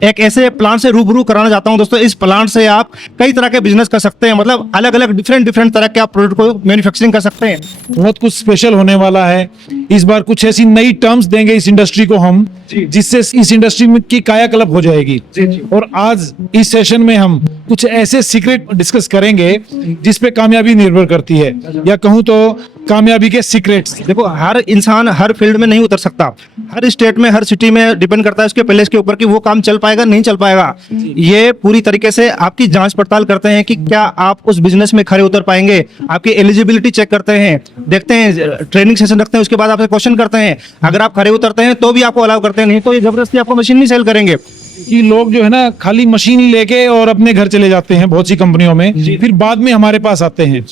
एक ऐसे प्लांट से रूबरू कराना चाहता हूं दोस्तों। इस प्लांट से आप कई तरह के बिजनेस कर सकते हैं, मतलब अलग अलग डिफरेंट तरह के आप प्रोडक्ट को मैन्युफैक्चरिंग कर सकते हैं। बहुत कुछ स्पेशल होने वाला है इस बार। कुछ ऐसी नई टर्म्स देंगे इस इंडस्ट्री को हम, जिससे इस इंडस्ट्री में की कायाकल्प हो जाएगी। और आज इस सेशन में हम कुछ ऐसे सीक्रेट डिस्कस करेंगे जिस पे कामयाबी निर्भर करती है, या कहूँ तो कामयाबी के सीक्रेट्स। देखो, हर इंसान हर फील्ड में नहीं उतर सकता। हर स्टेट में, हर सिटी में डिपेंड करता है उसके प्लेस के ऊपर कि वो काम चल पाएगा नहीं चल पाएगा। ये पूरी तरीके से आपकी जांच पड़ताल करते हैं कि क्या आप उस बिजनेस में खरे उतर पाएंगे। आपकी एलिजिबिलिटी चेक करते हैं, देखते हैं, ट्रेनिंग सेशन रखते हैं, उसके बाद आपसे क्वेश्चन करते हैं। अगर आप खरे उतरते हैं तो भी आपको अलाउ करते हैं, नहीं तो ये जबरदस्ती आपको मशीन नहीं सेल करेंगे। कि लोग जो है ना खाली मशीन लेके और अपने घर चले जाते हैं बहुत सी कंपनियों में, फिर बाद में हमारे पास आते हैं।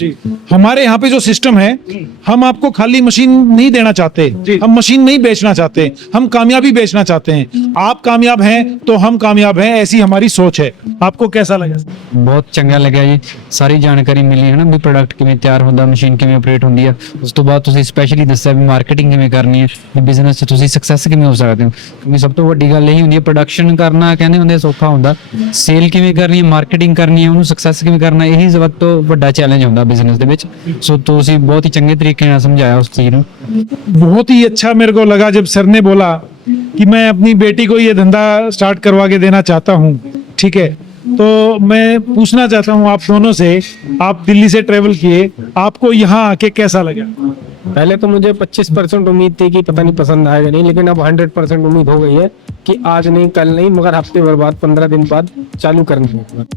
हमारे यहाँ पे जो सिस्टम है, हम आपको खाली मशीन नहीं देना चाहते, हम मशीन नहीं बेचना चाहते, हम कामयाबी बेचना चाहते हैं। आप कामयाब हैं तो हम कामयाब हैं, ऐसी हमारी सोच है। आपको कैसा लगा? बहुत चंगा लगा जी, सारी जानकारी मिली है ना, भी प्रोडक्ट किਵੇਂ ਤਿਆਰ ਹੁੰਦਾ, ਮਸ਼ੀਨ ਕਿਵੇਂ ਆਪਰੇਟ ਹੁੰਦੀ ਆ। ਉਸ ਤੋਂ ਬਾਅਦ ਤੁਸੀਂ ਸਪੈਸ਼ਲੀ ਦੱਸਿਆ ਵੀ ਮਾਰਕੀਟਿੰਗ ਕਿਵੇਂ ਕਰਨੀ ਹੈ, ਵੀ ਬਿਜ਼ਨਸ 'ਚ ਤੁਸੀਂ ਸਕਸੈਸ ਕਿਵੇਂ ਹੋ ਸਕਦੇ ਹੋ। ਕਿਉਂਕਿ ਸਭ ਤੋਂ ਵੱਡੀ ਗੱਲ ਇਹੀ ਹੁੰਦੀ ਹੈ, ਪ੍ਰੋਡਕਸ਼ਨ ਕਰਨਾ ਕਹਿੰਦੇ ਹੁੰਦੇ ਸੌਖਾ ਹੁੰਦਾ, ਸੇਲ ਕਿਵੇਂ ਕਰਨੀ ਹੈ, ਮਾਰਕੀਟਿੰਗ ਕਰਨੀ ਹੈ, ਉਹਨੂੰ ਸਕਸੈਸ ਕਿਵੇਂ ਕਰਨਾ, ਇਹੀ ਸਭ ਤੋਂ ਵੱਡਾ ਚੈਲੰਜ ਹੁੰਦਾ ਬਿਜ਼ਨਸ ਦੇ ਵਿੱਚ। ਸੋ ਤੁਸੀਂ ਬਹੁਤ ਹੀ ਚੰਗੇ ਤਰੀਕੇ ਨਾਲ ਸਮਝਾਇਆ ਉਸ ਚੀਜ਼ ਨੂੰ। बहुत ही अच्छा मेरे को लगा जब सर ने बोला कि मैं अपनी बेटी को ये धंधा स्टार्ट करवा के देना चाहता हूँ। ठीक है, तो मैं पूछना चाहता हूँ आप दोनों से, आप दिल्ली से ट्रेवल किए, आपको यहाँ आके कैसा लगा? पहले तो मुझे 25% उम्मीद थी कि पता नहीं पसंद आएगा नहीं, लेकिन अब 100% उम्मीद हो गई है कि आज नहीं कल नहीं मगर हफ्ते भर बाद 15 दिन बाद चालू करनी है।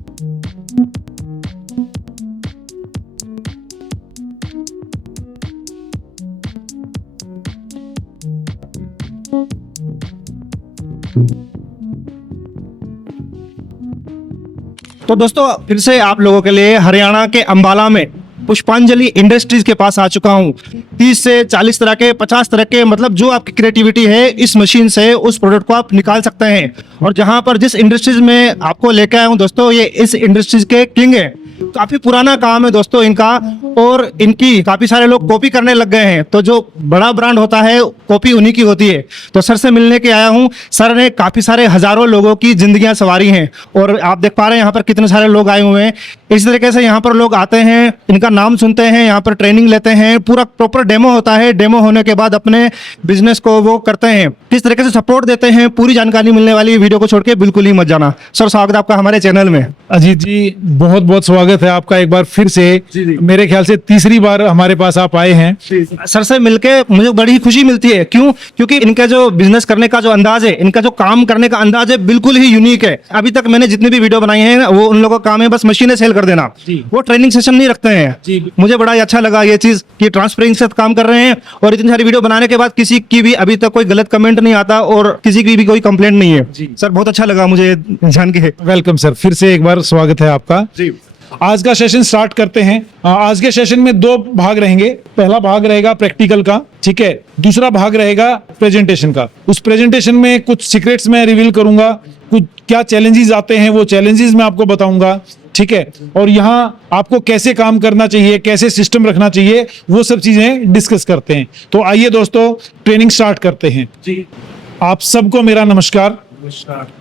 तो दोस्तों, फिर से आप लोगों के लिए हरियाणा के अंबाला में पुष्पांजलि इंडस्ट्रीज के पास आ चुका हूं। 30 से 40 तरह के, 50 तरह के, मतलब जो आपकी क्रिएटिविटी है, इस मशीन से उस प्रोडक्ट को आप निकाल सकते हैं। और जहां पर जिस इंडस्ट्रीज में आपको लेकर आया हूं दोस्तों, ये इस इंडस्ट्रीज के किंग है। काफी पुराना काम है दोस्तों इनका, और इनकी काफी सारे लोग कॉपी करने लग गए हैं। तो जो बड़ा ब्रांड होता है, कॉपी उन्हीं की होती है। तो सर से मिलने के आया हूं। सर ने काफी सारे हजारों लोगों की जिंदगियां संवारी हैं, और आप देख पा रहे हैं यहाँ पर कितने सारे लोग आए हुए हैं। इस तरीके से यहाँ पर लोग आते हैं, इनका नाम सुनते हैं, यहाँ पर ट्रेनिंग लेते हैं, पूरा प्रॉपर डेमो होता है। डेमो होने के बाद अपने बिजनेस को वो करते हैं, किस तरीके से सपोर्ट देते हैं, पूरी जानकारी मिलने वाली है। वीडियो को छोड़ के बिल्कुल ही मत जाना। सर, स्वागत है आपका हमारे चैनल में। अजीत जी, बहुत बहुत स्वागत है आपका एक बार फिर से। मेरे ख्याल से तीसरी बार हमारे पास आप आए हैं। सर से मिलके मुझे बड़ी ही खुशी मिलती है। क्यों? क्योंकि इनका जो बिजनेस करने का जो अंदाज है, इनका जो काम करने का अंदाज है, बिल्कुल ही यूनिक है। अभी तक मैंने जितनी भी वीडियो बनाई है, वो उन लोगों का काम है बस मशीनें सेल कर देना। वो ट्रेनिंग सेशन नहीं रखते हैं। मुझे बड़ा ही अच्छा लगा ये चीज कि ट्रांसपेरेंसी से काम कर रहे हैं, और इतनी सारी वीडियो बनाने के बाद किसी की भी अभी तक कोई गलत कमेंट नहीं आता, और किसी की भी कोई कंप्लेंट नहीं है। सर, बहुत अच्छा लगा मुझे जान के। वेलकम सर, फिर से एक बार स्वागत है आपका। आज का सेशन स्टार्ट करते हैं। आज के सेशन में 2 भाग रहेंगे। पहला भाग रहेगा प्रैक्टिकल का, ठीक है। दूसरा भाग रहेगा प्रेजेंटेशन का। उस प्रेजेंटेशन में कुछ सीक्रेट्स मैं रिवील करूंगा, कुछ क्या चैलेंजेस आते हैं वो चैलेंजेस मैं आपको बताऊंगा, ठीक है। और यहाँ आपको कैसे काम करना चाहिए, कैसे सिस्टम रखना चाहिए, वो सब चीजें डिस्कस करते हैं। तो आइए दोस्तों, ट्रेनिंग स्टार्ट करते हैं। आप सबको मेरा नमस्कार।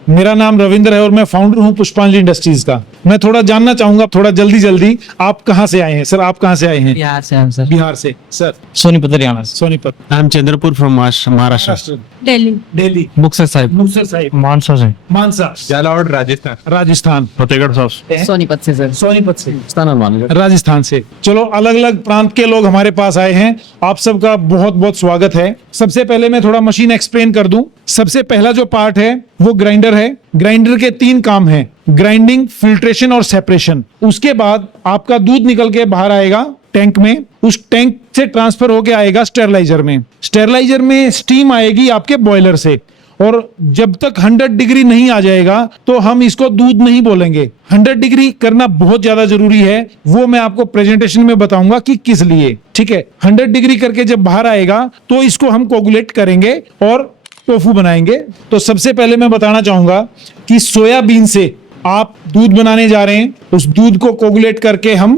मेरा नाम रविंद्र है और मैं फाउंडर हूं पुष्पांजलि इंडस्ट्रीज का। मैं थोड़ा जानना चाहूंगा, थोड़ा जल्दी आप कहां से आए हैं? सर, आप कहां से आए हैं? बिहार से हम सर। बिहार से। सर, सोनीपत हरियाणा से। Sonipat. I am Chandrapur from Maharashtra. Delhi. Muktsar Sahib. Muktsar Sahib. Mansa से। मानसा। जालौर राजस्थान। राजस्थान। फतेहगढ़ साहब। सोनीपत से सर। सोनीपत से। स्थान राजस्थान से। चलो, अलग अलग प्रांत के लोग हमारे पास आए हैं। आप सबका बहुत बहुत स्वागत है। सबसे पहले मैं थोड़ा मशीन एक्सप्लेन कर दूं। सबसे पहला जो पार्ट है वो ग्राइंडर है। ग्राइंडर के 3 काम हैं, ग्राइंडिंग, फिल्ट्रेशन और सेपरेशन। उसके बाद आपका दूध निकल के बाहर आएगा टैंक में, उस टैंक से ट्रांसफर होके आएगा स्टेरलाइजर में। स्टेरलाइजर में स्टीम आएगी आपके बॉयलर से, और जब तक 100 डिग्री नहीं आ जाएगा तो हम इसको दूध नहीं बोलेंगे। 100 डिग्री करना बहुत ज्यादा जरूरी है, वो मैं आपको प्रेजेंटेशन में बताऊंगा कि किस लिए, ठीक है। 100 डिग्री करके जब बाहर आएगा तो इसको हम कोगुलेट करेंगे और टोफू बनाएंगे। तो सबसे पहले मैं बताना चाहूंगा कि सोयाबीन से आप दूध बनाने जा रहे हैं। उस दूध को कोगुलेट करके हम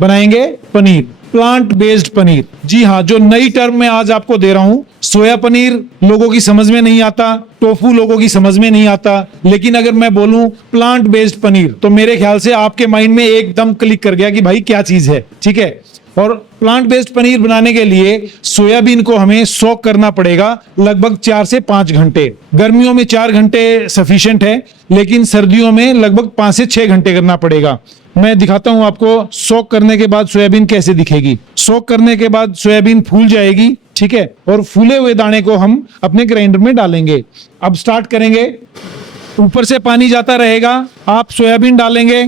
बनाएंगे पनीर, प्लांट बेस्ड पनीर। जी हाँ, जो नई टर्म मैं आज आपको दे रहा हूं, सोया पनीर लोगों की समझ में नहीं आता, टोफू लोगों की समझ में नहीं आता, लेकिन अगर मैं बोलूं प्लांट बेस्ड पनीर तो मेरे ख्याल से आपके माइंड में एकदम क्लिक कर गया कि भाई क्या चीज है, ठीक है। और प्लांट बेस्ड पनीर बनाने के लिए सोयाबीन को हमें सोक करना पड़ेगा लगभग 4 से 5 घंटे। गर्मियों में 4 घंटे सफिशिएंट है, लेकिन सर्दियों में लगभग 5 से 6 घंटे करना पड़ेगा। मैं दिखाता हूं आपको सोक करने के बाद सोयाबीन कैसे दिखेगी। सोक करने के बाद सोयाबीन फूल जाएगी, ठीक है, और फूले हुए दाने को हम अपने ग्राइंडर में डालेंगे। अब स्टार्ट करेंगे। ऊपर से पानी जाता रहेगा, आप सोयाबीन डालेंगे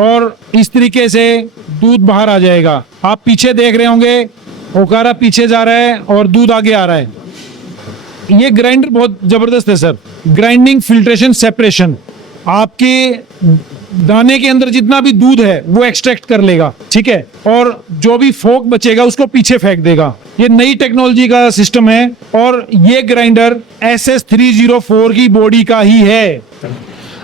और इस तरीके से दूध बाहर आ जाएगा। आप पीछे देख रहे होंगे, ओकारा पीछे जा रहा है और दूध आगे आ रहा है। ये ग्राइंडर बहुत जबरदस्त है सर। ग्राइंडिंग, फिल्ट्रेशन, सेपरेशन, आपके दाने के अंदर जितना भी दूध है वो एक्सट्रैक्ट कर लेगा, ठीक है, और जो भी फोक बचेगा उसको पीछे फेंक देगा। ये नई टेक्नोलॉजी का सिस्टम है और ये ग्राइंडर SS304 की बॉडी का ही है।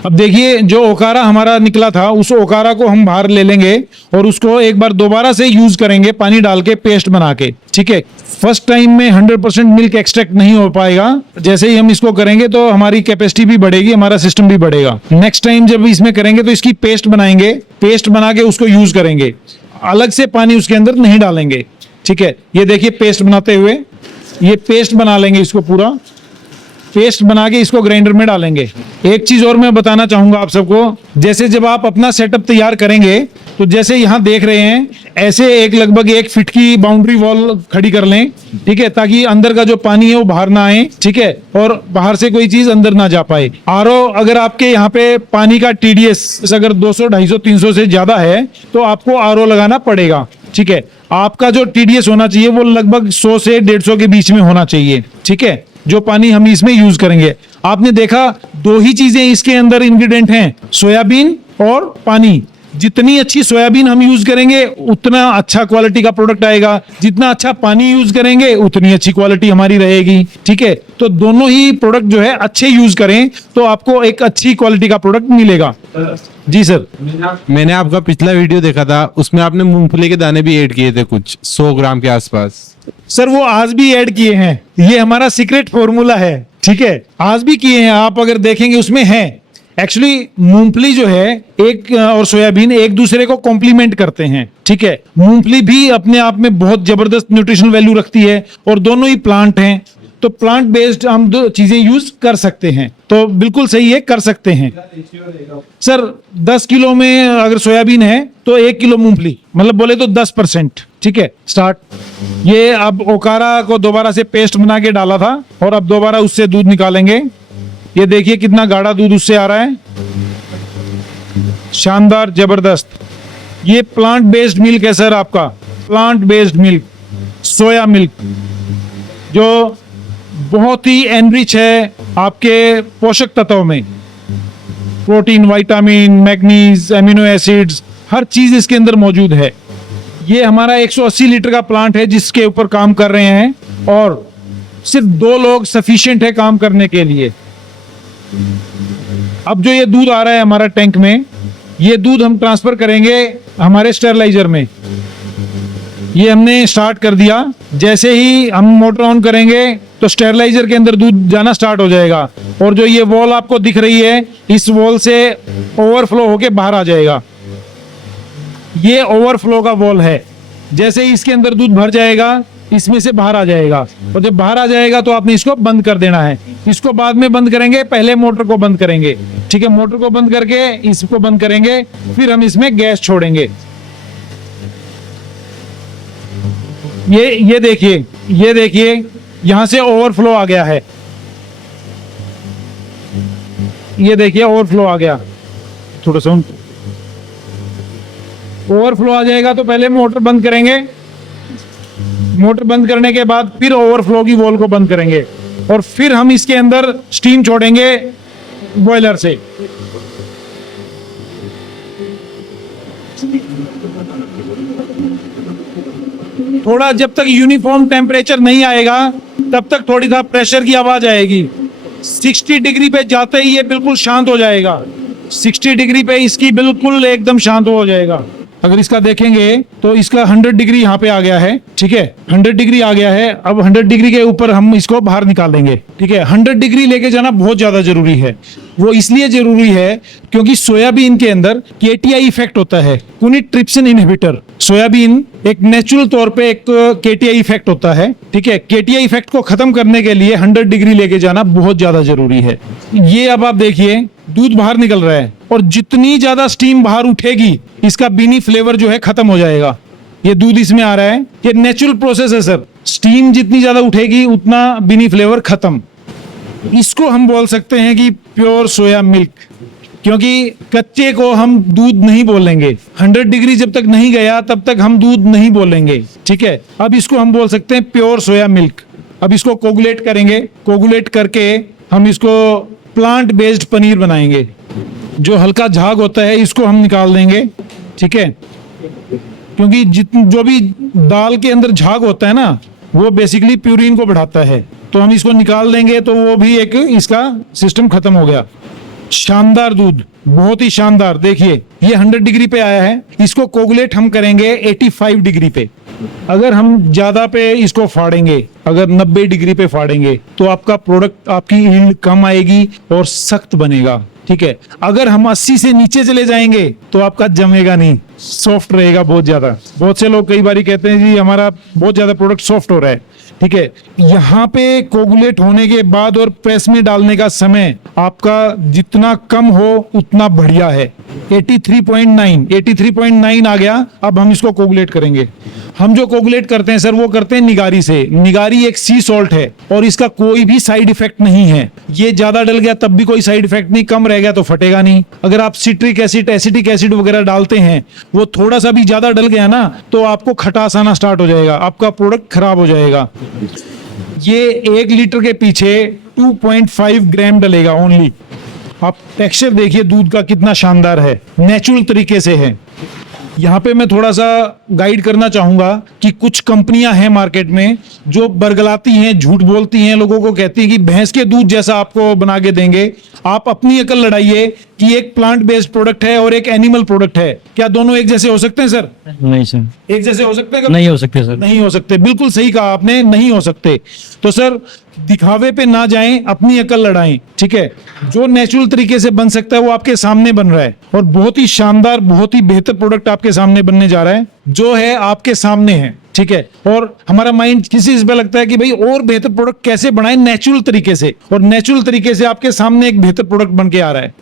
अब देखिए, जो ओकारा हमारा निकला था उस ओकारा को हम बाहर ले लेंगे और उसको एक बार दोबारा से यूज करेंगे पानी डाल के पेस्ट बना के, ठीक है। फर्स्ट टाइम में 100% मिल्क एक्सट्रैक्ट नहीं हो पाएगा। जैसे ही हम इसको करेंगे तो हमारी कैपेसिटी भी बढ़ेगी, हमारा सिस्टम भी बढ़ेगा। नेक्स्ट टाइम जब इसमें करेंगे तो इसकी पेस्ट बनाएंगे, पेस्ट बना के उसको यूज करेंगे, अलग से पानी उसके अंदर नहीं डालेंगे, ठीक है। ये देखिए पेस्ट बनाते हुए, ये पेस्ट बना लेंगे, इसको पूरा पेस्ट बना के इसको ग्राइंडर में डालेंगे। एक चीज और मैं बताना चाहूंगा आप सबको, जैसे जब आप अपना सेटअप तैयार करेंगे तो जैसे यहाँ देख रहे हैं, ऐसे एक लगभग 1 फीट की बाउंड्री वॉल खड़ी कर लें, ठीक है, ताकि अंदर का जो पानी है वो बाहर ना आए, ठीक है, और बाहर से कोई चीज अंदर ना जा पाए। आरओ, अगर आपके यहाँ पे पानी का TDS अगर 200, 250, 300 से ज्यादा है तो आपको आरओ लगाना पड़ेगा, ठीक है। आपका जो TDS होना चाहिए वो लगभग 100 से 150 के बीच में होना चाहिए, ठीक है, जो पानी हम इसमें यूज करेंगे। आपने देखा 2 ही चीजें इसके अंदर इंग्रेडिएंट हैं, सोयाबीन और पानी। जितनी अच्छी सोयाबीन हम यूज करेंगे उतना अच्छा क्वालिटी का प्रोडक्ट आएगा, जितना अच्छा पानी यूज करेंगे उतनी अच्छी क्वालिटी हमारी रहेगी, ठीक है। तो दोनों ही प्रोडक्ट जो है अच्छे यूज करें तो आपको एक अच्छी क्वालिटी का प्रोडक्ट मिलेगा। जी सर। मैंने आपका पिछला वीडियो देखा था, उसमें आपने मूंगफली के दाने भी ऐड किए थे, कुछ 100 ग्राम के आसपास। सर वो आज भी ऐड किए हैं, ये हमारा सीक्रेट फॉर्मूला है, ठीक है, आज भी किए हैं। आप अगर देखेंगे उसमें है। एक्चुअली मूंगफली जो है एक और सोयाबीन एक दूसरे को कॉम्प्लीमेंट करते हैं, ठीक है। मूंगफली भी अपने आप में बहुत जबरदस्त न्यूट्रिशनल वैल्यू रखती है और दोनों ही प्लांट हैं, तो प्लांट बेस्ड हम 2 चीजें यूज कर सकते हैं। तो बिल्कुल सही है, कर सकते हैं सर। 10 किलो में अगर सोयाबीन है तो 1 किलो मूंगफली, मतलब बोले तो 10%, ठीक है। स्टार्ट। ये अब ओकारा को दोबारा से पेस्ट बना के डाला था और अब दोबारा उससे दूध निकालेंगे। ये देखिए कितना गाढ़ा दूध उससे आ रहा है, शानदार, जबरदस्त। ये प्लांट बेस्ड मिल्क है सर, आपका plant based milk, soya milk, जो बहुत ही एनरिच है आपके पोषक तत्वों में। Protein, vitamin, manganese, amino acids, हर चीज इसके अंदर मौजूद है। ये हमारा 180 लीटर का प्लांट है जिसके ऊपर काम कर रहे हैं और सिर्फ 2 लोग सफिशिएंट है काम करने के लिए। अब जो ये दूध आ रहा है हमारा टैंक में, ये दूध हम ट्रांसफर करेंगे हमारे स्टेरलाइजर में। ये हमने स्टार्ट कर दिया। जैसे ही हम मोटर ऑन करेंगे तो स्टेरलाइजर के अंदर दूध जाना स्टार्ट हो जाएगा और जो ये वॉल आपको दिख रही है, इस वॉल से ओवरफ्लो होके बाहर आ जाएगा। ये ओवरफ्लो का वॉल है। जैसे ही इसके अंदर दूध भर जाएगा, इसमें से बाहर आ जाएगा और जब बाहर आ जाएगा तो आपने इसको बंद कर देना है। इसको बाद में बंद करेंगे, पहले मोटर को बंद करेंगे, ठीक है। मोटर को बंद करके इसको बंद करेंगे, फिर हम इसमें गैस छोड़ेंगे। ये देखिए, ये देखिए यहां से ओवरफ्लो आ गया है। ये देखिए ओवरफ्लो आ गया। थोड़ा सा ओवरफ्लो आ जाएगा तो पहले मोटर बंद करेंगे। मोटर बंद करने के बाद फिर ओवरफ्लो की वॉल को बंद करेंगे और फिर हम इसके अंदर स्टीम छोड़ेंगे बॉयलर से। थोड़ा जब तक यूनिफॉर्म टेम्परेचर नहीं आएगा तब तक थोड़ी सा प्रेशर की आवाज आएगी। 60 डिग्री पे जाते ही ये बिल्कुल शांत हो जाएगा। 60 डिग्री पे इसकी बिल्कुल एकदम शांत हो जाएगा। अगर इसका देखेंगे तो इसका 100 डिग्री यहाँ पे आ गया है, ठीक है, 100 डिग्री आ गया है। अब 100 डिग्री के ऊपर हम इसको बाहर निकाल देंगे, ठीक है। 100 डिग्री लेके जाना बहुत ज्यादा जरूरी है। वो इसलिए जरूरी है क्योंकि सोयाबीन के अंदर केटीआई इफेक्ट होता है, कुनिट ट्रिप्सिन इनहिबिटर। सोयाबीन एक नेचुरल तौर पे एक केटीआई इफेक्ट होता है, ठीक है। केटीआई इफेक्ट को खत्म करने के लिए 100 डिग्री लेके जाना बहुत ज्यादा जरूरी है। ये अब आप देखिए दूध बाहर निकल रहा है, और जितनी ज्यादा स्टीम बाहर उठेगी इसका बीनी फ्लेवर जो है खत्म हो जाएगा। ये दूध इसमें आ रहा है, ये नेचुरल प्रोसेस है सर। स्टीम जितनी ज्यादा उठेगी उतना बीनी फ्लेवर खत्म। इसको हम बोल सकते हैं कि प्योर सोया मिल्क, क्योंकि कच्चे को हम दूध नहीं बोलेंगे। 100 डिग्री जब तक नहीं गया तब तक हम दूध नहीं बोलेंगे, ठीक है। अब इसको हम बोल सकते हैं प्योर सोया मिल्क। अब इसको कोगुलेट करेंगे, कोगुलेट करके हम इसको प्लांट बेस्ड पनीर बनाएंगे। जो हल्का झाग होता है इसको हम निकाल देंगे, ठीक है, क्योंकि जो भी दाल के अंदर झाग होता है ना वो बेसिकली प्यूरिन को बढ़ाता है। तो हम इसको निकाल देंगे तो वो भी एक इसका सिस्टम खत्म हो गया। शानदार दूध, बहुत ही शानदार। देखिए ये 100 डिग्री पे आया है, इसको कोगुलेट हम करेंगे 85 डिग्री पे। अगर हम ज्यादा पे इसको फाड़ेंगे, अगर 90 डिग्री पे फाड़ेंगे तो आपका प्रोडक्ट, आपकी यील्ड कम आएगी और सख्त बनेगा, ठीक है। अगर हम 80 से नीचे चले जाएंगे तो आपका जमेगा नहीं, सॉफ्ट रहेगा बहुत ज्यादा। बहुत से लोग कई बार कहते हैं जी हमारा बहुत ज्यादा प्रोडक्ट सॉफ्ट हो रहा है, ठीक है। यहाँ पे कोगुलेट होने के बाद और प्रेस में डालने का समय आपका जितना कम हो उतना बढ़िया है। 83.9 आ गया। अब हम इसको कोगुलेट करेंगे। हम जो कोगुलेट करते हैं सर वो करते हैं निगारी से। निगारी एक सी सॉल्ट है और इसका कोई भी साइड इफेक्ट नहीं है। ये ज्यादा डल गया तब भी कोई साइड इफेक्ट नहीं, कम रह गया तो फटेगा नहीं। अगर आप सिट्रिक एसिड, एसिटिक एसिड वगैरह डालते हैं, वो थोड़ा सा भी ज्यादा डल गया ना तो आपको खटास आना स्टार्ट हो जाएगा, आपका प्रोडक्ट खराब हो जाएगा। ये 1 लीटर के पीछे 2.5 ग्राम डलेगा ओनली। आप टेक्सचर देखिए दूध का कितना शानदार है, नेचुरल तरीके से है। यहाँ पे मैं थोड़ा सा गाइड करना चाहूंगा कि कुछ कंपनियां हैं मार्केट में जो बरगलाती हैं, झूठ बोलती हैं, लोगों को कहती हैं कि भैंस के दूध जैसा आपको बना के देंगे। आप अपनी अकल लड़ाइए कि एक प्लांट बेस्ड प्रोडक्ट है और एक एनिमल प्रोडक्ट है, क्या दोनों एक जैसे हो सकते हैं सर? नहीं सर, एक जैसे हो सकते हैं? नहीं हो सकते सर, नहीं हो सकते, बिल्कुल सही कहा आपने, नहीं हो सकते। तो सर दिखावे पे ना जाएं, अपनी अकल लड़ाएं, ठीक है। जो नेचुरल तरीके से बन सकता है वो आपके सामने बन रहा है और बहुत ही शानदार, बहुत ही बेहतर प्रोडक्ट आपके सामने बनने जा रहा है, जो है आपके सामने है, ठीक है। और हमारा माइंड किसी इस पे लगता है कि भाई और बेहतर प्रोडक्ट कैसे बनाएं नेचुरल तरीके से, और नेचुरल तरीके से आपके सामने एक बेहतर प्रोडक्ट बन के आ रहा है।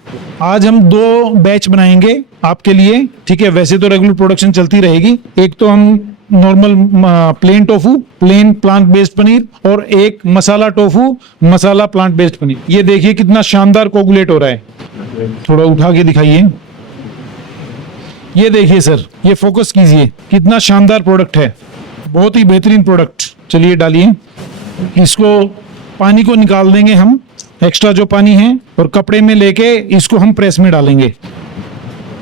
आज हम 2 बैच बनाएंगे आपके लिए, ठीक है। वैसे तो रेगुलर प्रोडक्शन चलती रहेगी। एक तो हम normal plain tofu, plain plant based paneer, और एक masala tofu, masala plant based paneer. ये देखिए कितना शानदार कोगुलेट हो रहा है। थोड़ा उठा के दिखाइए। ये देखिए सर, ये फोकस कीजिए, कितना शानदार प्रोडक्ट है, बहुत ही बेहतरीन प्रोडक्ट। चलिए डालिए इसको, पानी को निकाल देंगे हम, एक्स्ट्रा जो पानी है, और कपड़े में लेके इसको हम प्रेस में डालेंगे।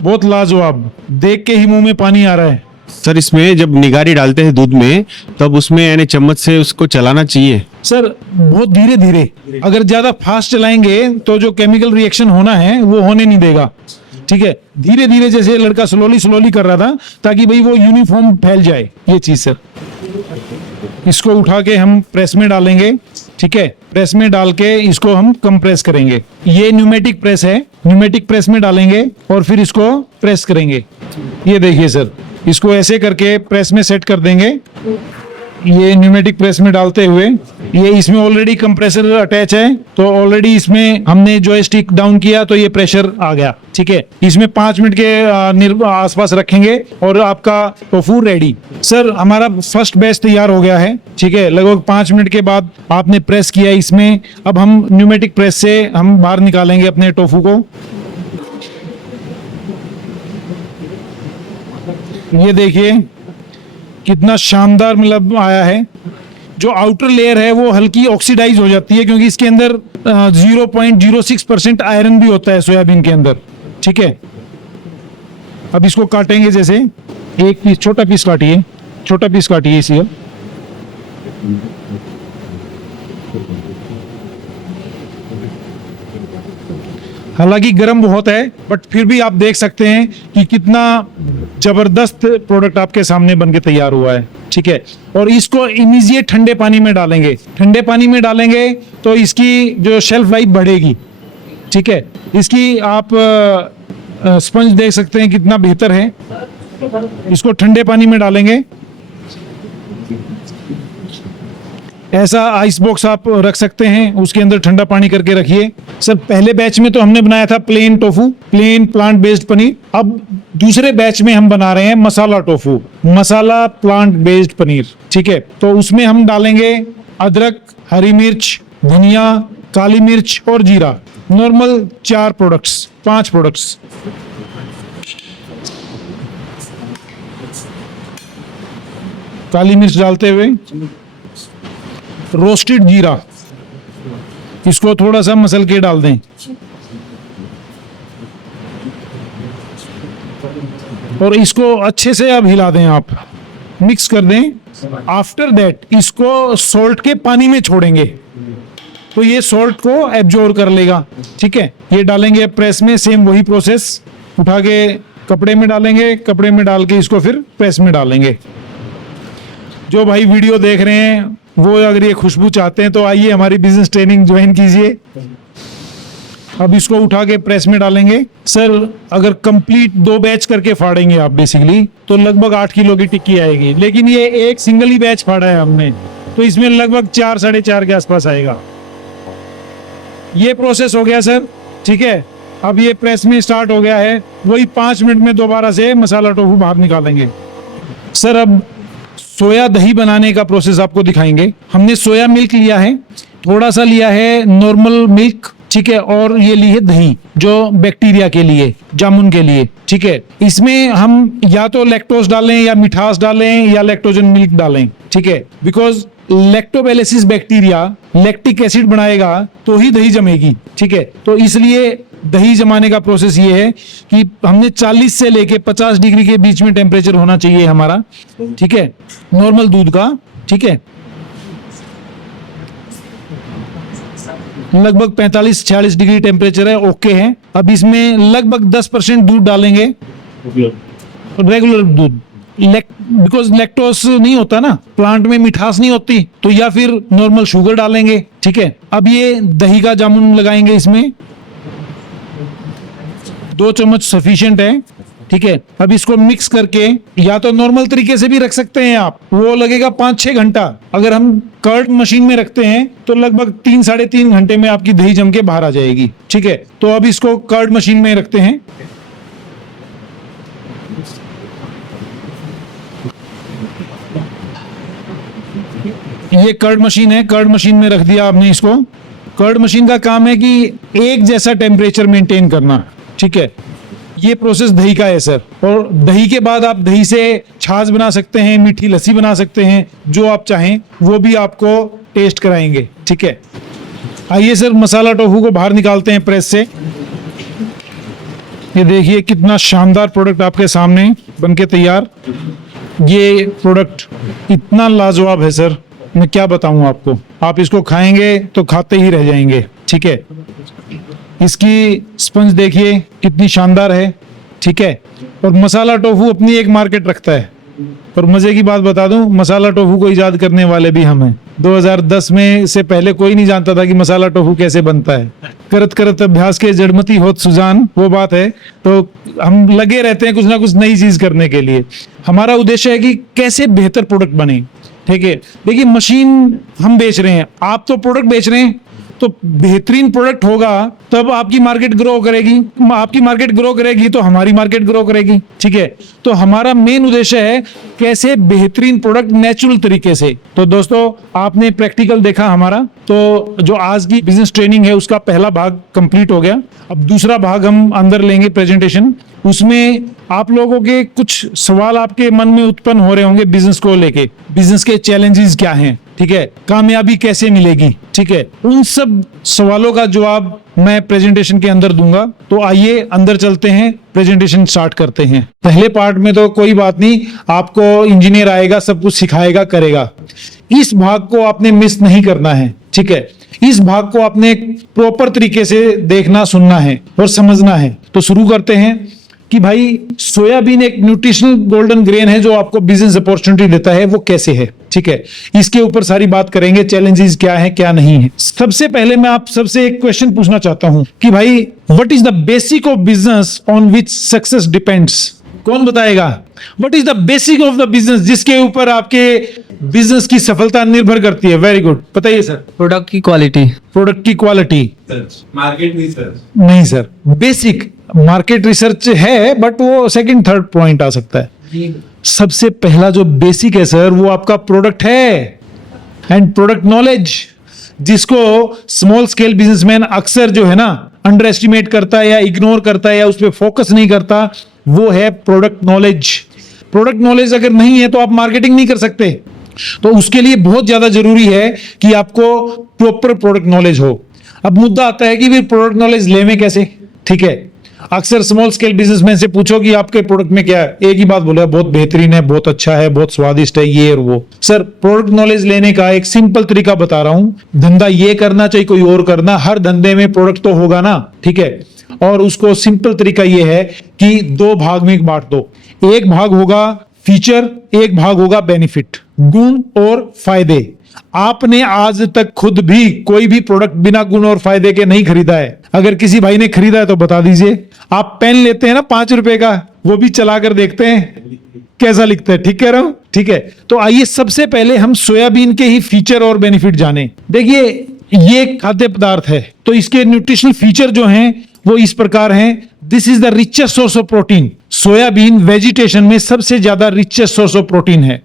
बहुत लाजवाब, देख के ही मुंह में पानी आ रहा है। सर इसमें जब निगारी डालते हैं दूध में तब उसमें यानी चम्मच से उसको चलाना चाहिए? सर बहुत धीरे धीरे, अगर ज्यादा फास्ट चलाएंगे तो जो केमिकल रिएक्शन होना है वो होने नहीं देगा, ठीक है। धीरे धीरे जैसे लड़का स्लोली कर रहा था ताकि भाई वो यूनिफॉर्म फैल जाए, ये चीज सर। इसको उठा के हम प्रेस में डालेंगे, ठीक है। प्रेस में डाल के इसको हम कंप्रेस करेंगे। ये न्यूमेटिक प्रेस है, न्यूमेटिक प्रेस में डालेंगे और फिर इसको प्रेस करेंगे। ये देखिए सर, इसको ऐसे करके प्रेस में सेट कर देंगे। ये न्यूमेटिक प्रेस में डालते हुए, ये इसमें ऑलरेडी कंप्रेसर अटैच है, तो ऑलरेडी इसमें हमने जॉयस्टिक डाउन किया तो ये प्रेशर आ गया, ठीक है। इसमें 5 मिनट के आसपास रखेंगे और आपका टोफू रेडी। सर हमारा फर्स्ट बैच तैयार हो गया है, ठीक है। लगभग 5 मिनट के बाद आपने प्रेस किया इसमें। अब हम न्यूमेटिक प्रेस से हम बाहर निकालेंगे अपने टोफू को। ये देखिए कितना शानदार मतलब आया है। जो आउटर लेयर है वो हल्की ऑक्सीडाइज हो जाती है क्योंकि इसके अंदर 0.06% आयरन भी होता है सोयाबीन के अंदर, ठीक है। अब इसको काटेंगे, जैसे एक पीस, छोटा पीस काटिए, छोटा पीस काटिए इसी का। हालांकि गर्म बहुत है, बट फिर भी आप देख सकते हैं कि कितना जबरदस्त प्रोडक्ट आपके सामने बनके तैयार हुआ है। ठीक है, और इसको इमीडिएट ठंडे पानी में डालेंगे। ठंडे पानी में डालेंगे तो इसकी जो शेल्फ लाइफ बढ़ेगी। ठीक है, इसकी आप स्पंज देख सकते हैं कितना बेहतर है। इसको ठंडे पानी में डालेंगे। ऐसा आइस बॉक्स आप रख सकते हैं, उसके अंदर ठंडा पानी करके रखिए। सर पहले बैच में तो हमने बनाया था plain tofu, plain plant based paneer. अब दूसरे बैच में हम बना रहे हैं masala tofu, masala plant based paneer. ठीक है, तो उसमें हम डालेंगे अदरक, हरी मिर्च, धनिया, काली मिर्च और जीरा। Normal 5 products. काली मिर्च डालते हुए रोस्टेड जीरा, इसको थोड़ा सा मसल के डाल दें और इसको अच्छे से अब हिला दें, आप मिक्स कर दें। आफ्टर दैट इसको सॉल्ट के पानी में छोड़ेंगे तो ये सॉल्ट को एब्जॉर्ब कर लेगा। ठीक है, ये डालेंगे प्रेस में, सेम वही प्रोसेस। उठा के कपड़े में डालेंगे, कपड़े में डाल के इसको फिर प्रेस में डालेंगे। जो भाई वीडियो देख रहे हैं वो अगर ये खुशबू चाहते हैं तो आइए हमारी बिजनेस ट्रेनिंग ज्वाइन कीजिए। अब इसको उठा के प्रेस में डालेंगे। सर अगर कंप्लीट 2 बैच करके फाड़ेंगे आप बेसिकली तो लगभग 8 किलो की टिक्की आएगी, लेकिन ये एक सिंगल ही बैच फाड़ा है हमने, तो इसमें लगभग 4 साढ़े 4 के आसपास आएगा। ये प्रोसेस हो गया सर। ठीक है, अब ये प्रेस में स्टार्ट हो गया है, वही 5 मिनट में दोबारा से मसाला टोफू बाहर निकालेंगे। सर अब सोया दही बनाने का प्रोसेस आपको दिखाएंगे। हमने सोया मिल्क लिया है, थोड़ा सा लिया है नॉर्मल मिल्क। ठीक है, और ये ली है दही जो बैक्टीरिया के लिए, जामुन के लिए। ठीक है, इसमें हम या तो लैक्टोज डालें या मिठास डालें या लैक्टोजन मिल्क डालें। ठीक है, बिकॉज लैक्टोबैलिसिस बैक्टीरिया लैक्टिक एसिड बनाएगा तो ही दही जमेगी। ठीक है, तो इसलिए दही जमाने का प्रोसेस ये है कि हमने 40 से लेके 50 डिग्री के बीच में टेम्परेचर होना चाहिए हमारा। ठीक है, नॉर्मल दूध का। ठीक है, लगभग 45-46 डिग्री टेम्परेचर है, ओके है। अब इसमें लगभग 10% दूध डालेंगे, रेगुलर दूध, बिकॉज लैक्टोज नहीं होता ना, प्लांट में मिठास नहीं होती, तो या फिर नॉर्मल शुगर डालेंगे। ठीक है, अब ये दही का जामुन लगाएंगे इसमें, 2 चम्मच सफिशिएंट है। ठीक है, अब इसको मिक्स करके या तो नॉर्मल तरीके से भी रख सकते हैं आप, वो लगेगा 5-6 घंटा। अगर हम कर्ड मशीन में रखते हैं तो लगभग 3 साढ़े 3 घंटे में आपकी दही जम के बाहर आ जाएगी। ठीक है, तो अब इसको कर्ड मशीन में रखते हैं। ये कर्ड मशीन है, कर्ड मशीन में रख दिया आपने इसको। कर्ड मशीन का काम है कि एक जैसा टेम्परेचर मेंटेन करना। ठीक है, ये प्रोसेस दही का है सर। और दही के बाद आप दही से छाछ बना सकते हैं, मीठी लस्सी बना सकते हैं, जो आप चाहें वो भी आपको टेस्ट कराएंगे। ठीक है, आइए सर मसाला टोफू को बाहर निकालते हैं प्रेस से। ये देखिए कितना शानदार प्रोडक्ट आपके सामने बनके तैयार। ये प्रोडक्ट इतना लाजवाब है सर, मैं क्या बताऊं आपको। आप इसको खाएंगे तो खाते ही रह जाएंगे। ठीक है, इसकी स्पंज देखिए कितनी शानदार है। ठीक है, और मसाला टोफू अपनी एक मार्केट रखता है। और मजे की बात बता दूं, मसाला टोफू को इजाद करने वाले भी हम हैं। 2010 में से पहले कोई नहीं जानता था कि मसाला टोफू कैसे बनता है। करत करत अभ्यास के जड़मती होत सुजान, वो बात है। तो हम लगे रहते हैं कुछ ना कुछ नई चीज करने के लिए। हमारा उद्देश्य है कि कैसे बेहतर प्रोडक्ट बने। ठीक है, देखिए मशीन हम बेच रहे हैं, आप तो प्रोडक्ट बेच रहे हैं, तो बेहतरीन प्रोडक्ट होगा तब आपकी मार्केट ग्रो करेगी। आपकी मार्केट ग्रो करेगी तो हमारी मार्केट ग्रो करेगी। ठीक है, तो हमारा मेन उद्देश्य है कैसे बेहतरीन प्रोडक्ट नेचुरल तरीके से। तो दोस्तों आपने प्रैक्टिकल देखा हमारा, तो जो आज की बिजनेस ट्रेनिंग है उसका पहला भाग कंप्लीट हो गया। अब दूसरा भाग हम अंदर लेंगे प्रेजेंटेशन। उसमें आप लोगों के कुछ सवाल आपके मन में उत्पन्न हो रहे होंगे बिजनेस को लेके, बिजनेस के चैलेंजेस क्या हैं। ठीक है, कामयाबी कैसे मिलेगी। ठीक है, उन सब सवालों का जवाब मैं प्रेजेंटेशन के अंदर दूंगा। तो आइए अंदर चलते हैं, प्रेजेंटेशन स्टार्ट करते हैं। पहले पार्ट में तो कोई बात नहीं, आपको इंजीनियर आएगा, सब कुछ सिखाएगा, करेगा। इस भाग को आपने मिस नहीं करना है। ठीक है, इस भाग को आपने प्रॉपर तरीके से देखना, सुनना है और समझना है। तो शुरू करते हैं कि भाई सोयाबीन एक न्यूट्रिशनल गोल्डन ग्रेन है जो आपको बिजनेस अपॉर्चुनिटी देता है, वो कैसे है, ठीक है, इसके ऊपर सारी बात करेंगे, चैलेंजेस क्या है क्या नहीं है। सबसे पहले मैं आप सबसे एक क्वेश्चन पूछना चाहता हूं कि भाई what is the basic of business on which success depends. कौन बताएगा what is the basic of the business जिसके ऊपर आपके बिजनेस की सफलता निर्भर करती है? वेरी गुड, बताइए सर। प्रोडक्ट की क्वालिटी। प्रोडक्ट की क्वालिटी मार्केट रिसर्च नहीं सर, बेसिक मार्केट रिसर्च है बट वो सेकंड थर्ड पॉइंट आ सकता है। सबसे पहला जो बेसिक है सर वो आपका प्रोडक्ट है एंड प्रोडक्ट नॉलेज, जिसको स्मॉल स्केल बिजनेसमैन अक्सर जो है ना अंडर एस्टिमेट करता है या इग्नोर करता है या उस पर फोकस नहीं करता, वो है प्रोडक्ट नॉलेज। प्रोडक्ट नॉलेज अगर नहीं है तो आप मार्केटिंग नहीं कर सकते। तो उसके लिए बहुत ज्यादा जरूरी है कि आपको प्रॉपर प्रोडक्ट नॉलेज हो। अब मुद्दा आता है कि फिर प्रोडक्ट नॉलेज लेवे कैसे, ठीक है। अक्सर स्मॉल स्केल बिजनेसमैन से पूछो कि आपके प्रोडक्ट में क्या है, एक ही बात बोले बहुत बेहतरीन है, बहुत अच्छा है, बहुत स्वादिष्ट है, ये और वो। सर प्रोडक्ट नॉलेज लेने का एक सिंपल तरीका बता रहा हूं। धंधा ये करना चाहे कोई और करना, हर धंधे में प्रोडक्ट तो होगा ना, ठीक है। और उसको सिंपल तरीका ये है कि दो भाग में बांट दो। एक भाग होगा फीचर, एक भाग होगा बेनिफिट, गुण और फायदे। आपने आज तक खुद भी कोई भी प्रोडक्ट बिना गुण और फायदे के नहीं खरीदा है। अगर किसी भाई ने खरीदा है तो बता दीजिए। आप पेन लेते हैं ना 5 रुपए का, वो भी चला कर देखते हैं कैसा लिखता है, ठीक कह रहा हूं, ठीक है। तो आइए सबसे पहले हम सोयाबीन के ही फीचर और बेनिफिट जाने। देखिए ये खाद्य पदार्थ है तो इसके न्यूट्रिशनल फीचर जो हैं वो इस प्रकार हैं। This is the richest source of protein. Soybean vegetation में सबसे ज्यादा रिचेस्ट सोर्स ऑफ प्रोटीन है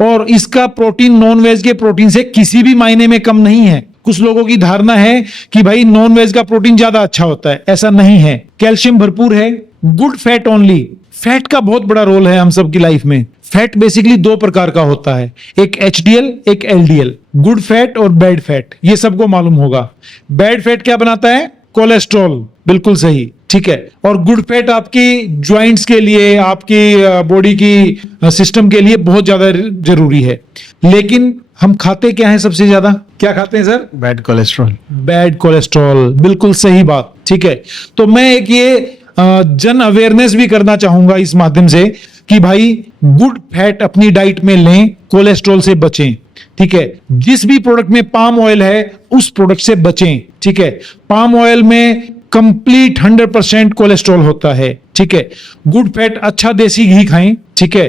और इसका प्रोटीन नॉन वेज के प्रोटीन से किसी भी मायने में कम नहीं है। कुछ लोगों की धारणा है कि भाई नॉन वेज का प्रोटीन ज्यादा अच्छा होता है, ऐसा नहीं है। कैल्शियम भरपूर है, गुड फैट ओनली। फैट का बहुत बड़ा रोल है हम सब की लाइफ में। फैट बेसिकली 2 प्रकार का होता है, एक HDL एक LDL, गुड फैट और बैड फैट। ये सबको मालूम होगा। बैड फैट क्या बनाता है? कोलेस्ट्रॉल, बिल्कुल सही, ठीक है। और गुड फैट आपकी ज्वाइंट्स के लिए, आपकी बॉडी की सिस्टम के लिए बहुत ज्यादा जरूरी है। लेकिन हम खाते क्या है सबसे ज्यादा? क्या खाते हैं sir? Bad cholesterol. Bad cholesterol, बिल्कुल सही बात, ठीक है। तो मैं एक ये जन अवेयरनेस भी करना चाहूंगा इस माध्यम से कि भाई गुड फैट अपनी डाइट में लें, कोलेस्ट्रॉल से बचें, ठीक है। जिस भी प्रोडक्ट में पाम ऑयल है उस प्रोडक्ट से बचें, ठीक है। पाम ऑयल में कंप्लीट 100% कोलेस्ट्रॉल होता है, ठीक है। गुड फैट अच्छा देसी घी खाएं, ठीक है।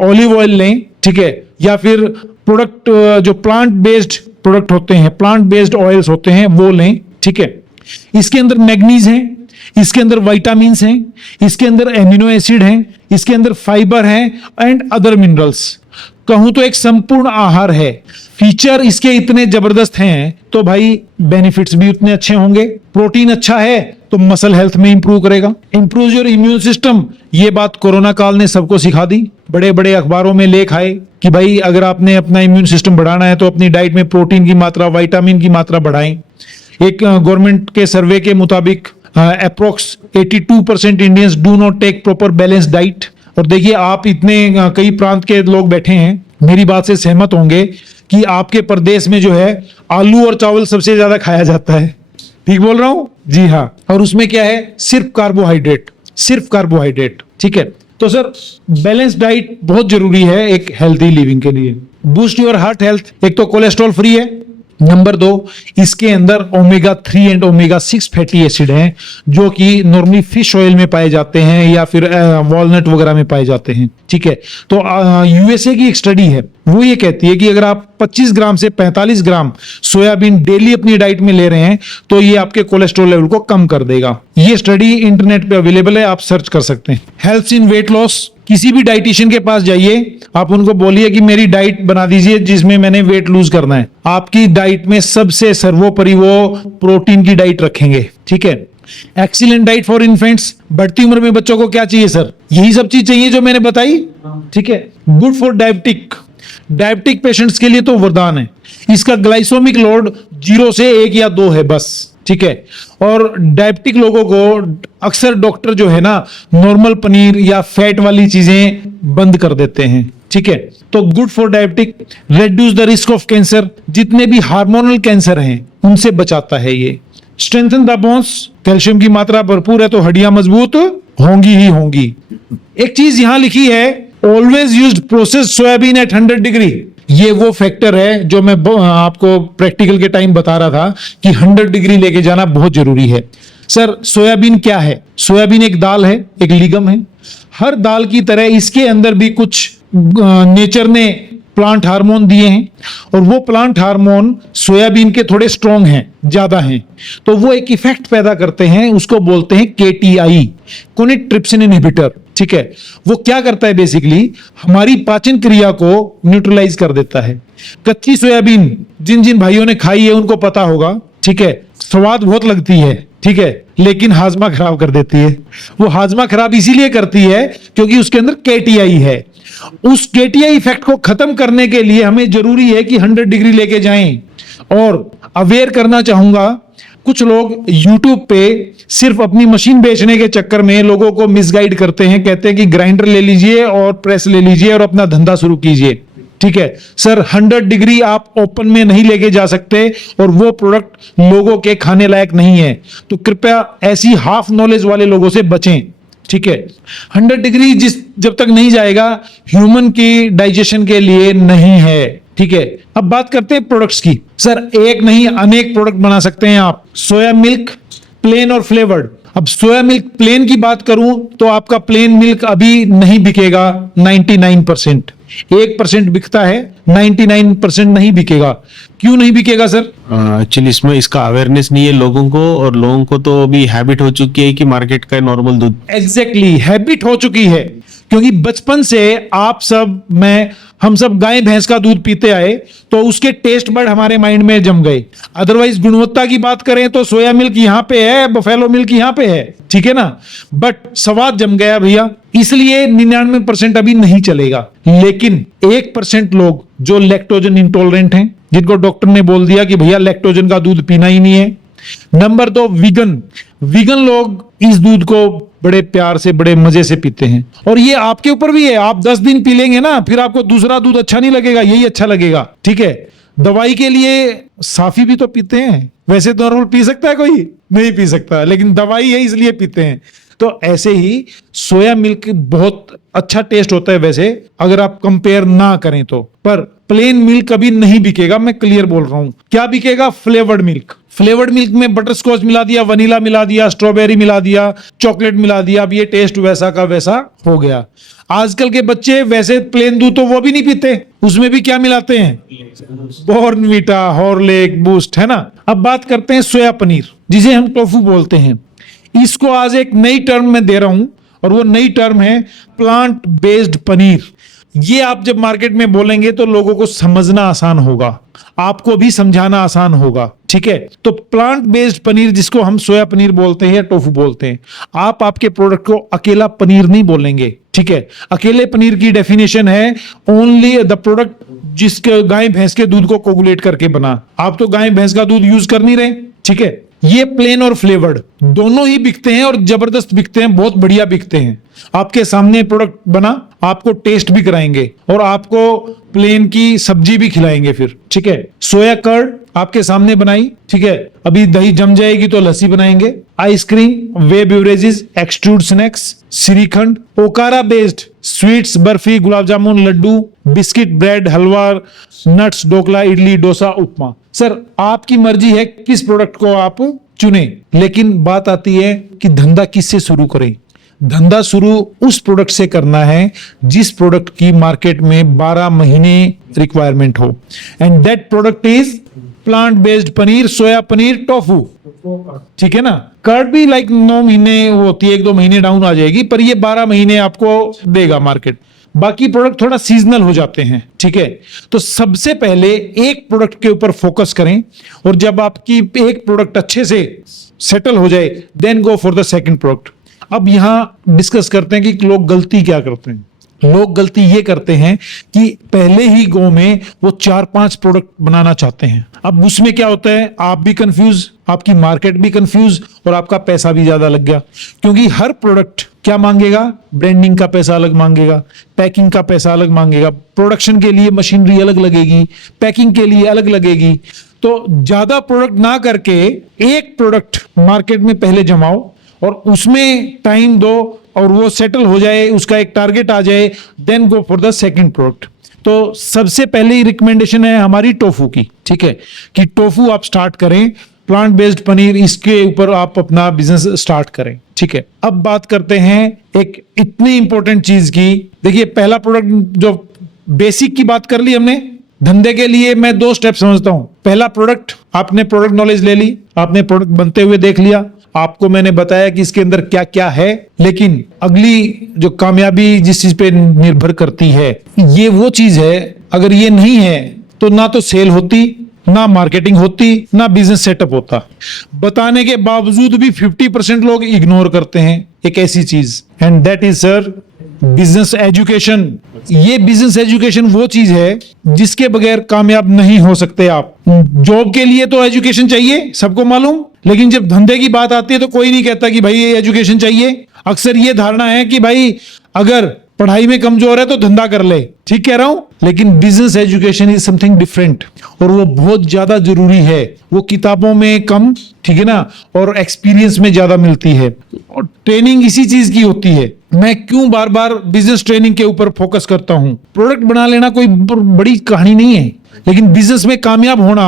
ऑलिव ऑयल लें, ठीक है। या फिर प्रोडक्ट जो प्लांट बेस्ड प्रोडक्ट होते हैं, प्लांट बेस्ड ऑयल्स होते हैं, वो लें, ठीक है। इसके अंदर मैग्नीज है, इसके अंदर विटामिन्स हैं, इसके अंदर एमिनो एसिड हैं, इसके अंदर फाइबर है एंड अदर मिनरल्स। कहूं तो एक संपूर्ण आहार है। फीचर इसके इतने जबरदस्त हैं तो भाई बेनिफिट्स भी उतने अच्छे होंगे। प्रोटीन अच्छा है तो मसल हेल्थ में इंप्रूव करेगा, इंप्रूव योर इम्यून सिस्टम। ये बात कोरोना काल ने सबको सिखा दी। बड़े बड़े अखबारों में लेख आए कि भाई अगर आपने अपना इम्यून सिस्टम बढ़ाना है तो अपनी डाइट में प्रोटीन की मात्रा, विटामिन की मात्रा बढ़ाएं। एक गवर्नमेंट के सर्वे के मुताबिक approx 82% Indians do not take proper balance diet. और देखिए आप इतने कई प्रांत के लोग बैठे हैं, मेरी बात से सहमत होंगे कि आपके प्रदेश में जो है आलू और चावल सबसे ज्यादा खाया जाता है। ठीक बोल रहा हूं? जी हाँ। और उसमें क्या है? सिर्फ कार्बोहाइड्रेट, सिर्फ कार्बोहाइड्रेट, ठीक है। तो सर बैलेंस डाइट बहुत जरूरी है एक हेल्थी लिविंग के लिए। Boost your heart health. एक तो कोलेस्ट्रॉल फ्री है, नंबर 2 इसके अंदर omega 3 and omega 6 fatty acid हैं जो कि नॉर्मली फिश ऑयल में पाए जाते हैं या फिर वॉलनट वगैरह में पाए जाते हैं, ठीक है। तो यूएसए की एक स्टडी है, वो ये कहती है कि अगर आप 25 ग्राम से 45 ग्राम सोयाबीन डेली अपनी डाइट में ले रहे हैं तो ये आपके कोलेस्ट्रॉल लेवल को कम कर देगा। ये स्टडी इंटरनेट पे अवेलेबल है, आप सर्च कर सकते हैं। Helps in weight loss. किसी भी डाइटिशियन के पास जाइए, आप उनको बोलिए कि मेरी डाइट बना दीजिए जिसमें मैंने वेट लूज करना है। आपकी डाइट में सबसे सर्वोपरि वो प्रोटीन की डाइट रखेंगे, ठीक है। Excellent diet for infants. बढ़ती उम्र में बच्चों को क्या चाहिए सर? यही सब चीज चाहिए जो मैंने बताई, ठीक है। Good for diabetic. Diabetic patients के लिए तो वरदान है। इसका ग्लाइसेमिक लोड 0 से 1 या 2 है बस, ठीक है। और डायबिटिक लोगों को अक्सर डॉक्टर जो है ना नॉर्मल पनीर या फैट वाली चीजें बंद कर देते हैं, ठीक है। तो good for diabetic, reduce the risk of cancer, जितने भी हार्मोनल कैंसर हैं उनसे बचाता है ये। स्ट्रेंथन द बोन्स, कैल्शियम की मात्रा भरपूर है तो हड्डियां मजबूत होंगी ही होंगी। एक चीज यहां लिखी है, always used processed soybean at 100 degree. ये वो फैक्टर है जो मैं आपको प्रैक्टिकल के टाइम बता रहा था कि 100 डिग्री लेके जाना बहुत जरूरी है। सर सोयाबीन क्या है? सोयाबीन एक दाल है, एक लिगम है। हर दाल की तरह इसके अंदर भी कुछ नेचर ने प्लांट हार्मोन दिए हैं और वो प्लांट हार्मोन सोयाबीन के थोड़े स्ट्रॉन्ग हैं, ज्यादा हैं, तो वो एक इफेक्ट पैदा करते हैं, उसको बोलते हैं केटीआई, कोनिट्रिप्सिन इनहिबिटर। ठीक है, वो क्या करता है बेसिकली, हमारी पाचन क्रिया को न्यूट्रलाइज कर देता है। कच्ची सोयाबीन जिन जिन भाइयों ने खाई है उनको पता होगा, ठीक है, स्वाद बहुत लगती है, ठीक है, लेकिन हाजमा खराब कर देती है। वो हाजमा खराब इसीलिए करती है क्योंकि उसके अंदर केटीआई है। उस केटीआई इफेक्ट को खत्म करने के लिए हमें जरूरी है कि 100 डिग्री लेके जाएं। और अवेयर करना चाहूंगा, कुछ लोग YouTube पे सिर्फ अपनी मशीन बेचने के चक्कर में लोगों को मिसगाइड करते हैं, कहते हैं कि ग्राइंडर ले लीजिए और प्रेस ले लीजिए और अपना धंधा शुरू कीजिए। ठीक है सर, 100 डिग्री आप ओपन में नहीं लेके जा सकते और वो प्रोडक्ट लोगों के खाने लायक नहीं है, तो कृपया ऐसी हाफ नॉलेज वाले लोगों से बचें। ठीक है, 100 डिग्री जब तक नहीं जाएगा ह्यूमन की डाइजेशन के लिए नहीं है। ठीक है, अब बात करते हैं प्रोडक्ट्स की। सर एक नहीं अनेक प्रोडक्ट बना सकते हैं आप, सोया मिल्क प्लेन और फ्लेवर्ड। अब सोया मिल्क प्लेन की बात करूं तो आपका प्लेन मिल्क अभी नहीं बिकेगा 99%, 1% बिकता है, 99% नहीं बिकेगा। क्यों नहीं बिकेगा सर? एक्चुअली इसमें इसका अवेयरनेस नहीं है लोगों को, और लोगों को तो अभी हैबिट हो चुकी है कि मार्केट का नॉर्मल दूध। एग्जैक्टली हैबिट हो चुकी है, क्योंकि बचपन से आप सब, हम सब गाय भैंस का दूध पीते आए तो उसके टेस्ट बर्ड हमारे माइंड में जम गए। अदरवाइज गुणवत्ता की बात करें तो सोया मिल्क यहां पे है, बफेलो मिल्क यहां पे है, ठीक है ना, बट स्वाद जम गया भैया, इसलिए 99% अभी नहीं चलेगा। लेकिन 1% लोग जो लैक्टोजन इंटॉलरेंट हैं, जिनको डॉक्टर ने बोल दिया कि भैया लैक्टोजन का दूध पीना ही नहीं है। नंबर 2 विगन लोग इस दूध को बड़े प्यार से, बड़े मजे से पीते हैं। और ये आपके ऊपर भी है, आप 10 दिन पी लेंगे ना, फिर आपको दूसरा दूध अच्छा नहीं लगेगा, यही अच्छा लगेगा। ठीक है, दवाई के लिए साफी भी तो पीते हैं, वैसे तो नॉर्मल पी सकता है कोई? नहीं पी सकता, लेकिन दवाई है इसलिए पीते हैं। तो ऐसे ही सोया मिल्क बहुत अच्छा टेस्ट होता है वैसे, अगर आप कंपेयर ना करें तो, पर प्लेन मिल्क कभी नहीं बिकेगा, मैं क्लियर बोल रहा हूं। क्या बिकेगा? Flavoured milk. फ्लेवर्ड मिल्क में बटर स्कॉच मिला दिया, वनीला मिला दिया, स्ट्रॉबेरी मिला दिया, चॉकलेट मिला दिया, अब ये टेस्ट वैसा का वैसा हो गया। आजकल के बच्चे वैसे प्लेन दूध तो वो भी नहीं पीते, उसमें भी क्या मिलाते हैं? बॉर्नवीटा, हॉर्लिक्स, बूस्ट, है ना। अब बात करते हैं सोया पनीर, जिसे हम टोफू बोलते हैं। इसको आज एक नई टर्म में दे रहा हूं, और वो नई टर्म है प्लांट बेस्ड पनीर। ये आप जब मार्केट में बोलेंगे तो लोगों को समझना आसान होगा, आपको भी समझाना आसान होगा। ठीक है, तो प्लांट बेस्ड पनीर, जिसको हम सोया पनीर बोलते हैं या टोफू बोलते हैं, आप आपके प्रोडक्ट को अकेला पनीर नहीं बोलेंगे। ठीक है, अकेले पनीर की डेफिनेशन है ओनली द प्रोडक्ट जिसके गाय भैंस के दूध को कोगुलेट करके बना। आप तो गाय भैंस का दूध यूज कर नहीं रहे। ठीक है, ये प्लेन और फ्लेवर्ड दोनों ही बिकते हैं और जबरदस्त बिकते हैं, बहुत बढ़िया बिकते हैं। आपके सामने प्रोडक्ट बना, आपको टेस्ट भी कराएंगे और आपको प्लेन की सब्जी भी खिलाएंगे फिर। ठीक है, सोया कर्ड आपके सामने बनाई, ठीक है, अभी दही जम जाएगी तो लस्सी बनाएंगे। आइसक्रीम, वे बेवरेजेस, एक्सट्रूड स्नैक्स, श्रीखंड, ओकारा based sweets, barfi, gulab jamun, Laddu, biscuit, bread, हलवा, नट्स, ढोकला, इडली, डोसा, उपमा। सर आपकी मर्जी है किस प्रोडक्ट को आप चुने, लेकिन बात आती है कि धंधा किससे शुरू करें। धंधा शुरू उस प्रोडक्ट से करना है जिस प्रोडक्ट की मार्केट में 12 महीने रिक्वायरमेंट हो, and that product is plant based paneer, soya paneer, tofu. ठीक है ना, कर्ड भी लाइक 9 महीने होती है, 1-2 महीने डाउन आ जाएगी, पर ये 12 महीने आपको देगा मार्केट। बाकी प्रोडक्ट थोड़ा सीजनल हो जाते हैं। ठीक है, तो सबसे पहले एक प्रोडक्ट के ऊपर फोकस करें, और जब आपकी एक प्रोडक्ट अच्छे से सेटल हो जाए, then go for the second product. अब यहां डिस्कस करते हैं कि लोग गलती क्या करते हैं। लोग गलती ये करते हैं कि पहले ही गो में वो 4-5 प्रोडक्ट बनाना चाहते हैं। अब उसमें क्या होता है, आप भी कंफ्यूज, आपकी मार्केट भी कंफ्यूज, और आपका पैसा भी ज्यादा लग गया, क्योंकि हर प्रोडक्ट क्या मांगेगा? ब्रांडिंग का पैसा अलग मांगेगा, पैकिंग का पैसा अलग मांगेगा, प्रोडक्शन के लिए मशीनरी अलग लगेगी, पैकिंग के लिए अलग लगेगी। तो ज्यादा प्रोडक्ट ना करके एक प्रोडक्ट मार्केट में पहले जमाओ और उसमें टाइम दो और वो सेटल हो जाए, उसका एक टारगेट आ जाए, then go for the second product. तो सबसे पहले रिकमेंडेशन है हमारी टोफू की, ठीक है, कि टोफू आप स्टार्ट करें, प्लांट बेस्ड पनीर, इसके ऊपर आप अपना बिजनेस स्टार्ट करें, ठीक है। अब बात करते हैं एक इतनी इंपॉर्टेंट चीज की। देखिए, पहला प्रोडक्ट जो बेसिक की बात कर ली हमने, धंधे के लिए मैं 2 स्टेप समझता हूं। पहला प्रोडक्ट, आपने प्रोडक्ट नॉलेज ले ली, आपने प्रोडक्ट बनते हुए देख लिया, आपको मैंने बताया कि इसके अंदर क्या क्या है। लेकिन अगली जो कामयाबी जिस चीज पे निर्भर करती है, ये वो चीज है, अगर ये नहीं है तो ना तो सेल होती, ना मार्केटिंग होती, ना बिजनेस सेटअप होता। बताने के बावजूद भी 50% लोग इग्नोर करते हैं एक ऐसी चीज, and that is sir business education. ये बिजनेस एजुकेशन वो चीज है जिसके बगैर कामयाब नहीं हो सकते आप। जॉब के लिए तो एजुकेशन चाहिए, सबको मालूम, लेकिन जब धंधे की बात आती है तो कोई नहीं कहता कि भाई ये एजुकेशन चाहिए। अक्सर ये धारणा है कि भाई अगर पढ़ाई में कमजोर है तो धंधा कर ले, ठीक कह रहा हूं, लेकिन business education is something different और वो बहुत ज्यादा जरूरी है। वो किताबों में कम, ठीक है ना, और एक्सपीरियंस में ज्यादा मिलती है, और ट्रेनिंग इसी चीज की होती है। मैं क्यों बार बार बिजनेस ट्रेनिंग के ऊपर फोकस करता हूं? प्रोडक्ट बना लेना कोई बड़ी कहानी नहीं है, लेकिन बिजनेस में कामयाब होना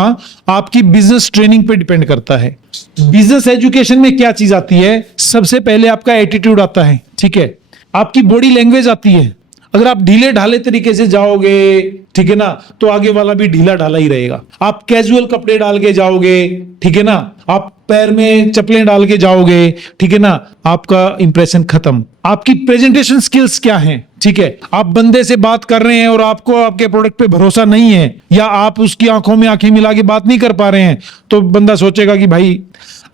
आपकी बिजनेस ट्रेनिंग पे डिपेंड करता है। बिजनेस एजुकेशन में क्या चीज आती है? सबसे पहले आपका एटीट्यूड आता है, ठीक है, आपकी बॉडी लैंग्वेज आती है। अगर आप ढीले ढाले तरीके से जाओगे, ठीक है ना, तो आगे वाला भी ढीला ढाला ही रहेगा। आप कैजुअल कपड़े डाल के जाओगे, ठीक है ना, आप पैर में चप्पलें डाल के जाओगे, ठीक है ना, आपका इंप्रेशन खत्म। आपकी प्रेजेंटेशन स्किल्स क्या हैं? ठीक है, आप बंदे से बात कर रहे हैं और आपको आपके प्रोडक्ट पे भरोसा नहीं है, या आप उसकी आंखों में आंखें मिला के बात नहीं कर पा रहे हैं, तो बंदा सोचेगा कि भाई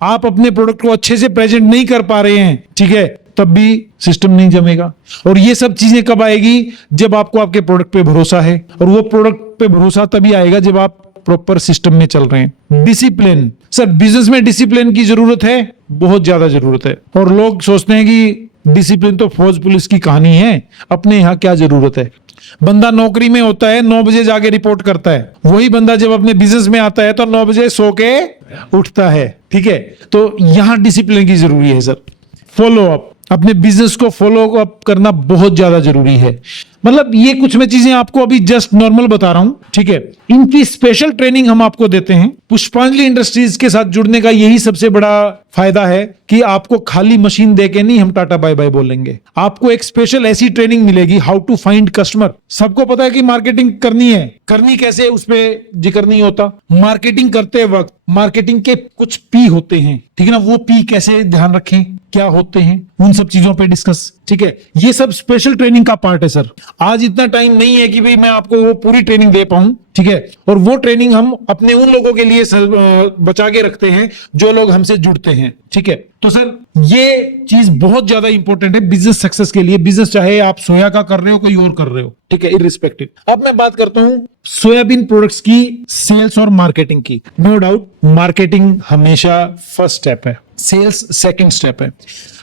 आप अपने प्रोडक्ट को अच्छे से प्रेजेंट नहीं कर पा रहे हैं, ठीक है, तब भी सिस्टम नहीं जमेगा। और ये सब चीजें कब आएगी? जब आपको आपके प्रोडक्ट पे भरोसा है, और वो प्रोडक्ट पे भरोसा तभी आएगा जब आप प्रॉपर सिस्टम में चल रहे हैं। डिसिप्लिन, सर बिजनेस में डिसिप्लिन की जरूरत है, बहुत ज्यादा जरूरत है। और लोग सोचते हैं कि डिसिप्लिन तो फौज पुलिस की कहानी है, अपने यहाँ क्या जरूरत है? बंदा नौकरी में होता है 9 बजे जाके रिपोर्ट करता है, वही बंदा जब अपने बिजनेस में आता है तो 9 बजे सो के उठता है, ठीक है। तो यहां डिसिप्लिन की जरूरी है सर। फॉलो अप, अपने बिजनेस को फॉलो अप करना बहुत ज्यादा जरूरी है। मतलब ये कुछ मैं चीजें आपको अभी जस्ट नॉर्मल बता रहा हूं, ठीक है। इनकी स्पेशल ट्रेनिंग हम आपको देते हैं। पुष्पांजलि इंडस्ट्रीज के साथ जुड़ने का यही सबसे बड़ा फायदा है कि आपको खाली मशीन देके नहीं हम टाटा बाय बाय बोलेंगे, आपको एक स्पेशल ऐसी ट्रेनिंग मिलेगी, हाउ टू फाइंड कस्टमर। सबको पता है कि मार्केटिंग करनी है, करनी कैसे उस पर जिक्र नहीं होता। मार्केटिंग करते वक्त मार्केटिंग के कुछ पी होते हैं, ठीक है ना, वो पी कैसे ध्यान रखें, क्या होते हैं, उन सब चीजों पे डिस्कस, ठीक है। ये सब स्पेशल ट्रेनिंग का पार्ट है सर। आज इतना टाइम नहीं है कि भाई मैं आपको वो पूरी ट्रेनिंग दे पाऊं, ठीक है। और वो ट्रेनिंग हम अपने उन लोगों के लिए बचा के रखते हैं जो लोग हमसे जुड़ते हैं, ठीक है। तो सर ये चीज बहुत ज्यादा इंपॉर्टेंट है बिजनेस सक्सेस के लिए। बिजनेस चाहे आप सोया का कर रहे हो, कोई और कर रहे हो, ठीक है, इररिस्पेक्टिव। अब मैं बात करता हूं सोयाबीन प्रोडक्ट्स की सेल्स और मार्केटिंग की। नो डाउट मार्केटिंग हमेशा फर्स्ट स्टेप है, सेल्स सेकंड स्टेप है।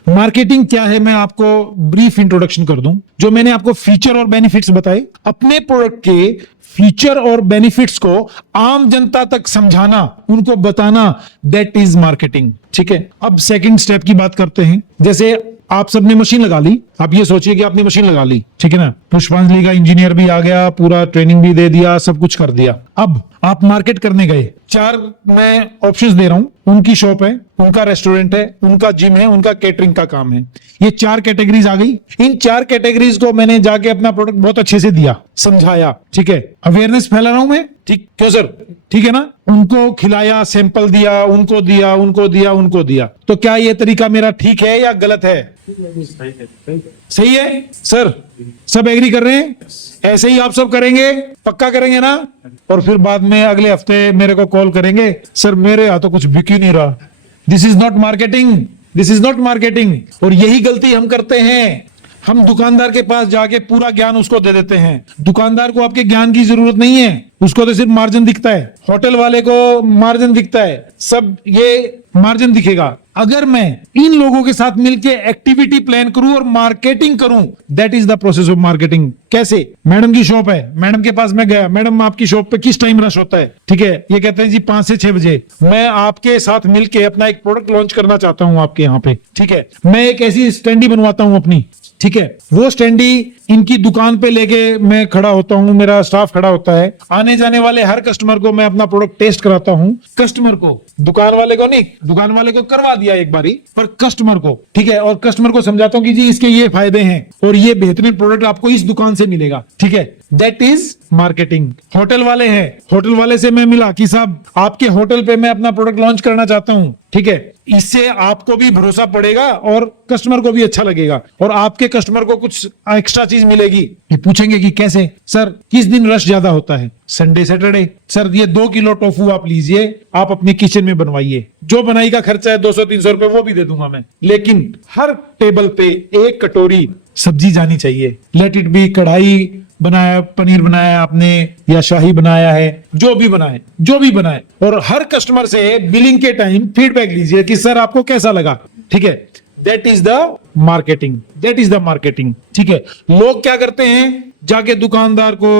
मार्केटिंग क्या है, मैं आपको ब्रीफ इंट्रोडक्शन कर दूं। जो मैंने आपको फीचर और बेनिफिट्स बताए, अपने प्रोडक्ट के फीचर और बेनिफिट्स को आम जनता तक समझाना, उनको बताना, दैट इज मार्केटिंग, ठीक है। अब सेकंड स्टेप की बात करते हैं। जैसे आप सबने मशीन लगा ली, आप ये सोचिए कि आपने मशीन लगा ली, ठीक है ना, पुष्पांजलि का इंजीनियर भी आ गया, पूरा ट्रेनिंग भी दे दिया, सब कुछ कर दिया। अब आप मार्केट करने गए, 4 मैं ऑप्शंस दे रहा हूं। उनकी शॉप है, उनका रेस्टोरेंट है, उनका जिम है, उनका कैटरिंग का काम है। ये 4 कैटेगरीज आ गई। इन 4 कैटेगरीज को मैंने जाके अपना प्रोडक्ट बहुत अच्छे से दिया, समझाया, ठीक है। अवेयरनेस फैला रहा हूं मैं, ठीक क्यों सर? ठीक है ना, उनको खिलाया, सैंपल दिया, उनको दिया, उनको दिया, उनको दिया। तो क्या ये तरीका मेरा ठीक है या गलत है? सही है सर, सब एग्री कर रहे हैं? ऐसे ही आप सब करेंगे, पक्का करेंगे ना? और फिर बाद में अगले हफ्ते मेरे को कॉल करेंगे, सर मेरे यहाँ तो कुछ बिक ही नहीं रहा। This is not marketing, this is not marketing. और यही गलती हम करते हैं। हम दुकानदार के पास जाके पूरा ज्ञान उसको दे देते हैं। दुकानदार को आपके ज्ञान की जरूरत नहीं है, उसको तो सिर्फ मार्जिन दिखता है। होटल वाले को मार्जिन दिखता है। सब ये मार्जिन दिखेगा। अगर मैं इन लोगों के साथ मिलके एक्टिविटी प्लान करूं और मार्केटिंग करूं, that is the process of marketing. कैसे? मैडम की शॉप है, मैडम के पास मैं गया, मैडम आपकी शॉप पे किस टाइम रश होता है? ठीक है, ये कहते हैं जी 5 से 6 बजे। मैं आपके साथ मिलके अपना एक प्रोडक्ट लॉन्च करना चाहता हूं आपके यहाँ पे, ठीक है। मैं एक ऐसी स्टैंडी बनवाता हूं अपनी, ठीक है। वो स्टैंडी इनकी दुकान पे लेके मैं खड़ा होता हूं, मेरा स्टाफ खड़ा होता है। आने जाने वाले हर कस्टमर को मैं अपना प्रोडक्ट टेस्ट कराता हूं। कस्टमर को, दुकान वाले को नहीं, दुकान वाले को करवा दिया एक बारी, पर कस्टमर को, ठीक है। और कस्टमर को समझाता हूं कि जी इसके ये फायदे हैं और ये बेहतरीन प्रोडक्ट आपको इस दुकान से मिलेगा, ठीक है। That is marketing. होटल वाले हैं, होटल वाले से मैं मिला कि साहब आपके होटल पे मैं अपना प्रोडक्ट लॉन्च करना चाहता हूं, ठीक है। इससे आपको भी भरोसा पड़ेगा और कस्टमर को भी अच्छा लगेगा और आपके कस्टमर को कुछ एक्स्ट्रा चीज मिलेगी। ये पूछेंगे कि कैसे? सर किस दिन रश ज्यादा होता है? Sunday Saturday. सर ये 2 किलो टोफू आप लीजिए, आप अपने किचन में बनवाइए, जो बनाई का खर्चा है 200-300 रुपए वो भी दे दूंगा मैं, लेकिन हर टेबल पे 1 कटोरी सब्जी जानी चाहिए। लेट इट बी कढ़ाई बनाया, पनीर बनाया आपने या शाही बनाया है, जो भी बनाए, जो भी बनाए। और हर कस्टमर से बिलिंग के टाइम फीडबैक लीजिए कि सर आपको कैसा लगा, ठीक है। That is the marketing, that is the marketing, ठीक है। लोग क्या करते हैं, जाके दुकानदार को,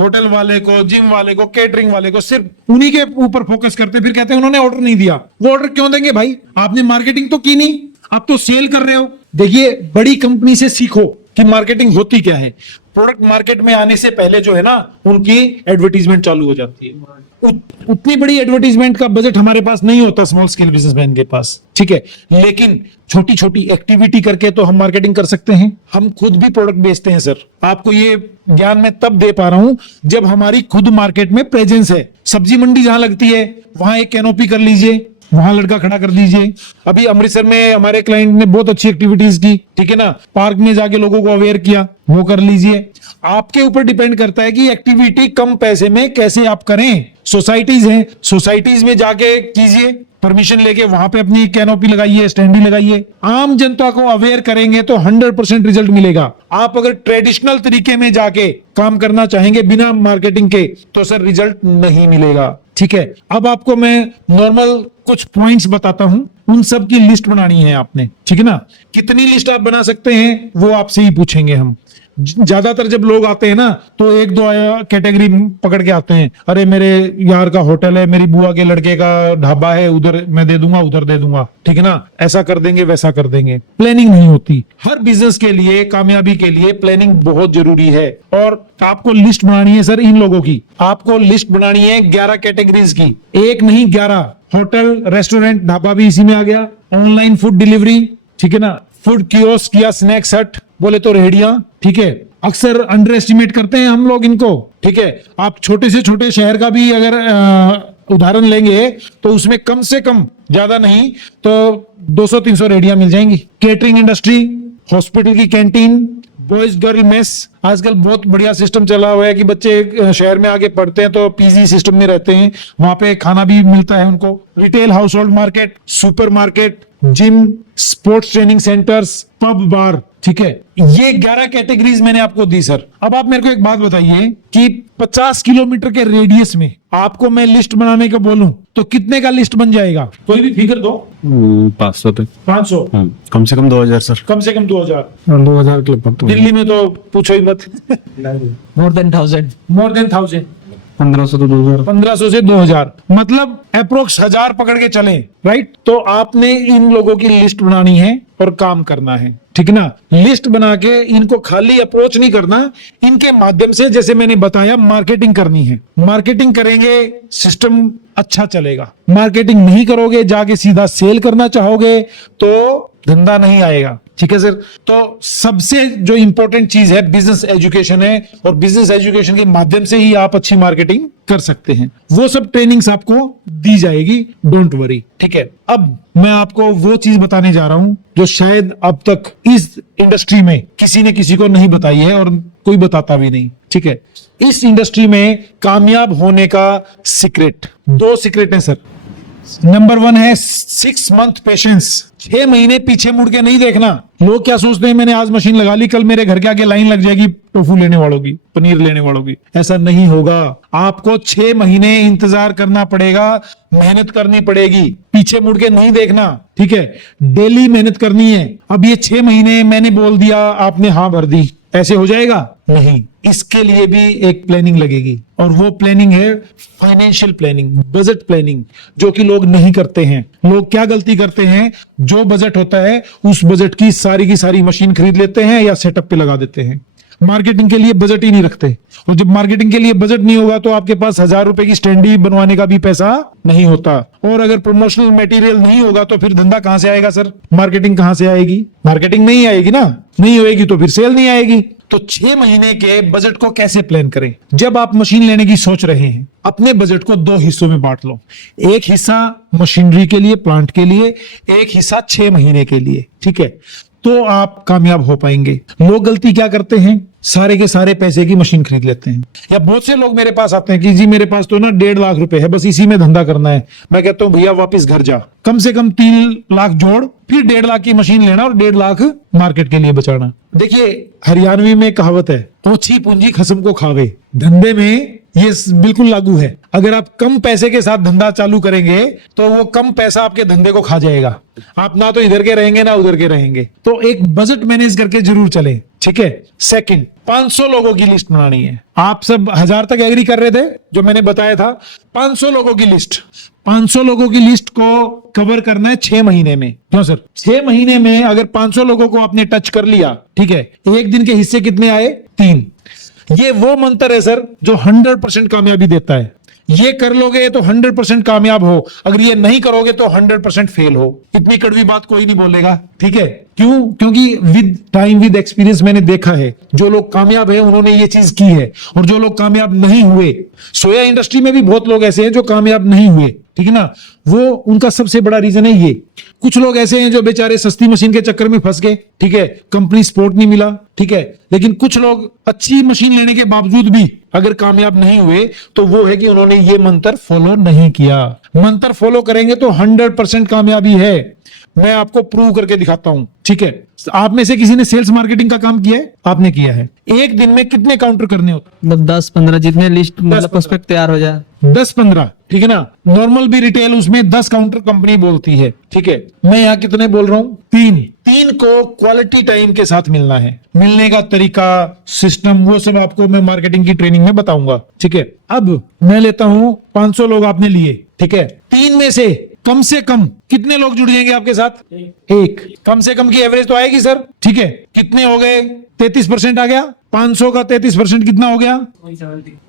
होटल वाले को, जिम वाले को, केटरिंग वाले को सिर्फ उन्हीं के ऊपर फोकस करते हैं, फिर कहते हैं उन्होंने ऑर्डर नहीं दिया। वो ऑर्डर क्यों देंगे भाई? आपने मार्केटिंग तो की नहीं, आप तो सेल कर रहे हो। देखिए, बड़ी कंपनी से सीखो कि मार्केटिंग होती क्या है। प्रोडक्ट मार्केट में आने से पहले जो है ना, उनकी एडवर्टीजमेंट चालू हो जाती है। उतनी बड़ी एडवर्टीजमेंट का बजट हमारे पास नहीं होता स्मॉल स्केल बिजनेसमैन के पास, ठीक है। लेकिन छोटी छोटी एक्टिविटी करके तो हम मार्केटिंग कर सकते हैं। हम खुद भी प्रोडक्ट बेचते हैं सर। आपको ये ज्ञान मैं तब दे पा रहा हूं जब हमारी खुद मार्केट में प्रेजेंस है। सब्जी मंडी जहां लगती है वहां एक कैनोपी कर लीजिए, वहां लड़का खड़ा कर दीजिए। अभी अमृतसर में हमारे क्लाइंट ने बहुत अच्छी एक्टिविटीज की, ठीक है ना। पार्क में जाके लोगों को अवेयर किया, वो कर लीजिए। आपके ऊपर डिपेंड करता है कि एक्टिविटी कम पैसे में कैसे आप करें। सोसाइटीज हैं, सोसाइटीज में जाके कीजिए, परमिशन लेके वहां पे अपनी कैनोपी लगाइए, स्टैंडी लगाइए। आम जनता को अवेयर करेंगे तो 100% रिजल्ट मिलेगा। आप अगर ट्रेडिशनल तरीके में जाके काम करना चाहेंगे बिना मार्केटिंग के, तो सर रिजल्ट नहीं मिलेगा, ठीक है। अब आपको मैं नॉर्मल कुछ पॉइंट्स बताता हूं, उन सब की लिस्ट बनानी है आपने, ठीक है ना। कितनी लिस्ट आप बना सकते हैं वो आपसे ही पूछेंगे हम। ज्यादातर जब लोग आते हैं ना तो 1-2 कैटेगरी पकड़ के आते हैं। अरे मेरे यार का होटल है, मेरी बुआ के लड़के का ढाबा है, उधर मैं दे दूंगा, उधर दे दूंगा, ठीक है ना। ऐसा कर देंगे, वैसा कर देंगे। प्लानिंग नहीं होती। हर बिजनेस के लिए, कामयाबी के लिए प्लानिंग बहुत जरूरी है। और आपको लिस्ट बनानी है सर इन लोगों की। आपको लिस्ट बनानी है 11 कैटेगरीज की, एक नहीं 11। होटल, रेस्टोरेंट, ढाबा भी इसी में आ गया। ऑनलाइन फूड डिलीवरी, ठीक है ना। फूड कियोस्क या स्नैक्स हट बोले तो रेहड़ियां, ठीक है। अक्सर अंडर एस्टिमेट करते हैं हम लोग इनको, ठीक है। आप छोटे से छोटे शहर का भी अगर उदाहरण लेंगे तो उसमें कम से कम, ज्यादा नहीं तो 200-300 रेहड़ियां मिल जाएंगी। केटरिंग इंडस्ट्री, हॉस्पिटल की कैंटीन, बॉयज गर्ल मेस। आजकल बहुत बढ़िया सिस्टम चला हुआ है कि बच्चे शहर में आके पढ़ते हैं तो पीजी सिस्टम में रहते हैं, वहां पे खाना भी मिलता है उनको। Retail, household market, supermarket, gym, sports training centres, pub, bar, ठीक है। ये 11 कैटेगरीज मैंने आपको दी सर। अब आप मेरे को एक बात बताइए कि 50 किलोमीटर के रेडियस में आपको मैं लिस्ट बनाने को बोलूं तो कितने का लिस्ट बन जाएगा? कोई भी फिगर दो। 500 तक। 500, कम से कम 2000 सर। कम से कम 2000। 2000 के लगभग। दिल्ली में तो पूछो ही मत। More than 1000, more than 1000। 1500 तो 2000। 1500 से 2000, मतलब अप्रोक्स 1000 पकड़ के चलें, राइट। तो आपने इन लोगों की लिस्ट बनानी है और काम करना है, ठीक ना। लिस्ट बना के इनको खाली अप्रोच नहीं करना, इनके माध्यम से जैसे मैंने बताया मार्केटिंग करनी है। मार्केटिंग करेंगे सिस्टम अच्छा चलेगा। मार्केटिंग नहीं करोगे, जाके सीधा सेल करना चाहोगे तो धंधा नहीं आएगा, ठीक है सर। तो सबसे जो इंपॉर्टेंट चीज है बिजनेस एजुकेशन है, और बिजनेस एजुकेशन के माध्यम से ही आप अच्छी मार्केटिंग कर सकते हैं। वो सब ट्रेनिंग्स आपको दी जाएगी, डोंट वरी, ठीक है। अब मैं आपको वो चीज बताने जा रहा हूं जो शायद अब तक इस इंडस्ट्री में किसी ने किसी को नहीं बताई है और कोई बताता भी नहीं, ठीक है। इस इंडस्ट्री में कामयाब होने का सीक्रेट, 2 सीक्रेट है सर। नंबर 1 है 6 मंथ पेशेंस। 6 महीने पीछे मुड़ के नहीं देखना। लोग क्या सोचते हैं, मैंने आज मशीन लगा ली, कल मेरे घर के आगे लाइन लग जाएगी टोफू लेने वालों की, पनीर लेने वालों की। ऐसा नहीं होगा, आपको 6 महीने इंतजार करना पड़ेगा, मेहनत करनी पड़ेगी, पीछे मुड़ के नहीं देखना, ठीक है। डेली मेहनत करनी है। अब ये 6 महीने मैंने बोल दिया, आपने हाँ भर दी, ऐसे हो जाएगा? नहीं, इसके लिए भी एक प्लानिंग लगेगी, और वो प्लानिंग है फाइनेंशियल प्लानिंग, बजट प्लानिंग, जो कि लोग नहीं करते हैं। लोग क्या गलती करते हैं, जो बजट होता है उस बजट की सारी मशीन खरीद लेते हैं या सेटअप पे लगा देते हैं। मार्केटिंग के लिए बजट ही नहीं रखते, और जब मार्केटिंग के लिए बजट नहीं होगा तो आपके पास 1000 रुपए की स्टैंडी बनवाने का भी पैसा नहीं होता। और अगर प्रमोशनल मटेरियल नहीं होगा तो फिर धंधा कहां से आएगा सर? मार्केटिंग कहां से आएगी? मार्केटिंग नहीं आएगी ना, नहीं होएगी तो फिर सेल नहीं आएगी। तो 6 महीने के बजट को कैसे प्लान करें? जब आप मशीन लेने की सोच रहे हैं, अपने बजट को 2 हिस्सों में बांट लो। एक हिस्सा मशीनरी के लिए, प्लांट के लिए, एक हिस्सा 6 महीने के लिए, ठीक है। तो आप कामयाब हो पाएंगे। लोग गलती क्या करते हैं, सारे के सारे पैसे की मशीन खरीद लेते हैं। या बहुत से लोग मेरे पास आते हैं कि जी मेरे पास तो ना 1.5 लाख रुपए है, बस इसी में धंधा करना है। मैं कहता हूं भैया वापस घर जा, कम से कम 3 लाख जोड़, फिर 1.5 लाख की मशीन लेना और 1.5 लाख मार्केट के लिए बचाना। देखिए हरियाणवी में कहावत है, ओछी पूंजी खसम को खावे। धंधे में ये बिल्कुल लागू है। अगर आप कम पैसे के साथ धंधा चालू करेंगे तो वो कम पैसा आपके धंधे को खा जाएगा। आप ना तो इधर के रहेंगे ना उधर के रहेंगे। तो एक बजट मैनेज करके जरूर चले, ठीक है। सेकंड, 500 लोगों की लिस्ट बनानी है। आप सब 1000 तक एग्री कर रहे थे जो मैंने बताया था। 500 लोगों की लिस्ट, 500 लोगों की लिस्ट को कवर करना है 6 महीने में। क्यों सर? 6 महीने में अगर 500 लोगों को आपने टच कर लिया, ठीक है, एक दिन के हिस्से कितने आए? 3। ये वो मंत्र है सर जो 100% कामयाबी देता है। ये कर लोगे तो 100% कामयाब हो, अगर ये नहीं करोगे तो 100% फेल हो। इतनी कड़वी बात कोई नहीं बोलेगा, ठीक है। क्यों? क्योंकि विद टाइम, विद एक्सपीरियंस मैंने देखा है जो लोग कामयाब है उन्होंने ये चीज की है, और जो लोग कामयाब नहीं हुए, सोया इंडस्ट्री में भी बहुत लोग ऐसे हैं जो कामयाब नहीं हुए, ठीक है ना। वो उनका सबसे बड़ा रीजन है ये। कुछ लोग ऐसे हैं जो बेचारे सस्ती मशीन के चक्कर में फंस गए, ठीक है, कंपनी सपोर्ट नहीं मिला, ठीक है। लेकिन कुछ लोग अच्छी मशीन लेने के बावजूद भी अगर कामयाब नहीं हुए तो वो है कि उन्होंने ये मंत्र फॉलो नहीं किया। मंत्र फॉलो करेंगे तो 100% कामयाबी है। मैं आपको प्रूव करके दिखाता हूं, ठीक है। आप में से किसी ने सेल्स मार्केटिंग का काम किया है? आपने किया है। एक दिन में कितने काउंटर करने होते? मतलब 10-15 जितने लिस्ट मतलब प्रोस्पेक्ट तैयार हो जाए, 10-15, ठीक है ना। नॉर्मल भी रिटेल उसमें 10 काउंटर कंपनी बोलती है, ठीक है। मैं यहाँ कितने बोल रहा हूँ? 3 को क्वालिटी टाइम के साथ मिलना है। मिलने का तरीका, सिस्टम, वो सब आपको मैं मार्केटिंग की ट्रेनिंग में बताऊंगा, ठीक है। अब मैं लेता हूँ 500 लोग आपने लिए, ठीक है। 3 में से कम कितने लोग जुड़ जाएंगे आपके साथ? 1। कम से कम की एवरेज तो आएगी सर, ठीक है। कितने हो गए? 33% आ गया। 500 का 33% कितना हो गया?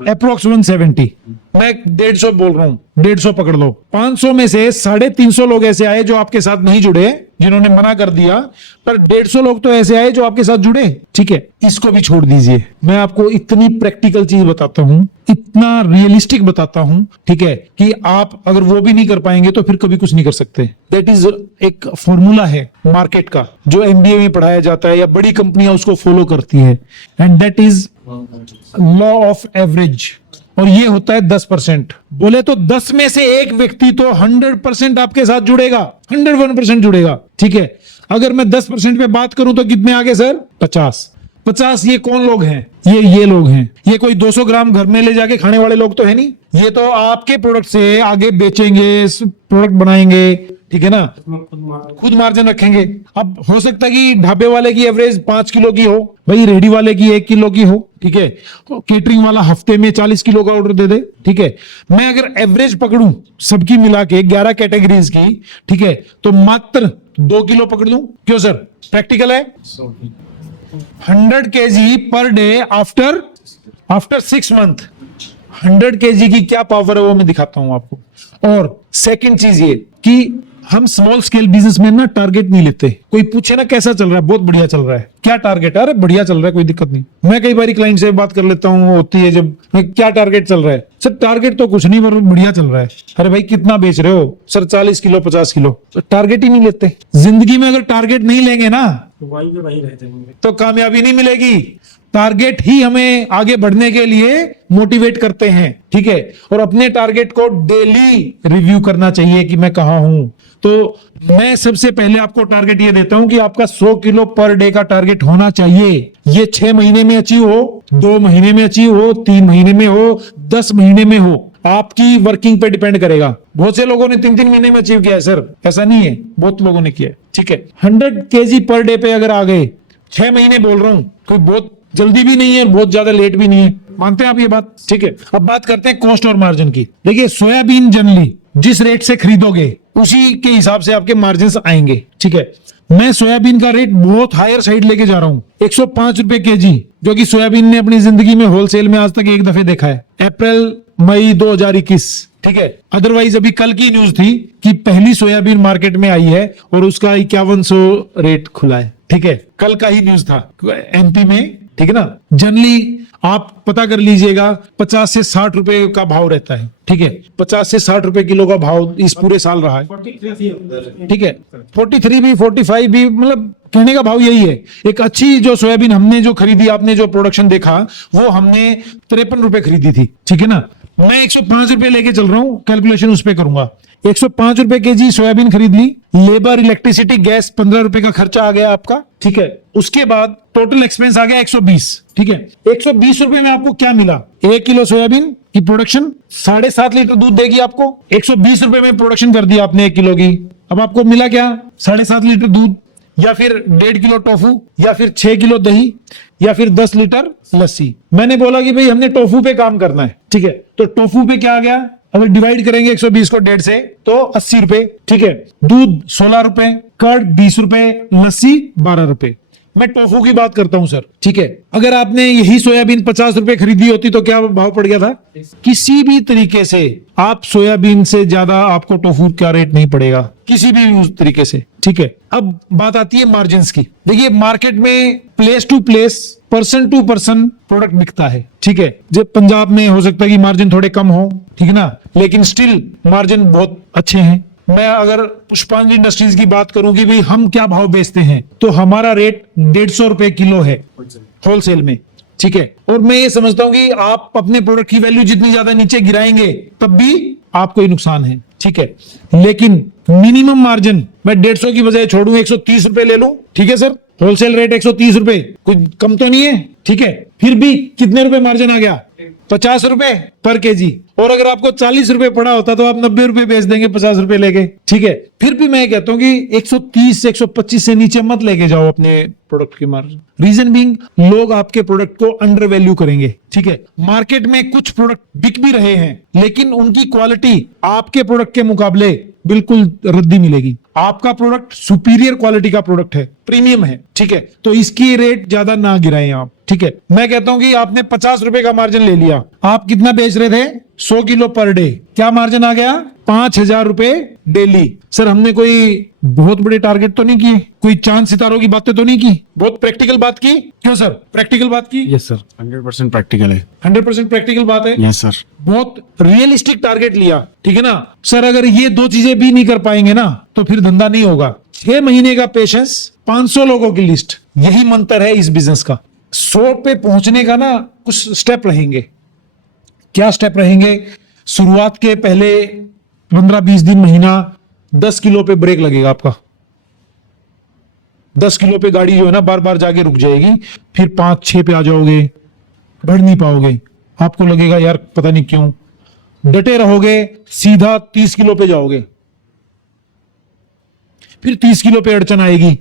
अप्रोक्स 170। मैं 150 बोल रहा हूं, 150 पकड़ लो। 500 में से 350 लोग ऐसे आए जो आपके साथ नहीं जुड़े, जिन्होंने मना कर दिया, पर 150 लोग तो ऐसे आए जो आपके साथ जुड़े, ठीक है। इसको भी छोड़ दीजिए। मैं आपको इतनी प्रैक्टिकल चीज बताता हूं, इतना रियलिस्टिक बताता हूं, ठीक है, कि आप अगर वो भी नहीं कर पाएंगे तो फिर कभी कुछ नहीं कर सकते। दैट इज एक फॉर्मूला है मार्केट का जो MBA में पढ़ाया जाता है या बड़ी कंपनियां उसको फॉलो करती है, and that is law of average. और ये होता है 10%। बोले तो 10 में से एक व्यक्ति तो 100% आपके साथ जुड़ेगा, 101% जुड़ेगा, ठीक है। अगर मैं 10% पे बात करूं तो कितने आगे सर? 50। ये कौन लोग हैं? ये लोग हैं। ये कोई 200 ग्राम घर में ले जाके खाने वाले लोग तो है नहीं। ये तो आपके प्रोडक्ट से आगे बेचेंगे, प्रोडक्ट बनाएंगे, ठीक है ना, खुद मार्जिन रखेंगे। अब हो सकता है कि ढाबे वाले की एवरेज 5 किलो की हो, भाई रेडी वाले की 1 किलो की हो, ठीक है। केटरिंग वाला हफ्ते में 40 किलो का ऑर्डर दे दे, ठीक है। मैं अगर एवरेज पकड़ूं सबकी मिला के 11 कैटेगरीज की, ठीक है, तो मात्र 2 किलो पकड़ लूं। क्यों सर? प्रैक्टिकल है। 100 kg per day after 6 month. 100 kg की क्या पावर है वो मैं दिखाता हूं आपको। और सेकंड चीज ये कि हम स्मॉल स्केल बिजनेस में ना टारगेट नहीं लेते। कोई पूछे ना कैसा चल रहा है? बहुत बढ़िया चल रहा है। क्या टारगेट है? अरे बढ़िया चल रहा है, कोई दिक्कत नहीं। मैं कई बार क्लाइंट से बात कर लेता हूँ, होती है जब, क्या टारगेट चल रहा है? सर टारगेट तो कुछ नहीं, पर बढ़िया चल रहा है। अरे भाई कितना बेच रहे हो? Sir 40 kilo 50 kilo. तो टारगेट ही नहीं लेते। जिंदगी में अगर टारगेट नहीं लेंगे ना वहीं पे वहीं रहते होंगे। तो कामयाबी नहीं मिलेगी। टारगेट ही हमें आगे बढ़ने के लिए मोटिवेट करते हैं, ठीक है। और अपने टारगेट को डेली रिव्यू करना चाहिए कि मैं कहां हूं। तो मैं सबसे पहले आपको टारगेट ये देता हूं कि आपका 100 किलो पर डे का टारगेट होना चाहिए। ये 6 महीने में अचीव हो, 2 महीने में अचीव हो, 3 महीने में हो, 10 महीने में हो, आपकी वर्किंग पे डिपेंड करेगा। बहुत से लोगों ने 3-3 महीने में अचीव किया है सर, ऐसा नहीं है, बहुत लोगों ने किया है, ठीक है। 100 केजी पर डे पे अगर आ गए, 6 महीने बोल रहा हूं, कोई बहुत जल्दी भी नहीं है, बहुत ज्यादा लेट भी नहीं है, मानते हैं आप ये बात, ठीक है। अब बात करते हैं कॉस्ट और मार्जिन की। देखिए सोयाबीन जनरली जिस रेट से खरीदोगे उसी के हिसाब से आपके मार्जिन आएंगे, ठीक है। मैं सोयाबीन का रेट बहुत हायर साइड लेके जा रहा हूं, 105 रुपए केजी, जो कि सोयाबीन ने अपनी जिंदगी में होलसेल में आज तक एक दफे देखा है, अप्रैल मई 2021, ठीक है। अदरवाइज अभी कल की न्यूज थी कि पहली सोयाबीन मार्केट में आई है और उसका 5100 रेट खुला है, ठीक है। कल का ही न्यूज था एमपी में, ठीक है ना। जनरली आप पता कर लीजिएगा 50 से 60 रुपए का भाव रहता है, ठीक है। 50 से 60 रुपए किलो का भाव इस पूरे साल रहा है, ठीक है। 43 भी 45 भी, मतलब कहने का भाव यही है। एक अच्छी जो सोयाबीन हमने जो खरीदी, आपने जो प्रोडक्शन देखा, वो हमने 53 रुपए खरीदी थी, ठीक है ना। मैं 105 रुपए लेके चल रहा हूं, कैलकुलेशन उस पे करूंगा। 105 रुपए केजी सोयाबीन खरीद ली, लेबर, इलेक्ट्रिसिटी, गैस 15 रुपए का खर्चा आ गया आपका, ठीक है। उसके बाद टोटल एक्सपेंस आ गया 120, ठीक है। 120 रुपए में आपको क्या मिला? 1 किलो सोयाबीन की प्रोडक्शन 7.5 लीटर दूध देगी आपको। 120 रुपए में प्रोडक्शन कर दिया आपने 1 किलो की, अब आपको मिला क्या? 7.5 लीटर दूध, या फिर 1.5 किलो टोफू, या फिर 6 किलो दही, या फिर 10 लीटर लस्सी। मैंने बोला कि भाई हमने टोफू पे काम करना है, ठीक है। तो टोफू पे क्या आ गया? अगर डिवाइड करेंगे 120 को 1.5 से तो 80 रुपए, ठीक है। दूध 16 रुपए, कर्ड 20 रुपए, लस्सी 12 रुपए। मैं टोफू की बात करता हूं सर, ठीक है। अगर आपने यही सोयाबीन 50 रुपए खरीदी होती तो क्या भाव पड़ गया था? किसी भी तरीके से आप सोयाबीन से ज्यादा आपको टोफू का रेट नहीं पड़ेगा, किसी भी उस तरीके से, ठीक है। अब बात आती है मार्जिन की। देखिए मार्केट में place to place, person to person product बिकता है, ठीक है। जब पंजाब में हो सकता है कि मार्जिन थोड़े कम हो, ठीक है ना, लेकिन स्टिल मार्जिन बहुत अच्छे हैं। मैं अगर पुष्पांजलि इंडस्ट्रीज की बात करूं कि भाई हम क्या भाव बेचते हैं, तो हमारा रेट 150 रुपए किलो है होलसेल में, ठीक है। और मैं ये समझता हूं कि आप अपने प्रोडक्ट की वैल्यू जितनी ज्यादा नीचे गिराएंगे तब भी आपको ही नुकसान है, ठीक है। लेकिन मिनिमम मार्जिन मैं 150 की बजाय छोड़ू 130 रुपए ले लूं, ठीक है सर। होलसेल रेट 130 रुपए, कुछ कम तो नहीं है, ठीक है। फिर भी कितने रुपए मार्जिन आ गया? 50 रुपए पर केजी। और अगर आपको 40 रुपए पड़ा होता तो आप 90 रुपए बेच देंगे 50 रुपए लेके, ठीक है। फिर भी मैं कहता हूं कि 130 से 125 से नीचे मत लेके जाओ अपने प्रोडक्ट की मार्जिन। रीजन बीइंग, लोग आपके प्रोडक्ट को अंडर वैल्यू करेंगे, ठीक है। मार्केट में कुछ प्रोडक्ट बिक भी रहे हैं, लेकिन उनकी क्वालिटी आपके प्रोडक्ट के मुकाबले बिल्कुल रद्दी मिलेगी। आपका प्रोडक्ट सुपीरियर क्वालिटी का प्रोडक्ट है, प्रीमियम है, ठीक है। तो इसकी रेट ज्यादा ना गिराएं आप, ठीक है। मैं कहता हूं कि आपने 50 रुपए का मार्जिन ले लिया, आप कितना बेच रहे थे? 100 किलो पर डे, क्या मार्जिन आ गया? 5000 रुपए डेली। सर हमने कोई बहुत बड़े टारगेट तो नहीं किए, कोई चांद सितारों की बातें तो नहीं की, बहुत प्रैक्टिकल बात की। क्यों सर प्रैक्टिकल बात की? यस सर, 100% प्रैक्टिकल है। 100% प्रैक्टिकल बात है। Yes sir. बहुत रियलिस्टिक टारगेट लिया, ठीक है ना सर। अगर ये 2 चीजें भी नहीं कर पाएंगे ना तो फिर धंधा नहीं होगा। 6 महीने का पेशेंस, 500 लोगों की लिस्ट, यही मंत्र है इस बिजनेस का। 100 पे पहुंचने का ना कुछ स्टेप रहेंगे। क्या स्टेप रहेंगे? शुरुआत के पहले 15-20 दिन, महीना 10 किलो पे ब्रेक लगेगा आपका। 10 किलो पे गाड़ी जो है ना बार बार जाके रुक जाएगी, फिर 5-6 पे आ जाओगे, बढ़ नहीं पाओगे। आपको लगेगा यार पता नहीं क्यों। डटे रहोगे, सीधा 30 किलो पे जाओगे, फिर 30 किलो पे अड़चन आएगी,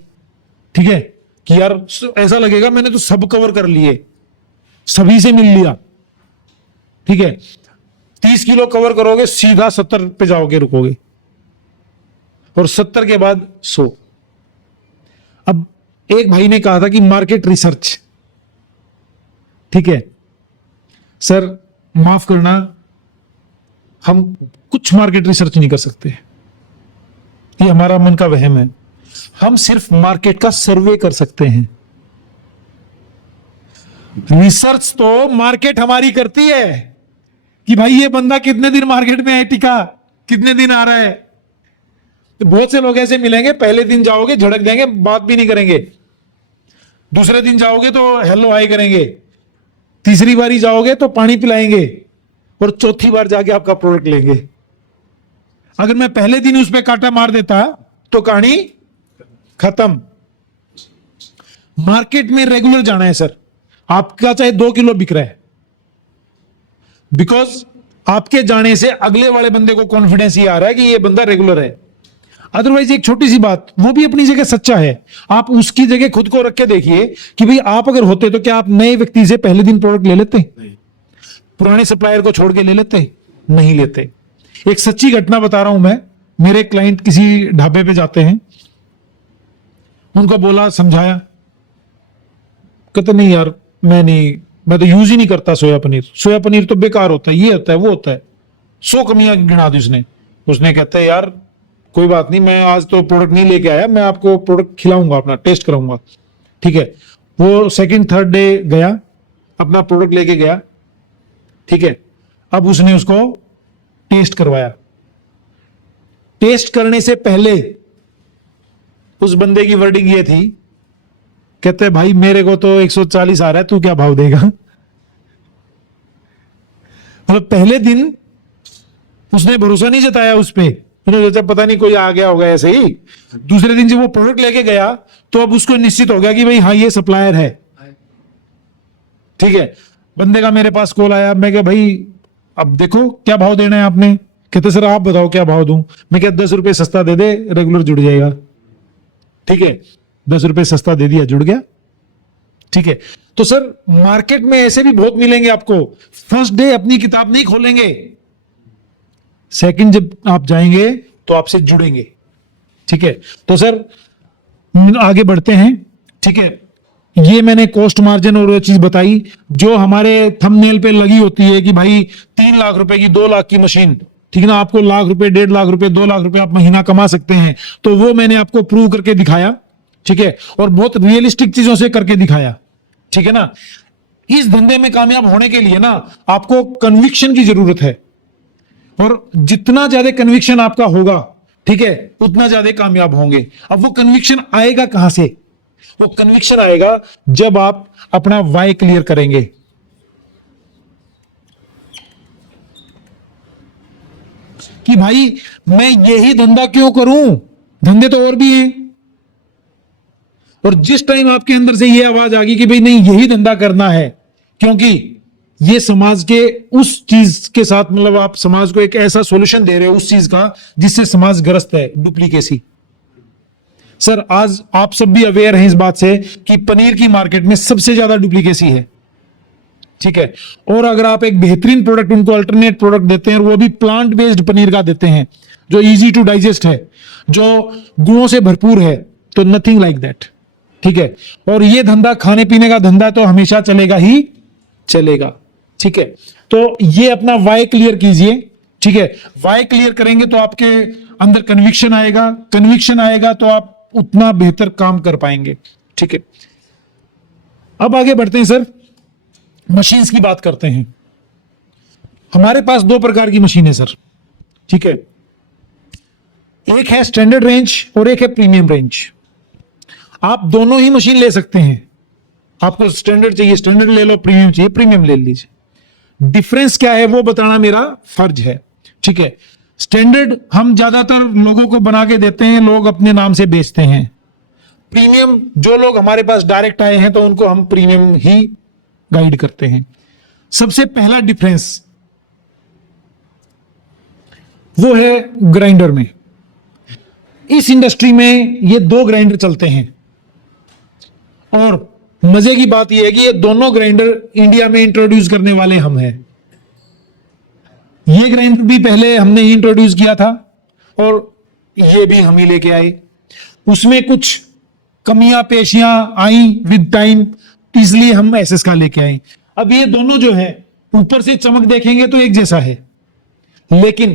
ठीक है, कि यार ऐसा लगेगा मैंने तो सब कवर कर लिए, सभी से मिल लिया, ठीक है। 30 किलो कवर करोगे, सीधा 70 पे जाओगे, रुकोगे, और 70 के बाद 100। अब एक भाई ने कहा था कि मार्केट रिसर्च, ठीक है सर, माफ करना, हम कुछ मार्केट रिसर्च नहीं कर सकते, ये हमारा मन का वहम है। हम सिर्फ मार्केट का सर्वे कर सकते हैं। रिसर्च तो मार्केट हमारी करती है कि भाई ये बंदा कितने दिन मार्केट में है टिका, कितने दिन आ रहा है। तो बहुत से लोग ऐसे मिलेंगे, पहले दिन जाओगे झड़क देंगे, बात भी नहीं करेंगे, दूसरे दिन जाओगे तो हेलो हाय करेंगे, तीसरी बारी जाओगे तो पानी पिलाएंगे, और चौथी बार जाके आपका प्रोडक्ट लेंगे। अगर मैं पहले दिन उस पर कांटा मार देता तो कहानी खत्म। मार्केट में रेगुलर जाना है सर। आपका चाहे 2 किलो बिक रहा है, बिकॉज आपके जाने से अगले वाले बंदे को कॉन्फिडेंस ये आ रहा है कि ये बंदा रेगुलर है। अदरवाइज एक छोटी सी बात, वो भी अपनी जगह सच्चा है, आप उसकी जगह खुद को रख के देखिए कि भाई आप अगर होते तो क्या आप नए व्यक्ति से पहले दिन प्रोडक्ट ले लेते? पुराने सप्लायर को छोड़ के ले लेते? नहीं लेते। एक सच्ची घटना बता रहा हूं मैं। मेरे क्लाइंट किसी ढाबे पे जाते हैं, उनको बोला, समझाया, कहते नहीं यार मैं तो यूज ही नहीं करता सोया पनीर, सोया पनीर तो बेकार होता है, ये होता है वो होता है, 100 कमियां गिना दी उसने कहता है यार कोई बात नहीं, मैं आज तो प्रोडक्ट नहीं लेके आया, मैं आपको प्रोडक्ट खिलाऊंगा, अपना टेस्ट कराऊंगा। ठीक है, वो सेकंड थर्ड डे गया, अपना प्रोडक्ट लेके गया। ठीक है, अब उसने उसको टेस्ट करवाया। टेस्ट करने से पहले उस बंदे की वर्डिंग ये थी, कहते भाई मेरे को तो 140 आ रहा है, तू क्या भाव देगा? मतलब पहले दिन उसने भरोसा नहीं जताया उस पे, उन्होंने सोचा पता नहीं कोई आ गया होगा ऐसे ही। दूसरे दिन जब वो प्रोडक्ट लेके गया तो अब उसको निश्चित हो गया कि भाई हाँ ये सप्लायर है। ठीक है, बंदे का मेरे पास कॉल आया, मैं क्या भाई अब देखो क्या भाव देना है आपने? कहते सर आप बताओ क्या भाव दूं? मैं क्या 10 रुपए सस्ता दे दे, रेगुलर जुड़ जाएगा। ठीक है, 10 रुपए सस्ता दे दिया, जुड़ गया। ठीक है, तो सर मार्केट में ऐसे भी बहुत मिलेंगे आपको। फर्स्ट डे अपनी किताब नहीं खोलेंगे, सेकंड जब आप जाएंगे तो आपसे जुड़ेंगे। ठीक है, तो सर आगे बढ़ते हैं। ठीक है, ये मैंने कॉस्ट मार्जिन और वो चीज बताई जो हमारे थंबनेल पे लगी होती है कि भाई 3 लाख रुपए की 2 लाख की मशीन, ठीक है ना, आपको लाख रुपए 1.5 लाख रुपए 2 लाख रुपए आप महीना कमा सकते हैं। तो वो मैंने आपको प्रूव करके दिखाया। ठीक है, और बहुत रियलिस्टिक चीजों से करके दिखाया। ठीक है ना, इस धंधे में कामयाब होने के लिए ना आपको कन्विक्शन की जरूरत है, और जितना ज्यादा कन्विक्शन आपका होगा, ठीक है, उतना ज्यादा कामयाब होंगे। अब वो कन्विक्शन आएगा कहां से? वो कन्विक्शन आएगा जब आप अपना वाई क्लियर करेंगे। कि भाई मैं यही धंधा क्यों करूं, धंधे तो और भी हैं। और जिस टाइम आपके अंदर से ये आवाज आ गई कि भाई नहीं यही धंधा करना है, क्योंकि ये समाज के उस चीज के साथ, मतलब आप समाज को एक ऐसा सॉल्यूशन दे रहे हो उस चीज का जिससे समाज ग्रस्त है, डुप्लीकेसी। सर आज आप सब भी अवेयर हैं इस बात से कि पनीर की मार्केट में सबसे ज्यादा डुप्लीकेसी है। ठीक है, और अगर आप एक बेहतरीन प्रोडक्ट उनको अल्टरनेट प्रोडक्ट देते हैं, और वो भी प्लांट बेस्ड पनीर का देते हैं जो इजी टू डाइजेस्ट है, जो गुणों से भरपूर है, तो नथिंग लाइक दैट। ठीक है, और ये धंधा खाने पीने का धंधा तो हमेशा चलेगा ही चलेगा। ठीक है, तो ये अपना वाई क्लियर कीजिए। ठीक है, वाई क्लियर करेंगे तो आपके अंदर कन्विक्शन आएगा, कन्विक्शन आएगा तो आप उतना बेहतर काम कर पाएंगे। ठीक है, अब आगे बढ़ते हैं सर, मशीन्स की बात करते हैं। हमारे पास 2 प्रकार की मशीन है सर। ठीक है, एक है स्टैंडर्ड रेंज और एक है प्रीमियम रेंज। आप दोनों ही मशीन ले सकते हैं। आपको स्टैंडर्ड चाहिए स्टैंडर्ड ले लो, प्रीमियम चाहिए प्रीमियम ले लीजिए। डिफरेंस क्या है वो बताना मेरा फर्ज है। ठीक है, स्टैंडर्ड हम ज्यादातर लोगों को बना के देते हैं, लोग अपने नाम से बेचते हैं। प्रीमियम जो लोग हमारे पास डायरेक्ट आए हैं तो उनको हम प्रीमियम ही गाइड करते हैं। सबसे पहला डिफरेंस वो है ग्राइंडर में। इस इंडस्ट्री में ये 2 ग्राइंडर चलते हैं, और मजे की बात यह है कि ये दोनों ग्राइंडर इंडिया में इंट्रोड्यूस करने वाले हम हैं। ये ग्राइंडर भी पहले हमने ही इंट्रोड्यूस किया था, और ये भी हम ही लेके आए। उसमें कुछ कमियां पेशियां आई विद टाइम, इसलिए हम एसएस का लेके आए। अब ये दोनों जो है ऊपर से चमक देखेंगे तो एक जैसा है, लेकिन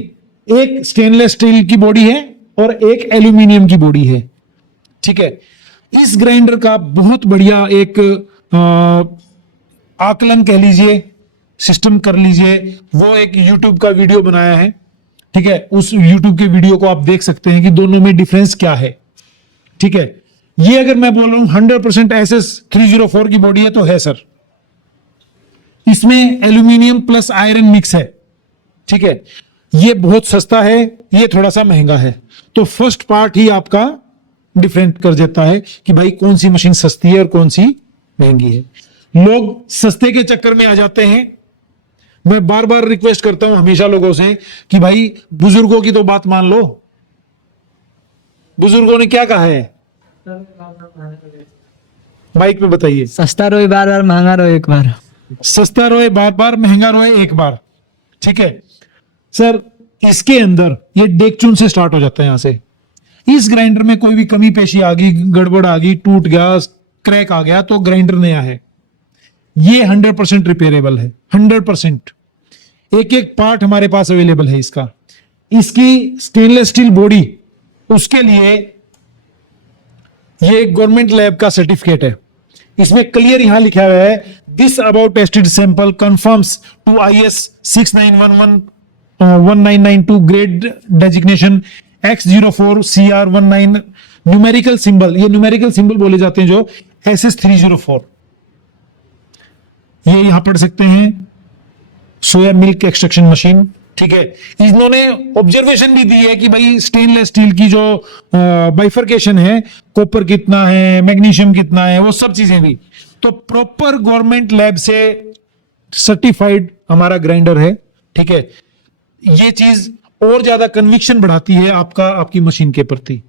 एक स्टेनलेस स्टील की बॉडी है और एक एल्यूमिनियम की बॉडी है। ठीक है, इस ग्राइंडर का बहुत बढ़िया एक आकलन कह लीजिए, सिस्टम कर लीजिए, वो एक YouTube का वीडियो बनाया है। ठीक है, उस YouTube के वीडियो को आप देख सकते हैं कि दोनों में डिफरेंस क्या है। ठीक है, ये अगर मैं बोल रहा हूं 100% SS304 की बॉडी है तो है सर। इसमें एल्यूमिनियम प्लस आयरन मिक्स है, ठीक है। ये बहुत सस्ता है, ये थोड़ा सा महंगा है। तो फर्स्ट पार्ट ही आपका डिफरेंट कर देता है कि भाई कौन सी मशीन सस्ती है और कौन सी महंगी है। लोग सस्ते के चक्कर में आ जाते हैं। मैं बार बार रिक्वेस्ट करता हूं हमेशा लोगों से कि भाई बुजुर्गों की तो बात मान लो। बुजुर्गों ने क्या कहा है, माइक पे बताइए। सस्ता रोए बार बार, महंगा रोए एक बार। सस्ता रोए बार बार, महंगा रोए एक बार, ठीक है सर। इसके अंदर ये डेकचून से स्टार्ट हो जाता है। यहां से इस ग्राइंडर में कोई भी कमी पेशी आ गई, गड़बड़ आ गई, टूट गया, क्रैक आ गया तो ग्राइंडर नया है। ये 100% रिपेयरेबल है, 100%। एक एक पार्ट हमारे पास अवेलेबल है इसका। इसकी स्टेनलेस स्टील बॉडी, उसके लिए ये गवर्नमेंट लैब का सर्टिफिकेट है। इसमें क्लियर यहां लिखा हुआ है, this about tested sample conforms to IS 6911-1992 grade designation X04 CR19 numerical symbol. ये न्यूमेरिकल सिंबल बोले जाते हैं जो SS304। ये यहां पढ़ सकते हैं, सोया मिल्क एक्सट्रैक्शन मशीन, ठीक है। इन्होंने ऑब्जर्वेशन भी दी है कि भाई स्टेनलेस स्टील की जो बाइफर्केशन है, कॉपर कितना है, मैग्नीशियम कितना है, वो सब चीजें भी। तो प्रॉपर गवर्नमेंट लैब से सर्टिफाइड हमारा ग्राइंडर है, ठीक है। ये चीज और ज्यादा कन्विक्शन बढ़ाती है आपकी मशीन के प्रति।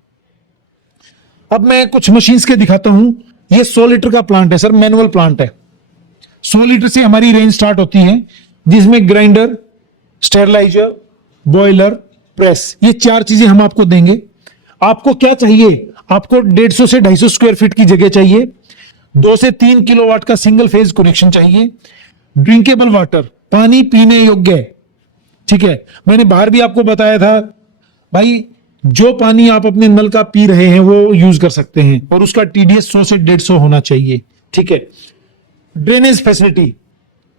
अब मैं कुछ मशीन्स के दिखाता हूं। ये 100 लीटर का प्लांट है सर, मैनुअल प्लांट है। 100 लीटर से हमारी रेंज स्टार्ट होती है, जिसमें ग्राइंडर, स्टेरलाइजर, बॉयलर, प्रेस, ये 4 चीजें हम आपको देंगे। आपको क्या चाहिए, आपको 150 से 250 स्क्वायर फीट की जगह चाहिए, 2 से 3 किलोवाट का सिंगल फेज कनेक्शन चाहिए, ड्रिंकेबल वाटर, पानी पीने योग्य है, ठीक है। मैंने बाहर भी आपको बताया था भाई, जो पानी आप अपने नल का पी रहे हैं वो यूज कर सकते हैं, और उसका TDS 100 से 150 होना चाहिए, ठीक है। ड्रेनेज फैसिलिटी,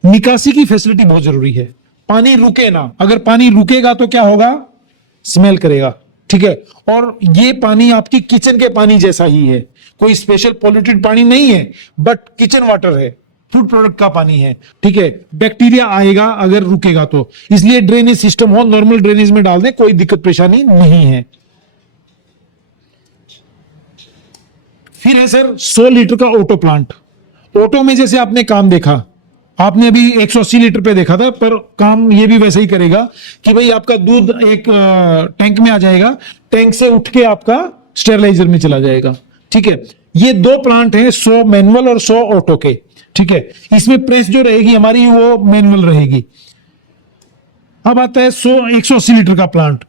निकासी की फैसिलिटी बहुत जरूरी है। पानी रुके ना, अगर पानी रुकेगा तो क्या होगा, स्मेल करेगा, ठीक है। और ये पानी आपकी किचन के पानी जैसा ही है, कोई स्पेशल पॉल्यूटेड पानी नहीं है, बट किचन वाटर है, फूड प्रोडक्ट का पानी है, ठीक है। बैक्टीरिया आएगा अगर रुकेगा तो, इसलिए ड्रेनेज सिस्टम हो, नॉर्मल ड्रेनेज में डाल दें, कोई दिक्कत परेशानी नहीं है। फिर है सर 100 लीटर का ऑटो प्लांट। ऑटो में जैसे आपने काम देखा, आपने अभी 180 लीटर पे देखा था, पर काम ये भी वैसे ही करेगा कि भाई आपका दूध एक टैंक में आ जाएगा, टैंक से उठ के आपका स्टेरलाइजर में चला जाएगा, ठीक है। ये 2 प्लांट हैं, 100 मैनुअल और 100 ऑटो के, ठीक है। इसमें प्रेस जो रहेगी हमारी वो मैनुअल रहेगी। अब आता है 180 लीटर का प्लांट।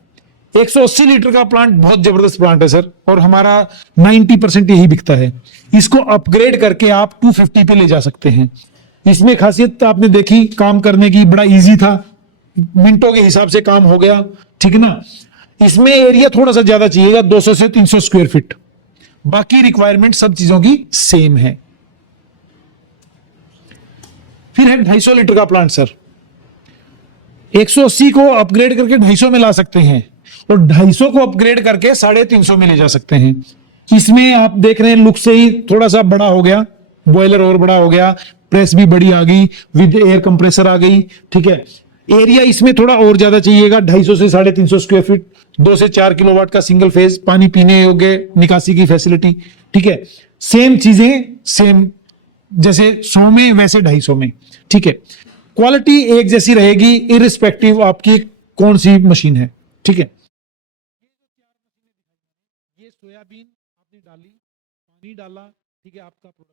180 लीटर का प्लांट बहुत जबरदस्त प्लांट है सर, और हमारा 90% यही बिकता है। इसको अपग्रेड करके आप 250 पे ले जा सकते हैं। इसमें खासियत आपने देखी काम करने की, बड़ा इजी था, मिनटों के हिसाब से काम हो गया, ठीक है ना। इसमें एरिया थोड़ा सा ज्यादा चाहिएगा, 200 से 300 स्क्वायर फीट। बाकी रिक्वायरमेंट सब चीजों की सेम है। फिर है 250 लीटर का प्लांट सर। 180 को अपग्रेड करके 250 में ला सकते हैं, और 250 को अपग्रेड करके 350 में ले जा सकते हैं। इसमें आप देख रहे हैं लुक से ही थोड़ा सा बड़ा हो गया, बॉयलर और बड़ा हो गया, प्रेस भी बड़ी आ गई, विद एयर कंप्रेसर आ गई, ठीक है। एरिया इसमें थोड़ा और ज्यादा चाहिएगा, 250 से 350 स्क्वायर फीट, 2 से 4 किलोवाट का सिंगल फेज, पानी पीने योग्य, निकासी की फैसिलिटी, ठीक है। सेम चीजें, सेम जैसे 100 में वैसे 250 में, ठीक है। क्वालिटी एक जैसी रहेगी, इरिस्पेक्टिव आपकी कौन सी मशीन है, ठीक है। ये सोयाबीन आपने डाली, पानी डाला, ठीक है, आपका प्रोडक्शन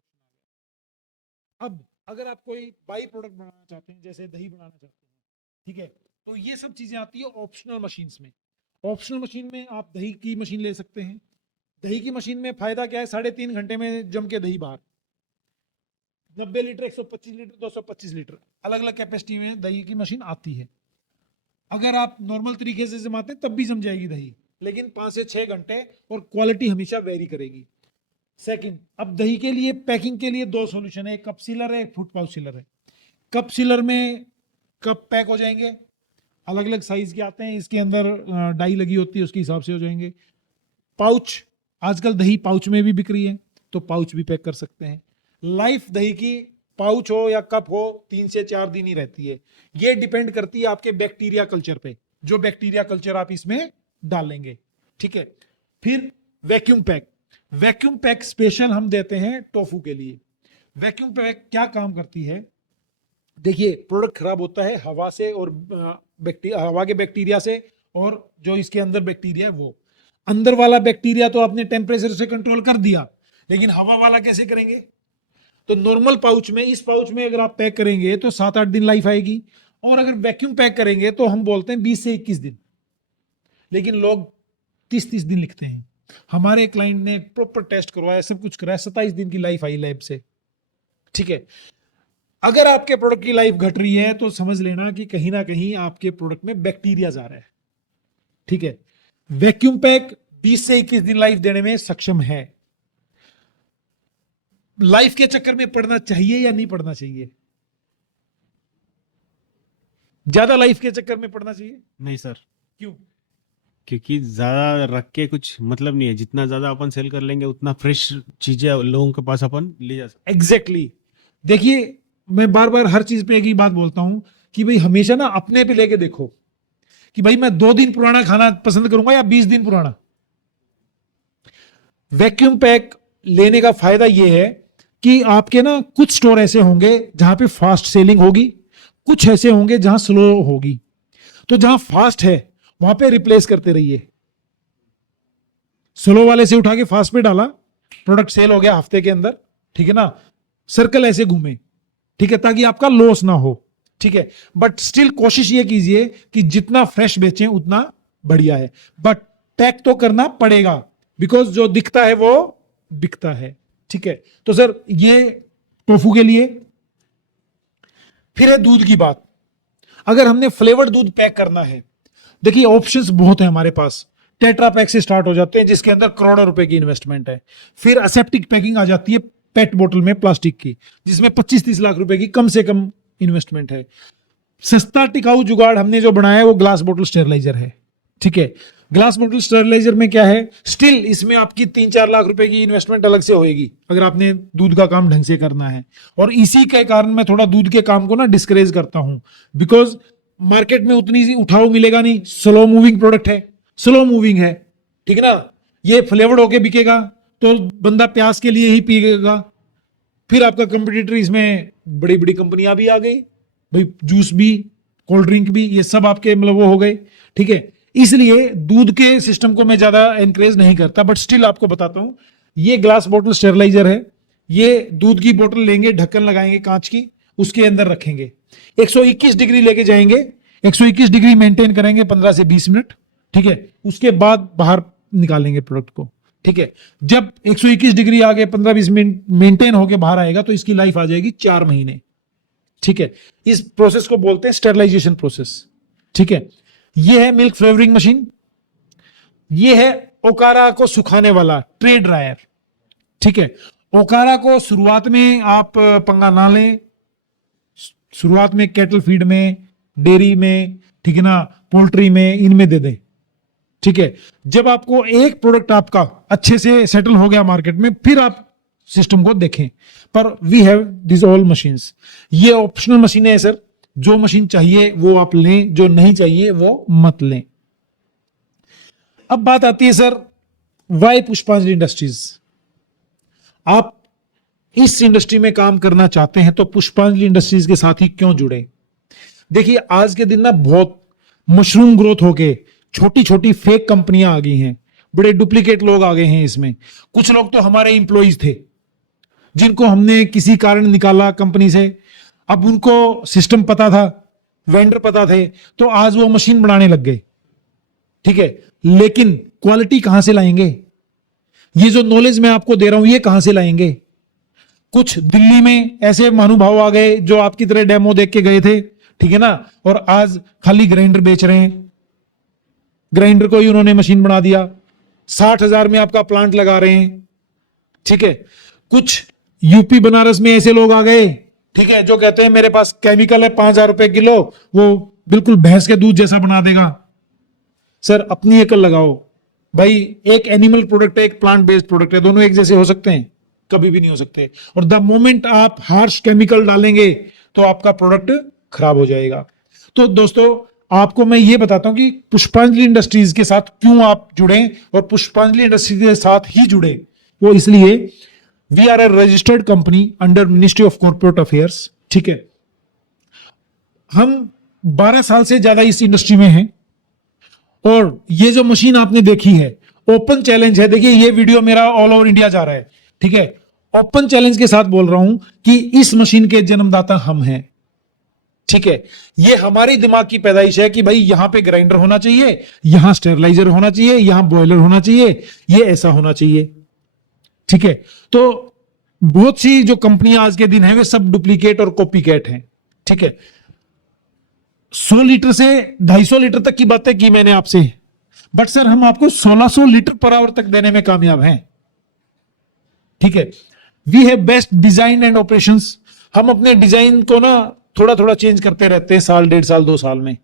आ गया। अब अगर आप कोई बाई प्रोडक्ट बनाना चाहते हैं, जैसे दही बनाना चाहते हैं, ठीक है, तो ये सब चीजें आती है ऑप्शनल मशीन्स में। ऑप्शनल मशीन में आप दही की मशीन ले सकते हैं। दही की मशीन में फायदा क्या है, 3.5 घंटे में जम के दही बाहर। 90 लीटर, 125 लीटर, 225 लीटर, अलग अलग कैपेसिटी में दही की मशीन आती है। अगर आप नॉर्मल तरीके से जमाते हैं तब भी जम जाएगी दही, लेकिन 5 से 6 घंटे, और क्वालिटी हमेशा वेरी करेगी। सेकंड, अब दही के लिए पैकिंग के लिए 2 सॉल्यूशन है, एक कप सीलर है, एक फुट पाउच सीलर है। कप सीलर में कप पैक हो जाएंगे, अलग अलग साइज के आते हैं, इसके अंदर डाई लगी होती है, उसके हिसाब से हो जाएंगे। पाउच आजकल दही पाउच में भी बिक रही है, तो पाउच भी पैक कर सकते हैं। लाइफ दही की पाउच हो या कप हो 3 से 4 दिन ही रहती है। ये डिपेंड करती है आपके बैक्टीरिया कल्चर पे, जो बैक्टीरिया कल्चर आप इसमें डालेंगे। ठीक है, फिर vacuum pack. Vacuum pack special हम देते हैं टोफू के लिए। वैक्यूम पैक क्या काम करती है, देखिए प्रोडक्ट खराब होता है हवा से और हवा के बैक्टीरिया से, और जो इसके अंदर बैक्टीरिया है वो, अंदर वाला बैक्टीरिया तो आपने टेम्परेचर से कंट्रोल कर दिया, लेकिन हवा वाला कैसे करेंगे? तो नॉर्मल पाउच में, इस पाउच में अगर आप पैक करेंगे तो 7-8 दिन लाइफ आएगी, और अगर वैक्यूम पैक करेंगे तो हम बोलते हैं 20 से 21 दिन, लेकिन लोग 30-30 दिन लिखते हैं। हमारे क्लाइंट ने प्रॉपर टेस्ट करवाया, सब कुछ कराया, 27 दिन की लाइफ आई लैब से। ठीक है, अगर आपके प्रोडक्ट की लाइफ घट रही है तो समझ लेना कि कहीं ना कहीं आपके प्रोडक्ट में बैक्टीरिया जा रहा है। ठीक है, वैक्यूम पैक 20 से 21 दिन लाइफ देने में सक्षम है। लाइफ के चक्कर में पड़ना चाहिए या नहीं पड़ना चाहिए? ज्यादा लाइफ के चक्कर में पड़ना चाहिए? नहीं सर, क्यों? क्योंकि ज्यादा रख के कुछ मतलब नहीं है। जितना ज्यादा अपन सेल कर लेंगे उतना फ्रेश चीजें लोगों के पास अपन ले जा सकते। एग्जैक्टली देखिए, मैं बार बार हर चीज पे एक ही बात बोलता हूं कि भाई हमेशा ना अपने पे लेके देखो कि भाई मैं 2 दिन पुराना खाना पसंद करूंगा या 20 दिन पुराना। वैक्यूम पैक लेने का फायदा यह है कि आपके ना कुछ स्टोर ऐसे होंगे जहां पे फास्ट सेलिंग होगी, कुछ ऐसे होंगे जहां स्लो होगी। तो जहां फास्ट है वहां पे रिप्लेस करते रहिए। स्लो वाले से उठा के फास्ट पे डाला, प्रोडक्ट सेल हो गया हफ्ते के अंदर। ठीक है ना, सर्कल ऐसे घूमे। ठीक है, ताकि आपका लॉस ना हो। ठीक है, बट स्टिल कोशिश ये कीजिए कि जितना फ्रेश बेचें उतना बढ़िया है, बट पैक तो करना पड़ेगा, बिकॉज जो दिखता है वो बिकता है। ठीक है, तो सर ये टोफू के लिए। फिर है दूध की बात। अगर हमने फ्लेवर्ड दूध पैक करना है, देखिए ऑप्शंस बहुत है हमारे पास। टेट्रा पैक से स्टार्ट हो जाते हैं जिसके अंदर करोड़ों रुपए की इन्वेस्टमेंट है। फिर असेप्टिक पैकिंग आ जाती है पेट बोतल में प्लास्टिक की, जिसमें 25-30 लाख रुपए की कम से कम इन्वेस्टमेंट है। सस्ता टिकाऊ जुगाड़ हमने जो बनाया है वो ग्लास बोतल स्टेरलाइजर है। ठीक है, ग्लास बोतल स्टेरलाइजर में क्या है, स्टिल इसमें आपकी 3-4 लाख रुपए की इन्वेस्टमेंट अलग से होगी अगर आपने दूध का काम ढंग से करना है। और इसी के कारण मैं थोड़ा दूध के काम को ना डिस्करेज करता हूं, बिकॉज मार्केट में उतनी सी उठाव मिलेगा नहीं। स्लो मूविंग प्रोडक्ट है, स्लो मूविंग है। ठीक है ना, ये फ्लेवर्ड होके बिकेगा तो बंदा प्यास के लिए ही पिएगा। फिर आपका कंपटीटर इसमें बड़ी बड़ी कंपनियां भी आ गई भाई, जूस भी, कोल्ड ड्रिंक भी, ये सब आपके मतलब वो हो गए। ठीक है, इसलिए दूध के सिस्टम को मैं ज्यादा एनकरेज नहीं करता, बट स्टिल आपको बताता हूं। ये ग्लास बोतल स्टेरलाइजर है। ये दूध की बोतल लेंगे, ढक्कन लगाएंगे कांच की, उसके अंदर रखेंगे, 121 डिग्री लेके जाएंगे, 121 डिग्री मेंटेन करेंगे 15 से 20 मिनट। ठीक है, उसके बाद बाहर निकालेंगे प्रोडक्ट को। ठीक है, जब 121 डिग्री आगे 15-20 मिनट मेंटेन होके बाहर आएगा तो इसकी लाइफ आ जाएगी 4 महीने। ठीक है, इस प्रोसेस को बोलते हैं स्टेरलाइजेशन प्रोसेस। ठीक है, ये है मिल्क फ्लेवरिंग मशीन। ये है ओकारा को सुखाने वाला ट्रे ड्रायर। ठीक है, ओकारा को शुरुआत में आप पंगा ना लें, शुरुआत में कैटल फीड में, डेयरी में, ठीक है ना, पोल्ट्री में, इनमें दे दें। ठीक है, जब आपको एक प्रोडक्ट आपका अच्छे से सेटल हो गया मार्केट में, फिर आप सिस्टम को देखें। पर we have this all machines. ये ऑप्शनल मशीनें है सर, जो मशीन चाहिए वो आप लें, जो नहीं चाहिए वो मत लें। अब बात आती है सर, वाई पुष्पांजलि इंडस्ट्रीज। आप इस इंडस्ट्री में काम करना चाहते हैं तो पुष्पांजलि इंडस्ट्रीज के साथ ही क्यों जुड़े? देखिए आज के दिन ना बहुत मशरूम ग्रोथ होके छोटी छोटी फेक कंपनियां आ गई हैं, बड़े डुप्लीकेट लोग आ गए हैं इसमें। कुछ लोग तो हमारे इंप्लॉइज थे जिनको हमने किसी कारण निकाला कंपनी से। अब उनको सिस्टम पता था, वेंडर पता थे, तो आज वो मशीन बनाने लग गए। ठीक है, लेकिन क्वालिटी कहां से लाएंगे? ये जो नॉलेज मैं आपको दे रहा हूं ये कहां से लाएंगे? कुछ दिल्ली में ऐसे महानुभाव आ गए जो आपकी तरह डेमो देख के गए थे, ठीक है ना, और आज खाली ग्राइंडर बेच रहे हैं। ग्राइंडर को ही उन्होंने मशीन बना दिया, 60,000 में आपका प्लांट लगा रहे हैं। ठीक है, कुछ यूपी बनारस में ऐसे लोग आ गए, ठीक है, जो कहते हैं मेरे पास केमिकल है 5,000 रुपए किलो, वो बिल्कुल भैंस के दूध जैसा बना देगा। सर अपनी अकल लगाओ, भाई एक एनिमल प्रोडक्ट है, एक प्लांट बेस्ड प्रोडक्ट है, दोनों एक जैसे हो सकते हैं? कभी भी नहीं हो सकते। और द मोमेंट आप हार्श केमिकल डालेंगे तो आपका प्रोडक्ट खराब हो जाएगा। तो दोस्तों आपको मैं ये बताता हूं कि पुष्पांजलि इंडस्ट्रीज के साथ क्यों आप जुड़े, और पुष्पांजलि इंडस्ट्रीज के साथ ही जुड़े, वो इसलिए we are a registered company under ministry of corporate affairs. ठीक है, हम 12 साल से ज्यादा इस इंडस्ट्री में हैं, और ये जो मशीन आपने देखी है ओपन चैलेंज है। देखिए ये वीडियो मेरा ऑल ओवर इंडिया जा रहा है, ठीक है, ओपन चैलेंज के साथ बोल रहा हूं कि इस मशीन के जन्मदाता हम हैं। ठीक है, ये हमारी दिमाग की पैदाइश है कि भाई यहां पे ग्राइंडर होना चाहिए, यहां स्टेरलाइजर होना चाहिए, यहां बॉयलर होना चाहिए, ये ऐसा होना चाहिए। ठीक है, तो बहुत सी जो कंपनियां आज के दिन है वे सब डुप्लीकेट और कॉपी कैट हैं। ठीक है, 100 लीटर से 250 लीटर तक की बातें की मैंने आपसे, बट सर हम आपको 1600 लीटर पर आवर तक देने में कामयाब हैं। ठीक है, we have best design and operations. हम अपने डिजाइन को ना थोड़ा थोड़ा चेंज करते रहते हैं, साल 1.5 साल 2 साल में,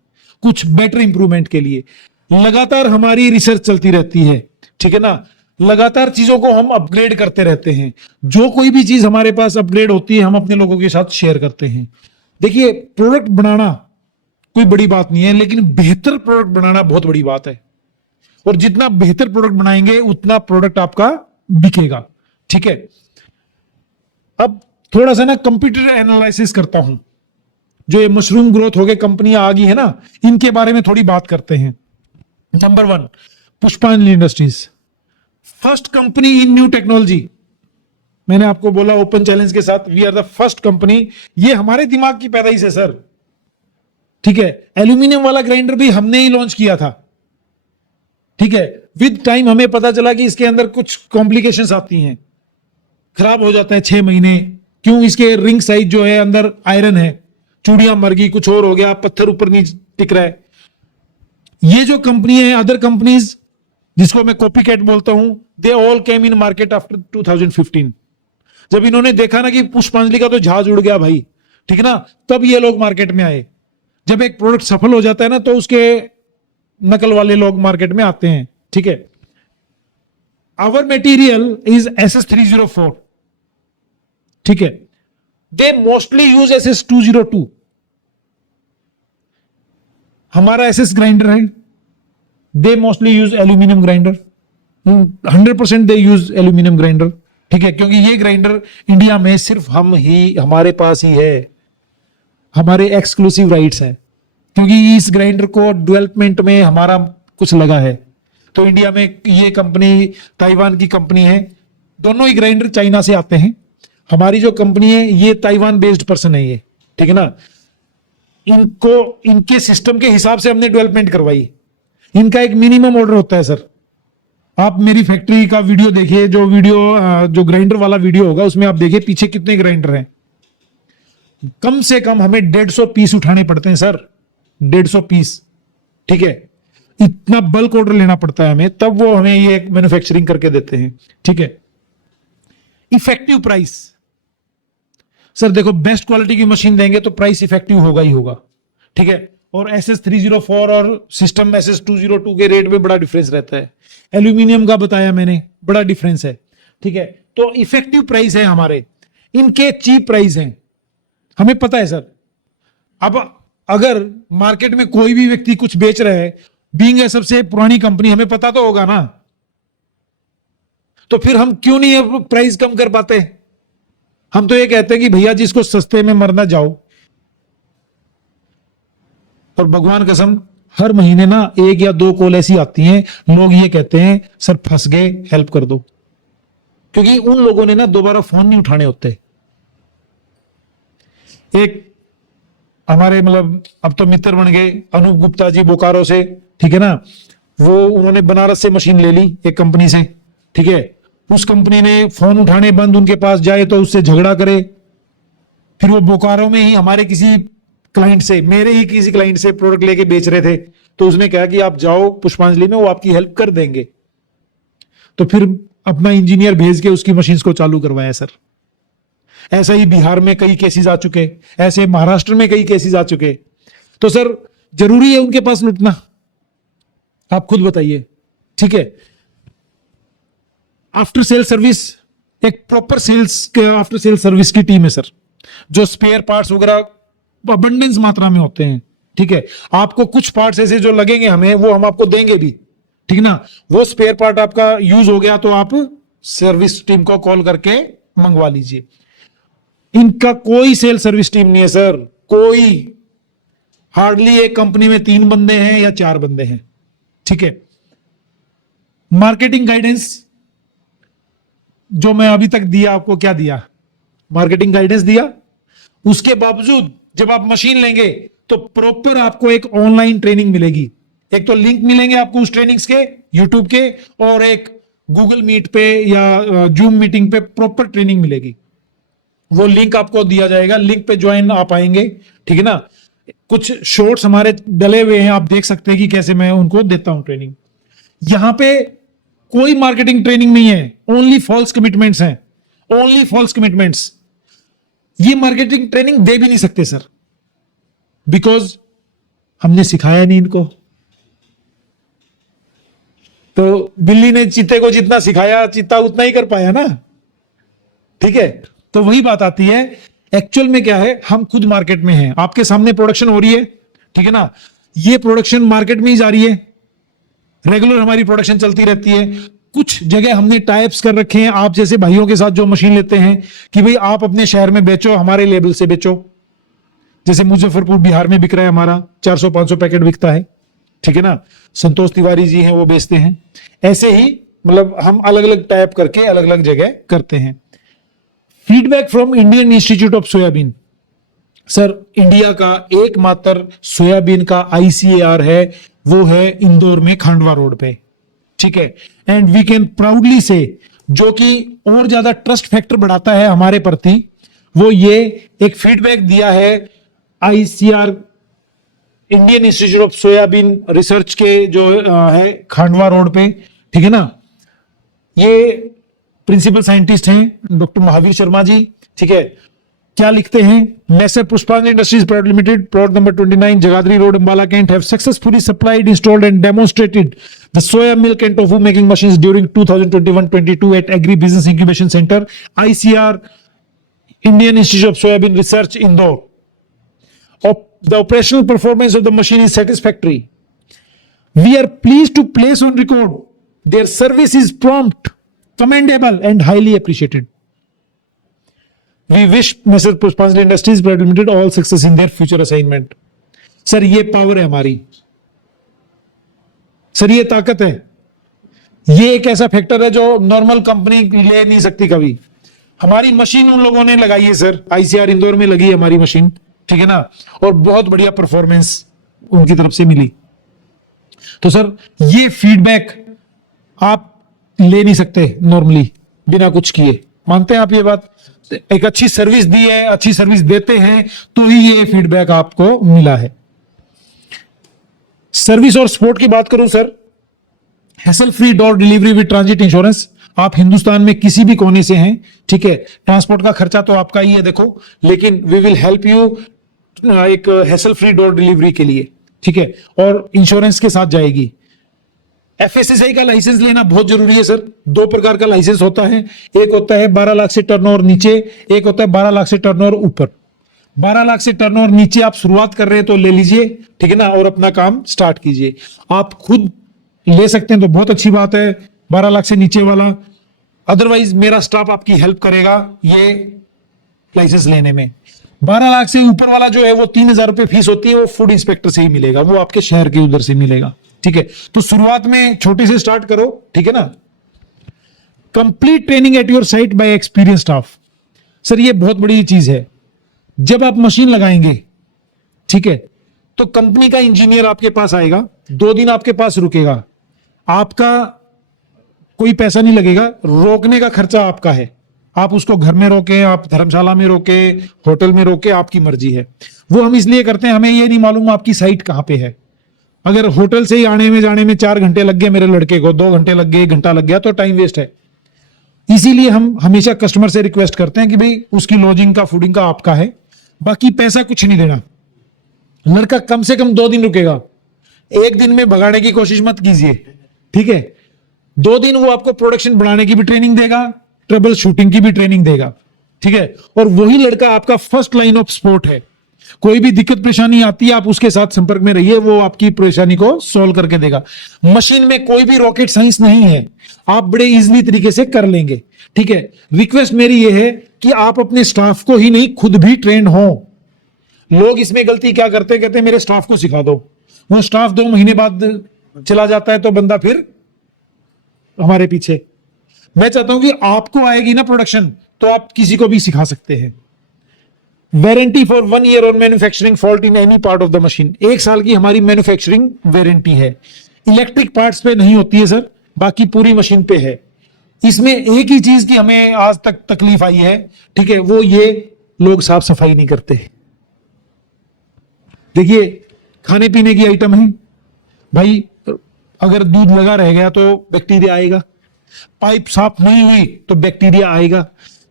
कुछ बेटर इंप्रूवमेंट के लिए। लगातार हमारी रिसर्च चलती रहती है। ठीक है ना, लगातार चीजों को हम अपग्रेड करते रहते हैं। जो कोई भी चीज हमारे पास अपग्रेड होती है हम अपने लोगों के साथ शेयर करते हैं। देखिए प्रोडक्ट बनाना कोई बड़ी बात नहीं है, लेकिन बेहतर प्रोडक्ट बनाना बहुत बड़ी बात है, और जितना बेहतर प्रोडक्ट बनाएंगे उतना प्रोडक्ट आपका बिकेगा। ठीक है, अब थोड़ा सा ना कंप्यूटर एनालिसिस करता हूं। जो ये मशरूम ग्रोथ हो गए कंपनियां आ गई है ना, इनके बारे में थोड़ी बात करते हैं। Number 1 Pushpanjali industries, first company in new technology. मैंने आपको बोला ओपन चैलेंज के साथ we are the first company. ये हमारे दिमाग की पैदाइश है सर। ठीक है, एल्यूमिनियम वाला ग्राइंडर भी हमने ही लॉन्च किया था। ठीक है, विद टाइम हमें पता चला कि इसके अंदर कुछ कॉम्प्लिकेशंस आती हैं, खराब हो जाते हैं 6 महीने। क्यों? इसके रिंग साइज जो है अंदर आयरन है, चूड़ियां मर गई, कुछ और हो गया, पत्थर ऊपर नहीं टिक रहा है। ये जो कंपनी है, अदर कंपनीज जिसको मैं कॉपी कैट बोलता हूं, they all came in market after 2015। जब इन्होंने देखा ना कि पुष्पांजलि का तो जहाज उड़ गया भाई, ठीक है ना, तब ये लोग मार्केट में आए। जब एक प्रोडक्ट सफल हो जाता है ना तो उसके नकल वाले लोग मार्केट में आते हैं। ठीक है, आवर मटेरियल इज SS304। ठीक है, दे मोस्टली यूज SS202। हमारा SS ग्राइंडर है, they mostly use aluminium grinder. 100% they use aluminium grinder. ठीक है, क्योंकि ये ग्राइंडर इंडिया में सिर्फ हमारे पास ही है, हमारे एक्सक्लूसिव राइट्स हैं। क्योंकि इस ग्राइंडर को डेवलपमेंट में हमारा कुछ लगा है, तो इंडिया में ये कंपनी ताइवान की कंपनी है। दोनों ही ग्राइंडर चाइना से आते हैं। हमारी जो कंपनी है ये ताइवान बेस्ड पर्सन है ये। ठीक है ना, इनको इनके सिस्टम के हिसाब से हमने डेवलपमेंट करवाई। इनका एक मिनिमम ऑर्डर होता है सर। आप मेरी फैक्ट्री का वीडियो देखिए, जो ग्राइंडर वाला वीडियो होगा उसमें आप देखिए पीछे कितने ग्राइंडर हैं। कम से कम हमें 150 पीस उठाने पड़ते हैं सर, 150 पीस। ठीक है, इतना बल्क ऑर्डर लेना पड़ता है हमें, तब वो हमें ये मैन्युफैक्चरिंग करके देते हैं। ठीक है, इफेक्टिव प्राइस। सर देखो बेस्ट क्वालिटी की मशीन देंगे तो प्राइस इफेक्टिव होगा ही होगा। ठीक है, और SS304 और सिस्टम SS202 के रेट में बड़ा डिफरेंस रहता है। एल्यूमिनियम का बताया मैंने, बड़ा डिफरेंस है। ठीक है, तो इफेक्टिव प्राइस है हमारे, इनके चीप प्राइस हैं, हमें पता है सर। अब अगर मार्केट में कोई भी व्यक्ति कुछ बेच रहा है, बीइंग ए सबसे पुरानी कंपनी, हमें पता तो होगा ना, तो फिर हम क्यों नहीं प्राइस कम कर पाते? हम तो ये कहते हैं कि भैया जिसको सस्ते में मरना जाओ। और भगवान कसम हर महीने ना 1 या 2 कॉल ऐसी आती हैं, लोग ये कहते हैं सर फंस गए, हेल्प कर दो। क्योंकि उन लोगों ने ना दोबारा फोन नहीं उठाने होते। एक हमारे मतलब अब तो मित्र बन गए, अनूप गुप्ता जी बोकारो से। ठीक है ना, वो उन्होंने बनारस से मशीन ले ली एक कंपनी से। ठीक है, उस कंपनी ने फोन उठाने बंद, उनके पास जाए तो उससे झगड़ा करे। फिर वो बोकारो में ही हमारे किसी क्लाइंट से, मेरे ही किसी क्लाइंट से प्रोडक्ट लेके बेच रहे थे, तो उसने कहा कि आप जाओ पुष्पांजलि में, वो आपकी हेल्प कर देंगे। तो फिर अपना इंजीनियर भेज के उसकी मशीन को चालू करवाया सर। ऐसा ही बिहार में कई केसेस आ चुके, ऐसे महाराष्ट्र में कई केसेस आ चुके। तो सर जरूरी है उनके पास लुटना? आप खुद बताइए। ठीक है, आफ्टर सेल सर्विस, एक proper sales after sale service की टीम है सर, जो स्पेयर पार्ट्स वगैरह अबंडेंस मात्रा में होते हैं। ठीक है, आपको कुछ पार्ट्स ऐसे जो लगेंगे हमें, वो हम आपको देंगे भी, ठीक ना। वो स्पेयर पार्ट आपका यूज हो गया तो आप सर्विस टीम को कॉल करके मंगवा लीजिए। इनका कोई सेल सर्विस टीम नहीं है सर, कोई, हार्डली एक कंपनी में 3 बंदे हैं या 4 बंदे हैं। ठीक है, मार्केटिंग गाइडेंस जो मैं अभी तक दिया आपको, क्या दिया, मार्केटिंग गाइडेंस दिया। उसके बावजूद जब आप मशीन लेंगे तो प्रॉपर आपको एक ऑनलाइन ट्रेनिंग मिलेगी। एक तो लिंक मिलेंगे आपको उस ट्रेनिंग्स के यूट्यूब के, और एक गूगल मीट पे या जूम मीटिंग पे प्रॉपर ट्रेनिंग मिलेगी। वो लिंक आपको दिया जाएगा, लिंक पे ज्वाइन आप आएंगे, ठीक है ना। कुछ शॉर्ट्स हमारे डले हुए हैं, आप देख सकते हैं कि कैसे मैं उनको देता हूं ट्रेनिंग। यहां पे कोई मार्केटिंग ट्रेनिंग नहीं है, ओनली फॉल्स कमिटमेंट्स हैं, ओनली फॉल्स कमिटमेंट्स। ये मार्केटिंग ट्रेनिंग दे भी नहीं सकते सर, बिकॉज हमने सिखाया नहीं इनको। तो बिल्ली ने चीते को जितना सिखाया, चीता उतना ही कर पाया ना। ठीक है, तो वही बात आती है, एक्चुअल में क्या है, हम खुद मार्केट में हैं, आपके सामने प्रोडक्शन हो रही है, ठीक है ना। ये प्रोडक्शन मार्केट में ही जा रही है, रेगुलर हमारी प्रोडक्शन चलती रहती है। कुछ जगह हमने टाइप्स कर रखे हैं आप जैसे भाइयों के साथ जो मशीन लेते हैं कि भाई आप अपने शहर में बेचो, हमारे लेबल से बेचो। जैसे मुजफ्फरपुर बिहार में बिक रहा है हमारा, 400-500 पैकेट बिकता है, ठीक है ना। संतोष तिवारी जी हैं, वो बेचते हैं। ऐसे ही मतलब हम अलग अलग टाइप करके अलग अलग जगह करते हैं। Feedback from Indian institute of soybean, sir India का एकमात्र सोयाबीन का ICAR है, वो है इंदौर में खांडवा रोड पे, ठीक है। एंड वी कैन प्राउडली से, जो कि और ज्यादा ट्रस्ट फैक्टर बढ़ाता है हमारे प्रति, वो ये एक फीडबैक दिया है ICAR, Indian institute of soybean research के जो है खांडवा रोड पे, ठीक है ना। ये प्रिंसिपल साइंटिस्ट हैं डॉक्टर महावीर शर्मा जी, ठीक है। क्या लिखते हैं, मैसर पुष्पांजलि industries private limited, plot number 29, Jagadhri road, Ambala, Kent, have successfully supplied, installed and demonstrated the soya milk and tofu making machines during 2021-22 at Agri Business Incubation Center, ICAR, Indian Institute of Soybean Research, Indore. The operational performance of the machine is satisfactory. We are pleased to place on record their service is prompt, commendable and highly appreciated. We wish Messrs Pushpanjali Industries Private Limited all success in their future assignment. Sir ये power है हमारी, sir ये ताकत है, ये एक ऐसा factor है जो नॉर्मल कंपनी ले नहीं सकती कभी। हमारी मशीन उन लोगों ने लगाई है सर, ICAR इंदौर में लगी है हमारी मशीन, ठीक है ना, और बहुत बढ़िया परफॉर्मेंस उनकी तरफ से मिली। तो सर ये फीडबैक आप ले नहीं सकते नॉर्मली बिना कुछ किए, मानते हैं आप ये बात। एक अच्छी सर्विस दी है, अच्छी सर्विस देते हैं तो ही ये फीडबैक आपको मिला है। सर्विस और सपोर्ट की बात करूं sir, hassle free door delivery with transit insurance. आप हिंदुस्तान में किसी भी कोने से हैं, ठीक है, ट्रांसपोर्ट का खर्चा तो आपका ही है देखो, लेकिन वी विल हेल्प यू एक हैसल फ्री डोर डिलीवरी के लिए, ठीक है, और इंश्योरेंस के साथ जाएगी। FSSAI का लाइसेंस लेना बहुत जरूरी है सर। 2 प्रकार का लाइसेंस होता है, एक होता है 12 लाख से टर्नओवर नीचे, एक होता है 12 लाख से टर्नओवर ऊपर। 12 लाख से टर्नओवर नीचे आप शुरुआत कर रहे हैं तो ले लीजिए, ठीक है ना, और अपना काम स्टार्ट कीजिए। आप खुद ले सकते हैं तो बहुत अच्छी बात है 12 लाख से नीचे वाला, अदरवाइज मेरा स्टाफ आपकी हेल्प करेगा ये लाइसेंस लेने में। 12 लाख से ऊपर वाला जो है वो 3,000 रुपए फीस होती है, वो फूड इंस्पेक्टर से ही मिलेगा, वो आपके शहर के उधर से मिलेगा, ठीक है। तो शुरुआत में छोटे से स्टार्ट करो, ठीक है ना। Complete training at your site bye experience staff, sir ये बहुत बड़ी चीज है। जब आप मशीन लगाएंगे, ठीक है, तो कंपनी का इंजीनियर आपके पास आएगा, 2 दिन आपके पास रुकेगा, आपका कोई पैसा नहीं लगेगा, रोकने का खर्चा आपका है। आप उसको घर में रोके, आप धर्मशाला में रोके, होटल में रोके, आपकी मर्जी है। वो हम इसलिए करते हैं, हमें ये नहीं मालूम आपकी साइट कहां पे है। अगर होटल से ही आने में जाने में 4 घंटे लग गए मेरे लड़के को, 2 घंटे लग गए, 1 घंटा लग गया, तो टाइम वेस्ट है। इसीलिए हम हमेशा कस्टमर से रिक्वेस्ट करते हैं कि भाई उसकी लॉजिंग का, फूडिंग का आपका है, बाकी पैसा कुछ नहीं देना। लड़का कम से कम 2 दिन रुकेगा, 1 दिन में भगाने की कोशिश मत कीजिए, ठीक है। 2 दिन वो आपको प्रोडक्शन बढ़ाने की भी ट्रेनिंग देगा, ट्रबल शूटिंग की भी ट्रेनिंग देगा, ठीक है। और वही लड़का आपका फर्स्ट लाइन ऑफ सपोर्ट है। कोई भी दिक्कत परेशानी आती है, आप उसके साथ संपर्क में रहिए, वो आपकी परेशानी को सॉल्व करके देगा। मशीन में कोई भी रॉकेट साइंस नहीं है, आप बड़े इजीली तरीके से कर लेंगे, ठीक है। रिक्वेस्ट मेरी ये है कि आप अपने स्टाफ को ही नहीं, खुद भी ट्रेंड हो। लोग इसमें गलती क्या करते हैं, कहते हैं मेरे स्टाफ को सिखा दो, वो स्टाफ 2 महीने बाद चला जाता है तो बंदा फिर हमारे पीछे। मैं चाहता हूं कि आपको आएगी ना प्रोडक्शन, तो आप किसी को भी सिखा सकते हैं। Warranty for 1 year on manufacturing fault in any part of the machine. 1 साल की हमारी मैन्युफैक्चरिंग वारंटी है। इलेक्ट्रिक पार्ट्स पे नहीं होती है सर, बाकी पूरी मशीन पे है। इसमें एक ही चीज की हमें आज तक तकलीफ आई है, ठीक है, वो ये लोग साफ सफाई नहीं करते। देखिए खाने पीने की आइटम है भाई, अगर दूध लगा रह गया तो बैक्टीरिया आएगा, पाइप साफ नहीं हुई तो बैक्टीरिया आएगा।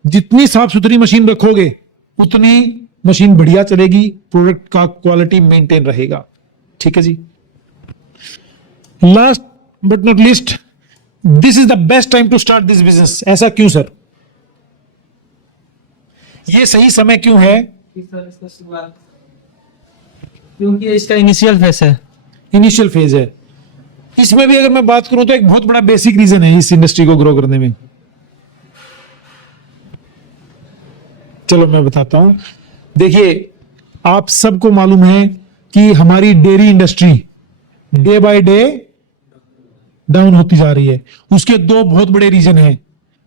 जितनी साफ सुथरी मशीन रखोगे उतनी मशीन बढ़िया चलेगी, प्रोडक्ट का क्वालिटी मेंटेन रहेगा, ठीक है जी। Last but not least, this is the best time to start this business. ऐसा क्यों सर, ये सही समय क्यों है? क्योंकि इसका इनिशियल फेस है। इनिशियल फेज है। इसमें भी अगर मैं बात करूं तो एक बहुत बड़ा बेसिक रीजन है इस इंडस्ट्री को ग्रो करने में। चलो मैं बताता हूं। देखिए आप सबको मालूम है कि हमारी dairy industry day by day down होती जा रही है। उसके 2 बहुत बड़े रीजन हैं।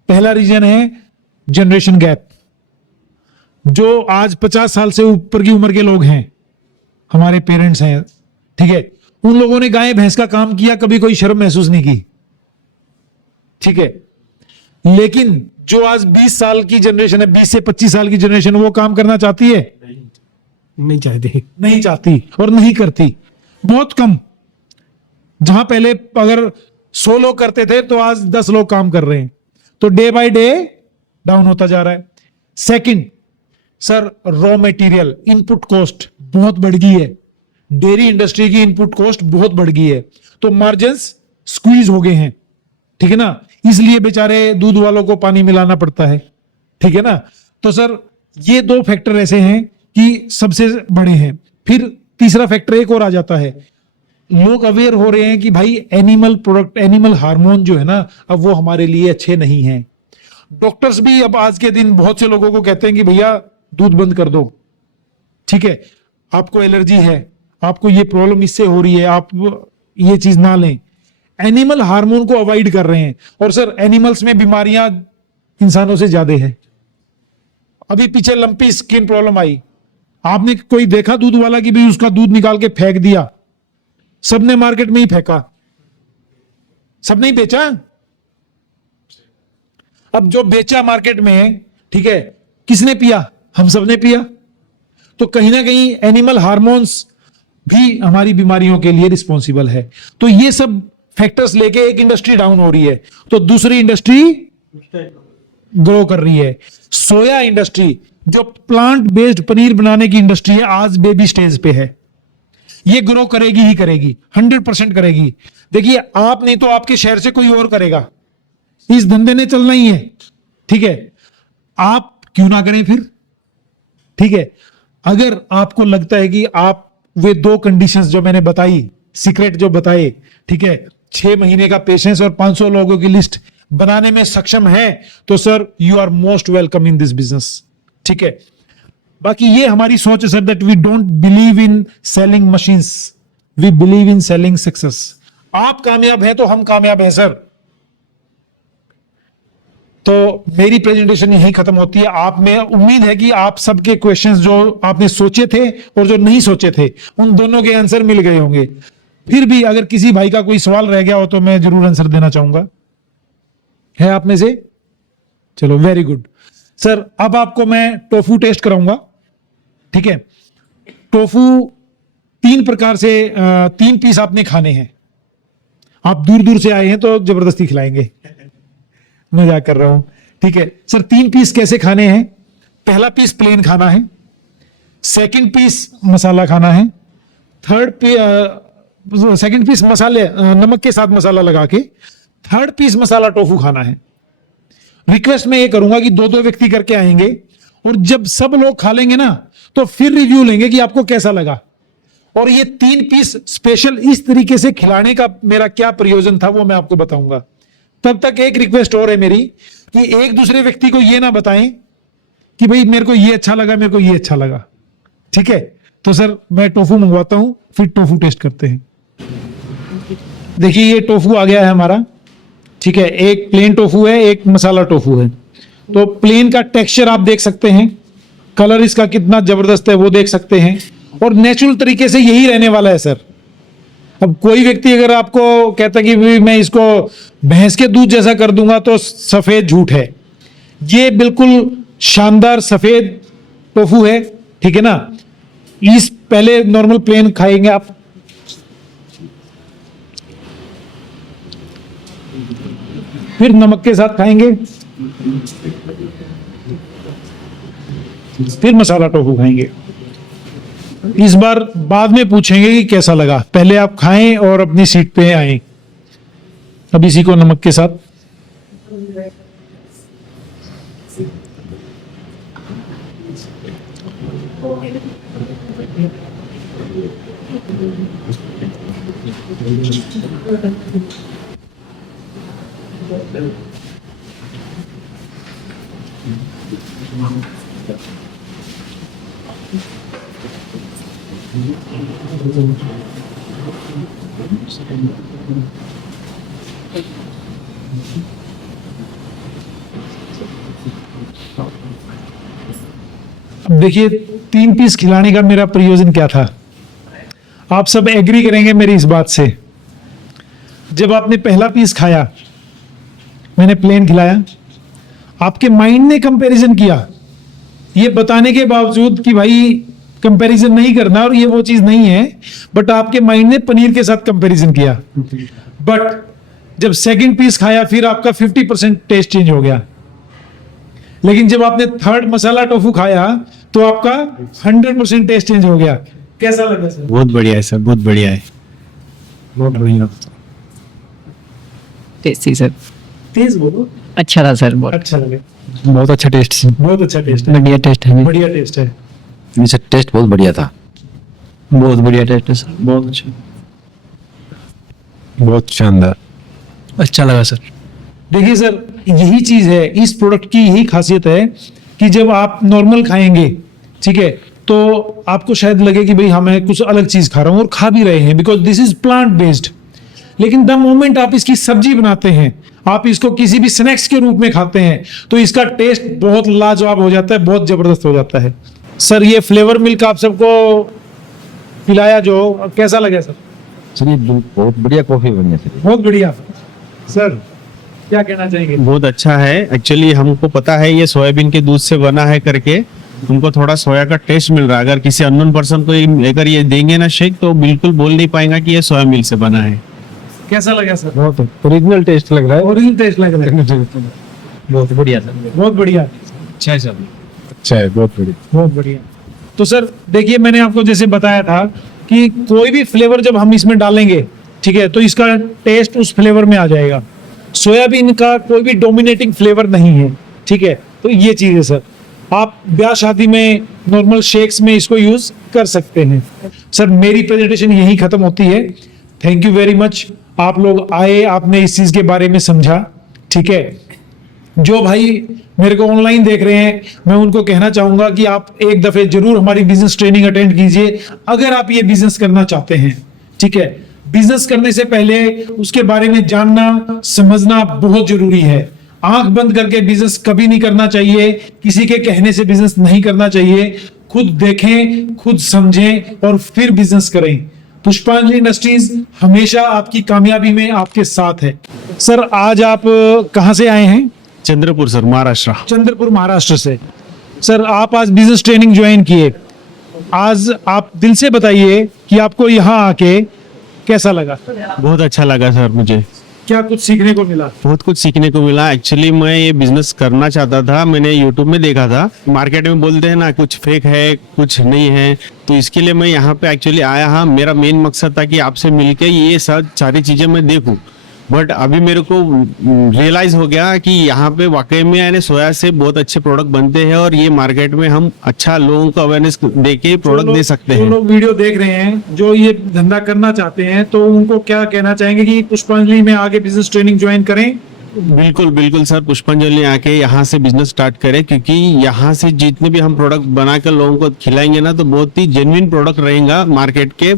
पहला रीजन है जनरेशन गैप। जो आज 50 साल से ऊपर की उम्र के लोग हैं, हमारे पेरेंट्स हैं, ठीक है, उन लोगों ने गाय भैंस का काम किया, कभी कोई शर्म महसूस नहीं की, ठीक है। लेकिन जो आज 20 साल की जनरेशन है, 20 से 25 साल की जनरेशन, वो काम करना चाहती है? नहीं चाहती और नहीं करती, बहुत कम। जहां पहले अगर 100 लोग करते थे तो आज 10 लोग काम कर रहे हैं। तो डे बाय डे डाउन होता जा रहा है। Second sir, raw material input cost बहुत बढ़ गई है। डेयरी इंडस्ट्री की इनपुट कॉस्ट बहुत बढ़ गई है, तो मार्जिन्स स्क्वीज हो गए हैं, ठीक है ना। इसलिए बेचारे दूध वालों को पानी मिलाना पड़ता है, ठीक है ना। तो सर ये 2 फैक्टर ऐसे हैं कि सबसे बड़े हैं। फिर तीसरा फैक्टर एक और आ जाता है, लोग अवेयर हो रहे हैं कि भाई एनिमल प्रोडक्ट, एनिमल हार्मोन जो है ना, अब वो हमारे लिए अच्छे नहीं हैं। डॉक्टर्स भी अब आज के दिन बहुत से लोगों को कहते हैं कि भैया दूध बंद कर दो, ठीक है, आपको एलर्जी है, आपको ये प्रॉब्लम इससे हो रही है, आप ये चीज ना लें। एनिमल हार्मोन को अवॉइड कर रहे हैं। और सर एनिमल्स में बीमारियां इंसानों से ज्यादा है। अभी पीछे लंपी स्किन प्रॉब्लम आई, आपने कोई देखा दूध वाला कि भाई उसका दूध निकाल के फेंक दिया? सबने मार्केट में ही फेंका, सबने ही बेचा। अब जो बेचा मार्केट में, ठीक है, किसने पिया? हम सबने पिया। तो कहीं ना कहीं एनिमल हार्मोन्स भी हमारी बीमारियों के लिए रिस्पॉन्सिबल है। तो ये सब फैक्टर्स लेके एक इंडस्ट्री डाउन हो रही है, तो दूसरी इंडस्ट्री ग्रो कर रही है। सोया इंडस्ट्री जो प्लांट बेस्ड पनीर बनाने की इंडस्ट्री है, आज बेबी स्टेज पे है। ये ग्रो करेगी ही करेगी, 100% करेगी। देखिए आप नहीं तो आपके शहर से कोई और करेगा, इस धंधे ने चलना ही है, ठीक है। आप क्यों ना करें फिर, ठीक है। अगर आपको लगता है कि आप वे 2 कंडीशंस जो मैंने बताई, सीक्रेट जो बताए, ठीक है, 6 महीने का पेशेंस और 500 लोगों की लिस्ट बनाने में सक्षम है, तो sir you are most welcome in this business, ठीक है। बाकी ये हमारी सोच है सर, that we don't believe in selling machines, we believe in selling success. आप कामयाब हैं तो हम कामयाब हैं सर। तो मेरी प्रेजेंटेशन यही खत्म होती है। आप में उम्मीद है कि आप सबके क्वेश्चंस जो आपने सोचे थे और जो नहीं सोचे थे, उन दोनों के आंसर मिल गए होंगे। फिर भी अगर किसी भाई का कोई सवाल रह गया हो तो मैं जरूर आंसर देना चाहूंगा। है आप में से? चलो वेरी गुड सर। अब आपको मैं टोफू टेस्ट कराऊंगा, ठीक है। टोफू 3 प्रकार से 3 पीस आपने खाने हैं। आप दूर दूर से आए हैं तो जबरदस्ती खिलाएंगे, मजाक कर रहा हूं, ठीक है सर। 3 पीस कैसे खाने हैं? पहला पीस प्लेन खाना है, सेकंड पीस मसाला खाना है, सेकंड पीस मसाले नमक के साथ मसाला लगा के, 3rd पीस मसाला टोफू खाना है। रिक्वेस्ट मैं ये करूंगा कि 2-2 व्यक्ति करके आएंगे और जब सब लोग खा लेंगे ना तो फिर रिव्यू लेंगे कि आपको कैसा लगा। और ये 3 पीस स्पेशल इस तरीके से खिलाने का मेरा क्या प्रयोजन था वो मैं आपको बताऊंगा। तब तक एक रिक्वेस्ट और है मेरी कि एक दूसरे व्यक्ति को ये ना बताएं कि भाई मेरे को ये अच्छा लगा, मेरे को ये अच्छा लगा। ठीक है, तो सर मैं टोफू मंगवाता हूं, फिर टोफू टेस्ट करते हैं। देखिए ये टोफू आ गया है हमारा। ठीक है, एक प्लेन टोफू है, एक मसाला टोफू है। तो प्लेन का टेक्सचर आप देख सकते हैं, कलर इसका कितना जबरदस्त है वो देख सकते हैं, और नेचुरल तरीके से यही रहने वाला है सर। अब कोई व्यक्ति अगर आपको कहता कि भाई मैं इसको भैंस के दूध जैसा कर दूंगा तो सफेद झूठ है। ये बिल्कुल शानदार सफेद टोफू है। ठीक है ना, इस पहले नॉर्मल प्लेन खाएंगे आप, फिर नमक के साथ खाएंगे, फिर मसाला टोफू खाएंगे। इस बार बाद में पूछेंगे कि कैसा लगा, पहले आप खाएं और अपनी सीट पे आए। अब इसी को नमक के साथ अब देखिए 3 पीस खिलाने का मेरा प्रयोजन क्या था। आप सब एग्री करेंगे मेरी इस बात से। जब आपने पहला पीस खाया, मैंने प्लेन खिलाया, आपके माइंड ने कंपैरिजन किया, ये बताने के बावजूद कि भाई कंपैरिजन नहीं करना और ये वो चीज नहीं है, बट आपके माइंड ने पनीर के साथ कंपैरिजन किया। बट जब सेकंड पीस खाया फिर आपका 50% टेस्ट चेंज हो गया। लेकिन जब आपने 3rd मसाला टोफू खाया तो आपका 100% टेस्ट चेंज हो गया। कैसा लगा सर? बहुत बढ़िया है सर, बहुत बढ़िया है। बहुत बढ़िया। टेस्टी सर, तेज बोलो। अच्छा था सर, बहुत अच्छा लगे, बहुत अच्छा टेस्ट, बहुत अच्छा टेस्ट है, बढ़िया टेस्ट है, बढ़िया टेस्ट है। इसका टेस्ट बहुत बढ़िया था। बहुत बढ़िया टेस्ट है सर, बहुत अच्छा, बहुत शानदार। अच्छा लगा सर। देखिए सर, यही चीज है, इस प्रोडक्ट की यही खासियत है कि जब आप नॉर्मल खाएंगे, ठीक है, तो आपको शायद लगे कि भाई हाँ मैं कुछ अलग चीज खा रहा हूँ, और खा भी रहे हैं because this is plant based. लेकिन द मोमेंट आप इसकी सब्जी बनाते हैं, आप इसको किसी भी स्नैक्स के रूप में खाते हैं, तो इसका टेस्ट बहुत लाजवाब हो जाता है, बहुत जबरदस्त हो जाता है। सर ये फ्लेवर मिल्क आप सबको पिलाया जो, कैसा लगा सर? सर ये बहुत बढ़िया कॉफी बनी है सर। बहुत बढ़िया। सर क्या कहना चाहेंगे? बहुत अच्छा है। एक्चुअली हमको पता है ये सोयाबीन के दूध से बना है करके, हमको थोड़ा सोया का टेस्ट मिल रहा है। अगर किसी अननोन पर्सन को अगर ये देंगे ना शेक तो बिल्कुल बोल नहीं पाएगा कि ये सोया मिल्क से बना है। कैसा लगा सर? बहुत ओरिजिनल टेस्ट लग रहा है। ओरिजिनल टेस्ट लग रहा है। बहुत बढ़िया सर, बहुत बढ़िया, अच्छा है सर, अच्छा है, बहुत बढ़िया। बहुत बढ़िया। तो सर देखिए, मैंने आपको जैसे बताया था कि कोई भी फ्लेवर जब हम इसमें डालेंगे, ठीक है, तो इसका टेस्ट उस फ्लेवर में आ जाएगा। सोयाबीन का कोई भी डोमिनेटिंग फ्लेवर नहीं है, ठीक है, तो ये चीज है सर। आप ब्याह शादी में नॉर्मल शेक्स में इसको यूज कर सकते हैं। सर मेरी प्रेजेंटेशन यही खत्म होती है। थैंक यू वेरी मच, आप लोग आए, आपने इस चीज के बारे में समझा, ठीक है। जो भाई मेरे को ऑनलाइन देख रहे हैं, मैं उनको कहना चाहूंगा कि आप एक दफे जरूर हमारी बिजनेस ट्रेनिंग अटेंड कीजिए अगर आप ये बिजनेस करना चाहते हैं, ठीक है। बिजनेस करने से पहले उसके बारे में जानना समझना बहुत जरूरी है। आंख बंद करके बिजनेस कभी नहीं करना चाहिए, किसी के कहने से बिजनेस नहीं करना चाहिए। खुद देखें, खुद समझें और फिर बिजनेस करें। पुष्पांजलि इंडस्ट्रीज हमेशा आपकी कामयाबी में आपके साथ है। सर आज आप कहां से आए हैं? चंद्रपुर सर, महाराष्ट्र। चंद्रपुर महाराष्ट्र से। सर आप आज बिजनेस ट्रेनिंग ज्वाइन किए, आज आप दिल से बताइए कि आपको यहाँ आके कैसा लगा? बहुत अच्छा लगा सर, मुझे क्या कुछ सीखने को मिला? बहुत कुछ सीखने को मिला। एक्चुअली मैं ये बिजनेस करना चाहता था, मैंने यूट्यूब में देखा था। मार्केट में बोलते हैं ना कुछ फेक है कुछ नहीं है, तो इसके लिए मैं यहाँ पे एक्चुअली आया। हाँ, मेरा मेन मकसद था कि आपसे मिलके ये सब सारी चीजें मैं देखूं। बट अभी मेरे को रियलाइज हो गया कि यहाँ पे वाकई में यानी सोया से बहुत अच्छे प्रोडक्ट बनते हैं और ये मार्केट में हम अच्छा लोगों को अवेयरनेस दे के प्रोडक्ट दे सकते जो हैं। लोग वीडियो देख रहे हैं जो ये धंधा करना चाहते हैं तो उनको क्या कहना चाहेंगे कि पुष्पांजलि में आगे बिजनेस ट्रेनिंग ज्वाइन करें? बिल्कुल बिल्कुल सर, पुष्पांजलि आके यहाँ से बिजनेस स्टार्ट करें, क्योंकि यहाँ से जितने भी हम प्रोडक्ट बनाकर लोगों को खिलाएंगे ना तो बहुत ही जेन्युइन प्रोडक्ट रहेगा मार्केट के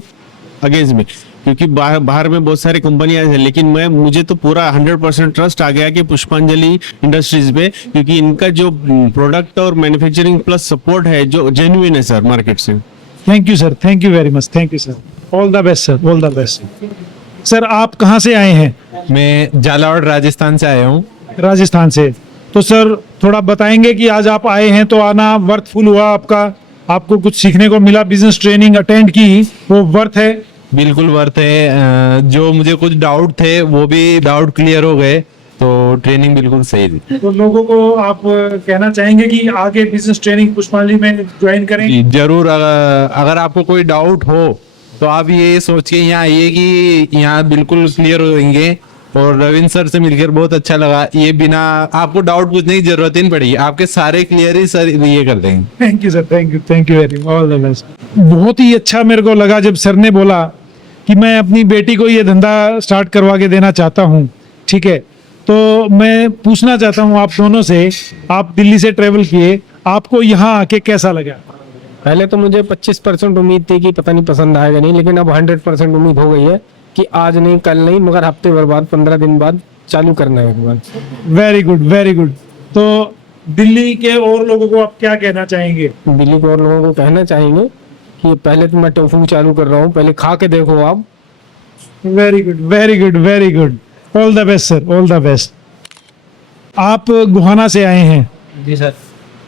अगेंस्ट में। क्योंकि बाहर में बहुत सारी कंपनियां हैं, लेकिन मुझे तो पूरा 100% ट्रस्ट आ गया कि पुष्पांजलि इंडस्ट्रीज पे, क्योंकि इनका जो प्रोडक्ट और मैन्युफैक्चरिंग प्लस सपोर्ट है जो जेन्युइन है सर मार्केट से। Thank you sir, thank you very much, thank you sir, all the best sir, all the best. Sir आप कहाँ से आए हैं? मैं झालावाड़ राजस्थान से आया हूँ। राजस्थान से। तो सर थोड़ा बताएंगे कि आज आप आए हैं तो आना वर्थफुल हुआ आपका, आपको कुछ सीखने को मिला, बिजनेस ट्रेनिंग अटेंड की, वो वर्थ है? बिल्कुल वर्थ है। जो मुझे कुछ डाउट थे वो भी डाउट क्लियर हो गए, तो ट्रेनिंग बिल्कुल सही थी। तो लोगों को आप कहना चाहेंगे कि आगे बिजनेस ट्रेनिंग पुष्पांजलि में ज्वाइन करें? जी, जरूर। अगर आपको कोई डाउट हो तो आप ये सोच के यहाँ आइए कि यहाँ बिल्कुल क्लियर होंगे। और रविंद्र सर से मिलकर बहुत अच्छा लगा। ये बिना आपको डाउट पूछने की जरूरत ही नहीं पड़ेगी, आपके सारे क्लियर ही सर ये कर देंगे। Thank you sir, thank you very much, all the best. बहुत ही अच्छा मेरे को लगा जब सर ने बोला कि मैं अपनी बेटी को ये धंधा स्टार्ट करवा के देना चाहता हूँ। ठीक है, तो मैं पूछना चाहता हूँ आप दोनों से, आप दिल्ली से ट्रेवल किए, आपको यहाँ आके कैसा लगा? पहले तो मुझे 25% उम्मीद थी कि पता नहीं पसंद आएगा नहीं, लेकिन अब 100% उम्मीद हो गई है कि आज नहीं कल नहीं मगर हफ्ते भर बाद 15 दिन बाद चालू करना है एक बार। Very good, very good. तो दिल्ली के और लोगों को आप क्या कहना चाहेंगे? दिल्ली के और लोगों को कहना चाहेंगे कि पहले तो मैं टोफू चालू कर रहा हूँ, पहले खा के देखो आप। Very good, very good, very good, all the best sir, all the best. आप गुहाना से आए हैं, जी सर,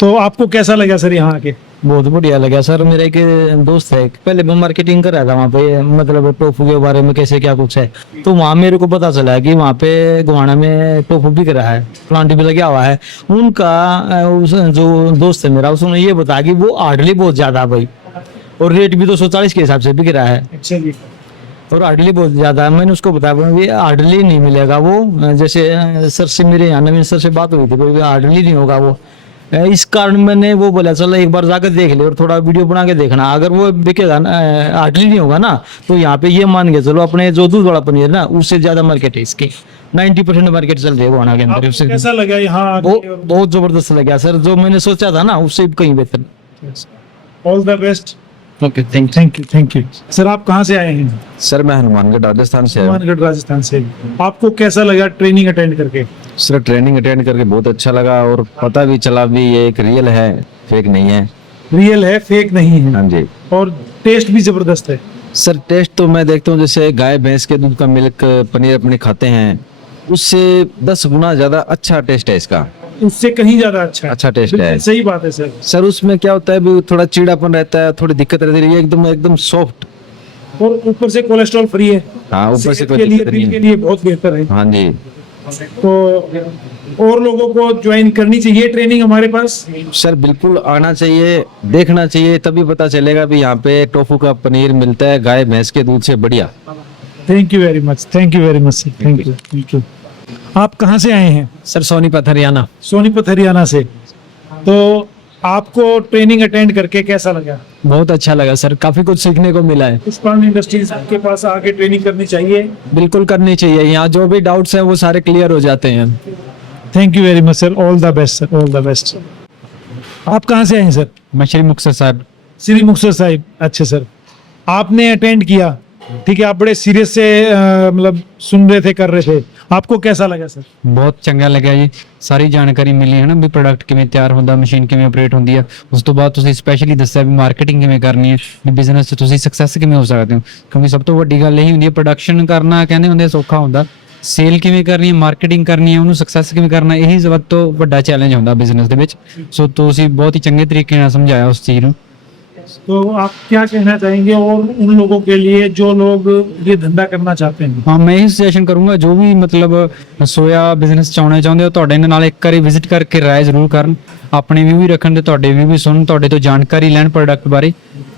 तो आपको कैसा लगा सर यहाँ आके? बहुत बढ़िया लगा सर। मेरा एक दोस्त है, पहले मैं मार्केटिंग कर रहा था वहाँ पे, मतलब टोफू के बारे में कैसे क्या कुछ है, तो वहाँ मेरे को पता चला कि वहाँ पे गोहाना में टोफू बिक रहा है, प्लांट भी लगा हुआ है। उनका जो दोस्त है मेरा, उसने ये बताया कि वो हार्डली बहुत ज्यादा है भाई, और रेट भी 240 के हिसाब से बिक रहा है, अच्छा जी। और हार्डली बहुत ज्यादा है। मैंने उसको बताया ये हार्डली नहीं मिलेगा वो, जैसे सर से मेरे यहाँ नवीन सर से बात हुई थी, हार्डली नहीं होगा वो। इस कारण मैंने वो बोला चलो एक बार जाकर देख ले और थोड़ा वीडियो बना के देखना, अगर वो बिकेगा ना, हार्डली नहीं होगा ना, तो यहाँ पे ये मान के चलो अपने जो दूध वाला पनीर ना उससे ज्यादा मार्केट है इसकी, 90% मार्केट चल रही है गोहाना के अंदर। आपको उससे कैसा लगा यहाँ आके? बहुत जबरदस्त लगा सर, जो मैंने सोचा था ना उससे कहीं बेहतर। All the best. Okay, thank thank you, thank you. Sir आप कहाँ से आए हैं? सर मैं हनुमानगढ़ राजस्थान से आया हूँ। हनुमानगढ़ राजस्थान से। आपको कैसा लगा ट्रेनिंग अटेंड करके? सर ट्रेनिंग अटेंड करके बहुत अच्छा लगा, और पता भी चला भी ये एक रियल है, फेक नहीं है। रियल है, फेक नहीं है। हाँ जी। और टेस्ट भी जबरदस्त है। सर टेस्ट तो मैं देखता हूँ जैसे गाय भैंस के दूध का मिल्क पनीर अपने खाते हैं, उससे 10 गुना ज्यादा अच्छा टेस्ट है इसका। उससे कहीं ज्यादा अच्छा है। अच्छा टेस्ट है। बिल्कुल सही बात है सर। सर उसमें क्या होता है भी थोड़ा चीड़ापन रहता है, थोड़ी दिक्कत रहती है, ये एकदम एकदम सॉफ्ट। और ऊपर से कोलेस्ट्रॉल फ्री है। हाँ, ऊपर से सेहत कोई के लिए, दिक्कत दिल नहीं के है। लिए बहुत बेहतर है। हाँ जी। तो और लोगों को ज्वाइन करनी चाहिए ट्रेनिंग हमारे पास। सर बिल्कुल आना चाहिए, देखना चाहिए, तभी पता चलेगा भी यहाँ पे टोफू का पनीर मिलता है गाय भैंस के दूध से बढ़िया। Thank you very much, thank you very much sir, thank you, thank you. आप कहाँ से आए हैं? सर सोनीपत हरियाणा। सोनीपत हरियाणा से। तो आपको ट्रेनिंग अटेंड करके कैसा लगा? बहुत अच्छा लगा सर, काफी कुछ सीखने को मिला है। पुष्पांजलि इंडस्ट्रीज के पास आके ट्रेनिंग करनी चाहिए। बिल्कुल करनी चाहिए, यहाँ जो भी डाउट्स हैं वो सारे क्लियर हो जाते हैं। Thank you very much sir, all the best sir, all the best. आप कहाँ से आए हैं सर? मैं श्री मुक्तसर साहब। श्री मुक्तसर साहिब। अच्छा सर, आपने अटेंड किया, ठीक है, आप बड़े सीरियस से मतलब सुन रहे थे, कर रहे थे, आपको कैसा लगा सर? ਬਹੁਤ ਚੰਗਾ ਲੱਗਿਆ ਜੀ, ਸਾਰੀ ਜਾਣਕਾਰੀ ਮਿਲੀ ਹੈ ਨਾ ਵੀ ਪ੍ਰੋਡਕਟ ਕਿਵੇਂ ਤਿਆਰ ਹੁੰਦਾ, ਮਸ਼ੀਨ ਕਿਵੇਂ ਆਪਰੇਟ ਹੁੰਦੀ ਹੈ। ਉਸ ਤੋਂ ਬਾਅਦ ਤੁਸੀਂ ਸਪੈਸ਼ਲੀ ਦੱਸਿਆ ਵੀ ਮਾਰਕੀਟਿੰਗ ਕਿਵੇਂ ਕਰਨੀ ਹੈ, ਵੀ ਬਿਜ਼ਨਸ 'ਚ ਤੁਸੀਂ ਸਕਸੈਸ ਕਿਵੇਂ ਹੋ ਸਕਦੇ ਹੋ, ਕਿਉਂਕਿ ਸਭ ਤੋਂ ਵੱਡੀ ਗੱਲ ਇਹੀ ਹੁੰਦੀ ਹੈ ਪ੍ਰੋਡਕਸ਼ਨ ਕਰਨਾ ਕਹਿੰਦੇ ਹੁੰਦੇ ਸੌਖਾ ਹੁੰਦਾ, ਸੇਲ ਕਿਵੇਂ ਕਰਨੀ ਹੈ, ਮਾਰਕੀਟਿੰਗ ਕਰਨੀ ਹੈ, ਉਹਨੂੰ ਸਕਸੈਸ ਕਿਵੇਂ ਕਰਨਾ, ਇਹੀ ਸਭ ਤੋਂ ਵੱਡਾ ਚੈਲੰਜ ਹੁੰਦਾ ਬਿਜ਼ਨਸ ਦੇ ਵਿੱਚ। ਸੋ ਤੁਸੀਂ ਬਹੁਤ ਹੀ ਚੰਗੇ ਤਰੀਕੇ ਨਾਲ ਸਮਝਾਇਆ ਉਸ ਚੀਜ਼ ਨੂੰ। तो आप क्या कहना चाहेंगे और उन लोगों के लिए जो लोग ये धंधा करना चाहते हैं? ਹਾਂ ਮੈਂ ਇਹ ਸੁਜੈਸ਼ਨ ਕਰੂੰਗਾ ਜੋ ਵੀ ਮਤਲਬ ਸੋਇਆ ਬਿਜ਼ਨਸ ਚਾਉਣਾ ਚਾਹੁੰਦੇ ਹੋ ਤੁਹਾਡੇ ਨਾਲ ਇੱਕ ਵਾਰੀ ਵਿਜ਼ਿਟ ਕਰਕੇ ਰਾਏ ਜ਼ਰੂਰ ਕਰਨ, ਆਪਣੇ ਵੀ ਰੱਖਣ ਤੇ ਤੁਹਾਡੇ ਵੀ ਸੁਣਨ, ਤੁਹਾਡੇ ਤੋਂ ਜਾਣਕਾਰੀ ਲੈਣ ਪ੍ਰੋਡਕਟ ਬਾਰੇ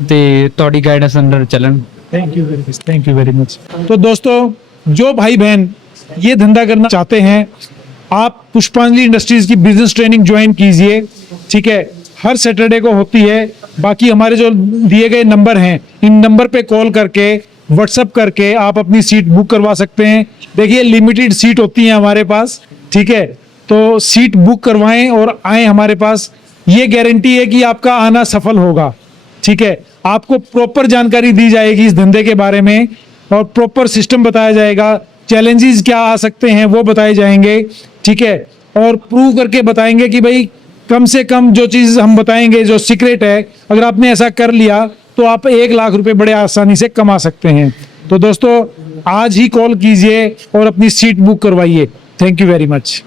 ਤੇ ਤੁਹਾਡੀ गाइडेंस अंडर चलन। Thank you very much, thank you very much. तो दोस्तों जो भाई बहन ये धंधा करना चाहते हैं, आप पुष्पांजलि इंडस्ट्रीज की बिजनेस ट्रेनिंग ज्वाइन कीजिए, ठीक है। हर सैटरडे को होती है। बाकी हमारे जो दिए गए नंबर हैं, इन नंबर पे कॉल करके, व्हाट्सएप करके आप अपनी सीट बुक करवा सकते हैं। देखिए लिमिटेड सीट होती है हमारे पास, ठीक है। तो सीट बुक करवाएं और आए हमारे पास। ये गारंटी है कि आपका आना सफल होगा, ठीक है। आपको प्रॉपर जानकारी दी जाएगी इस धंधे के बारे में और प्रॉपर सिस्टम बताया जाएगा। चैलेंजेस क्या आ सकते हैं वो बताए जाएंगे, ठीक है। और प्रूव करके बताएंगे कि भाई कम से कम जो चीज़ हम बताएंगे, जो सीक्रेट है, अगर आपने ऐसा कर लिया तो आप 1 लाख रुपए बड़े आसानी से कमा सकते हैं। तो दोस्तों आज ही कॉल कीजिए और अपनी सीट बुक करवाइए। Thank you very much.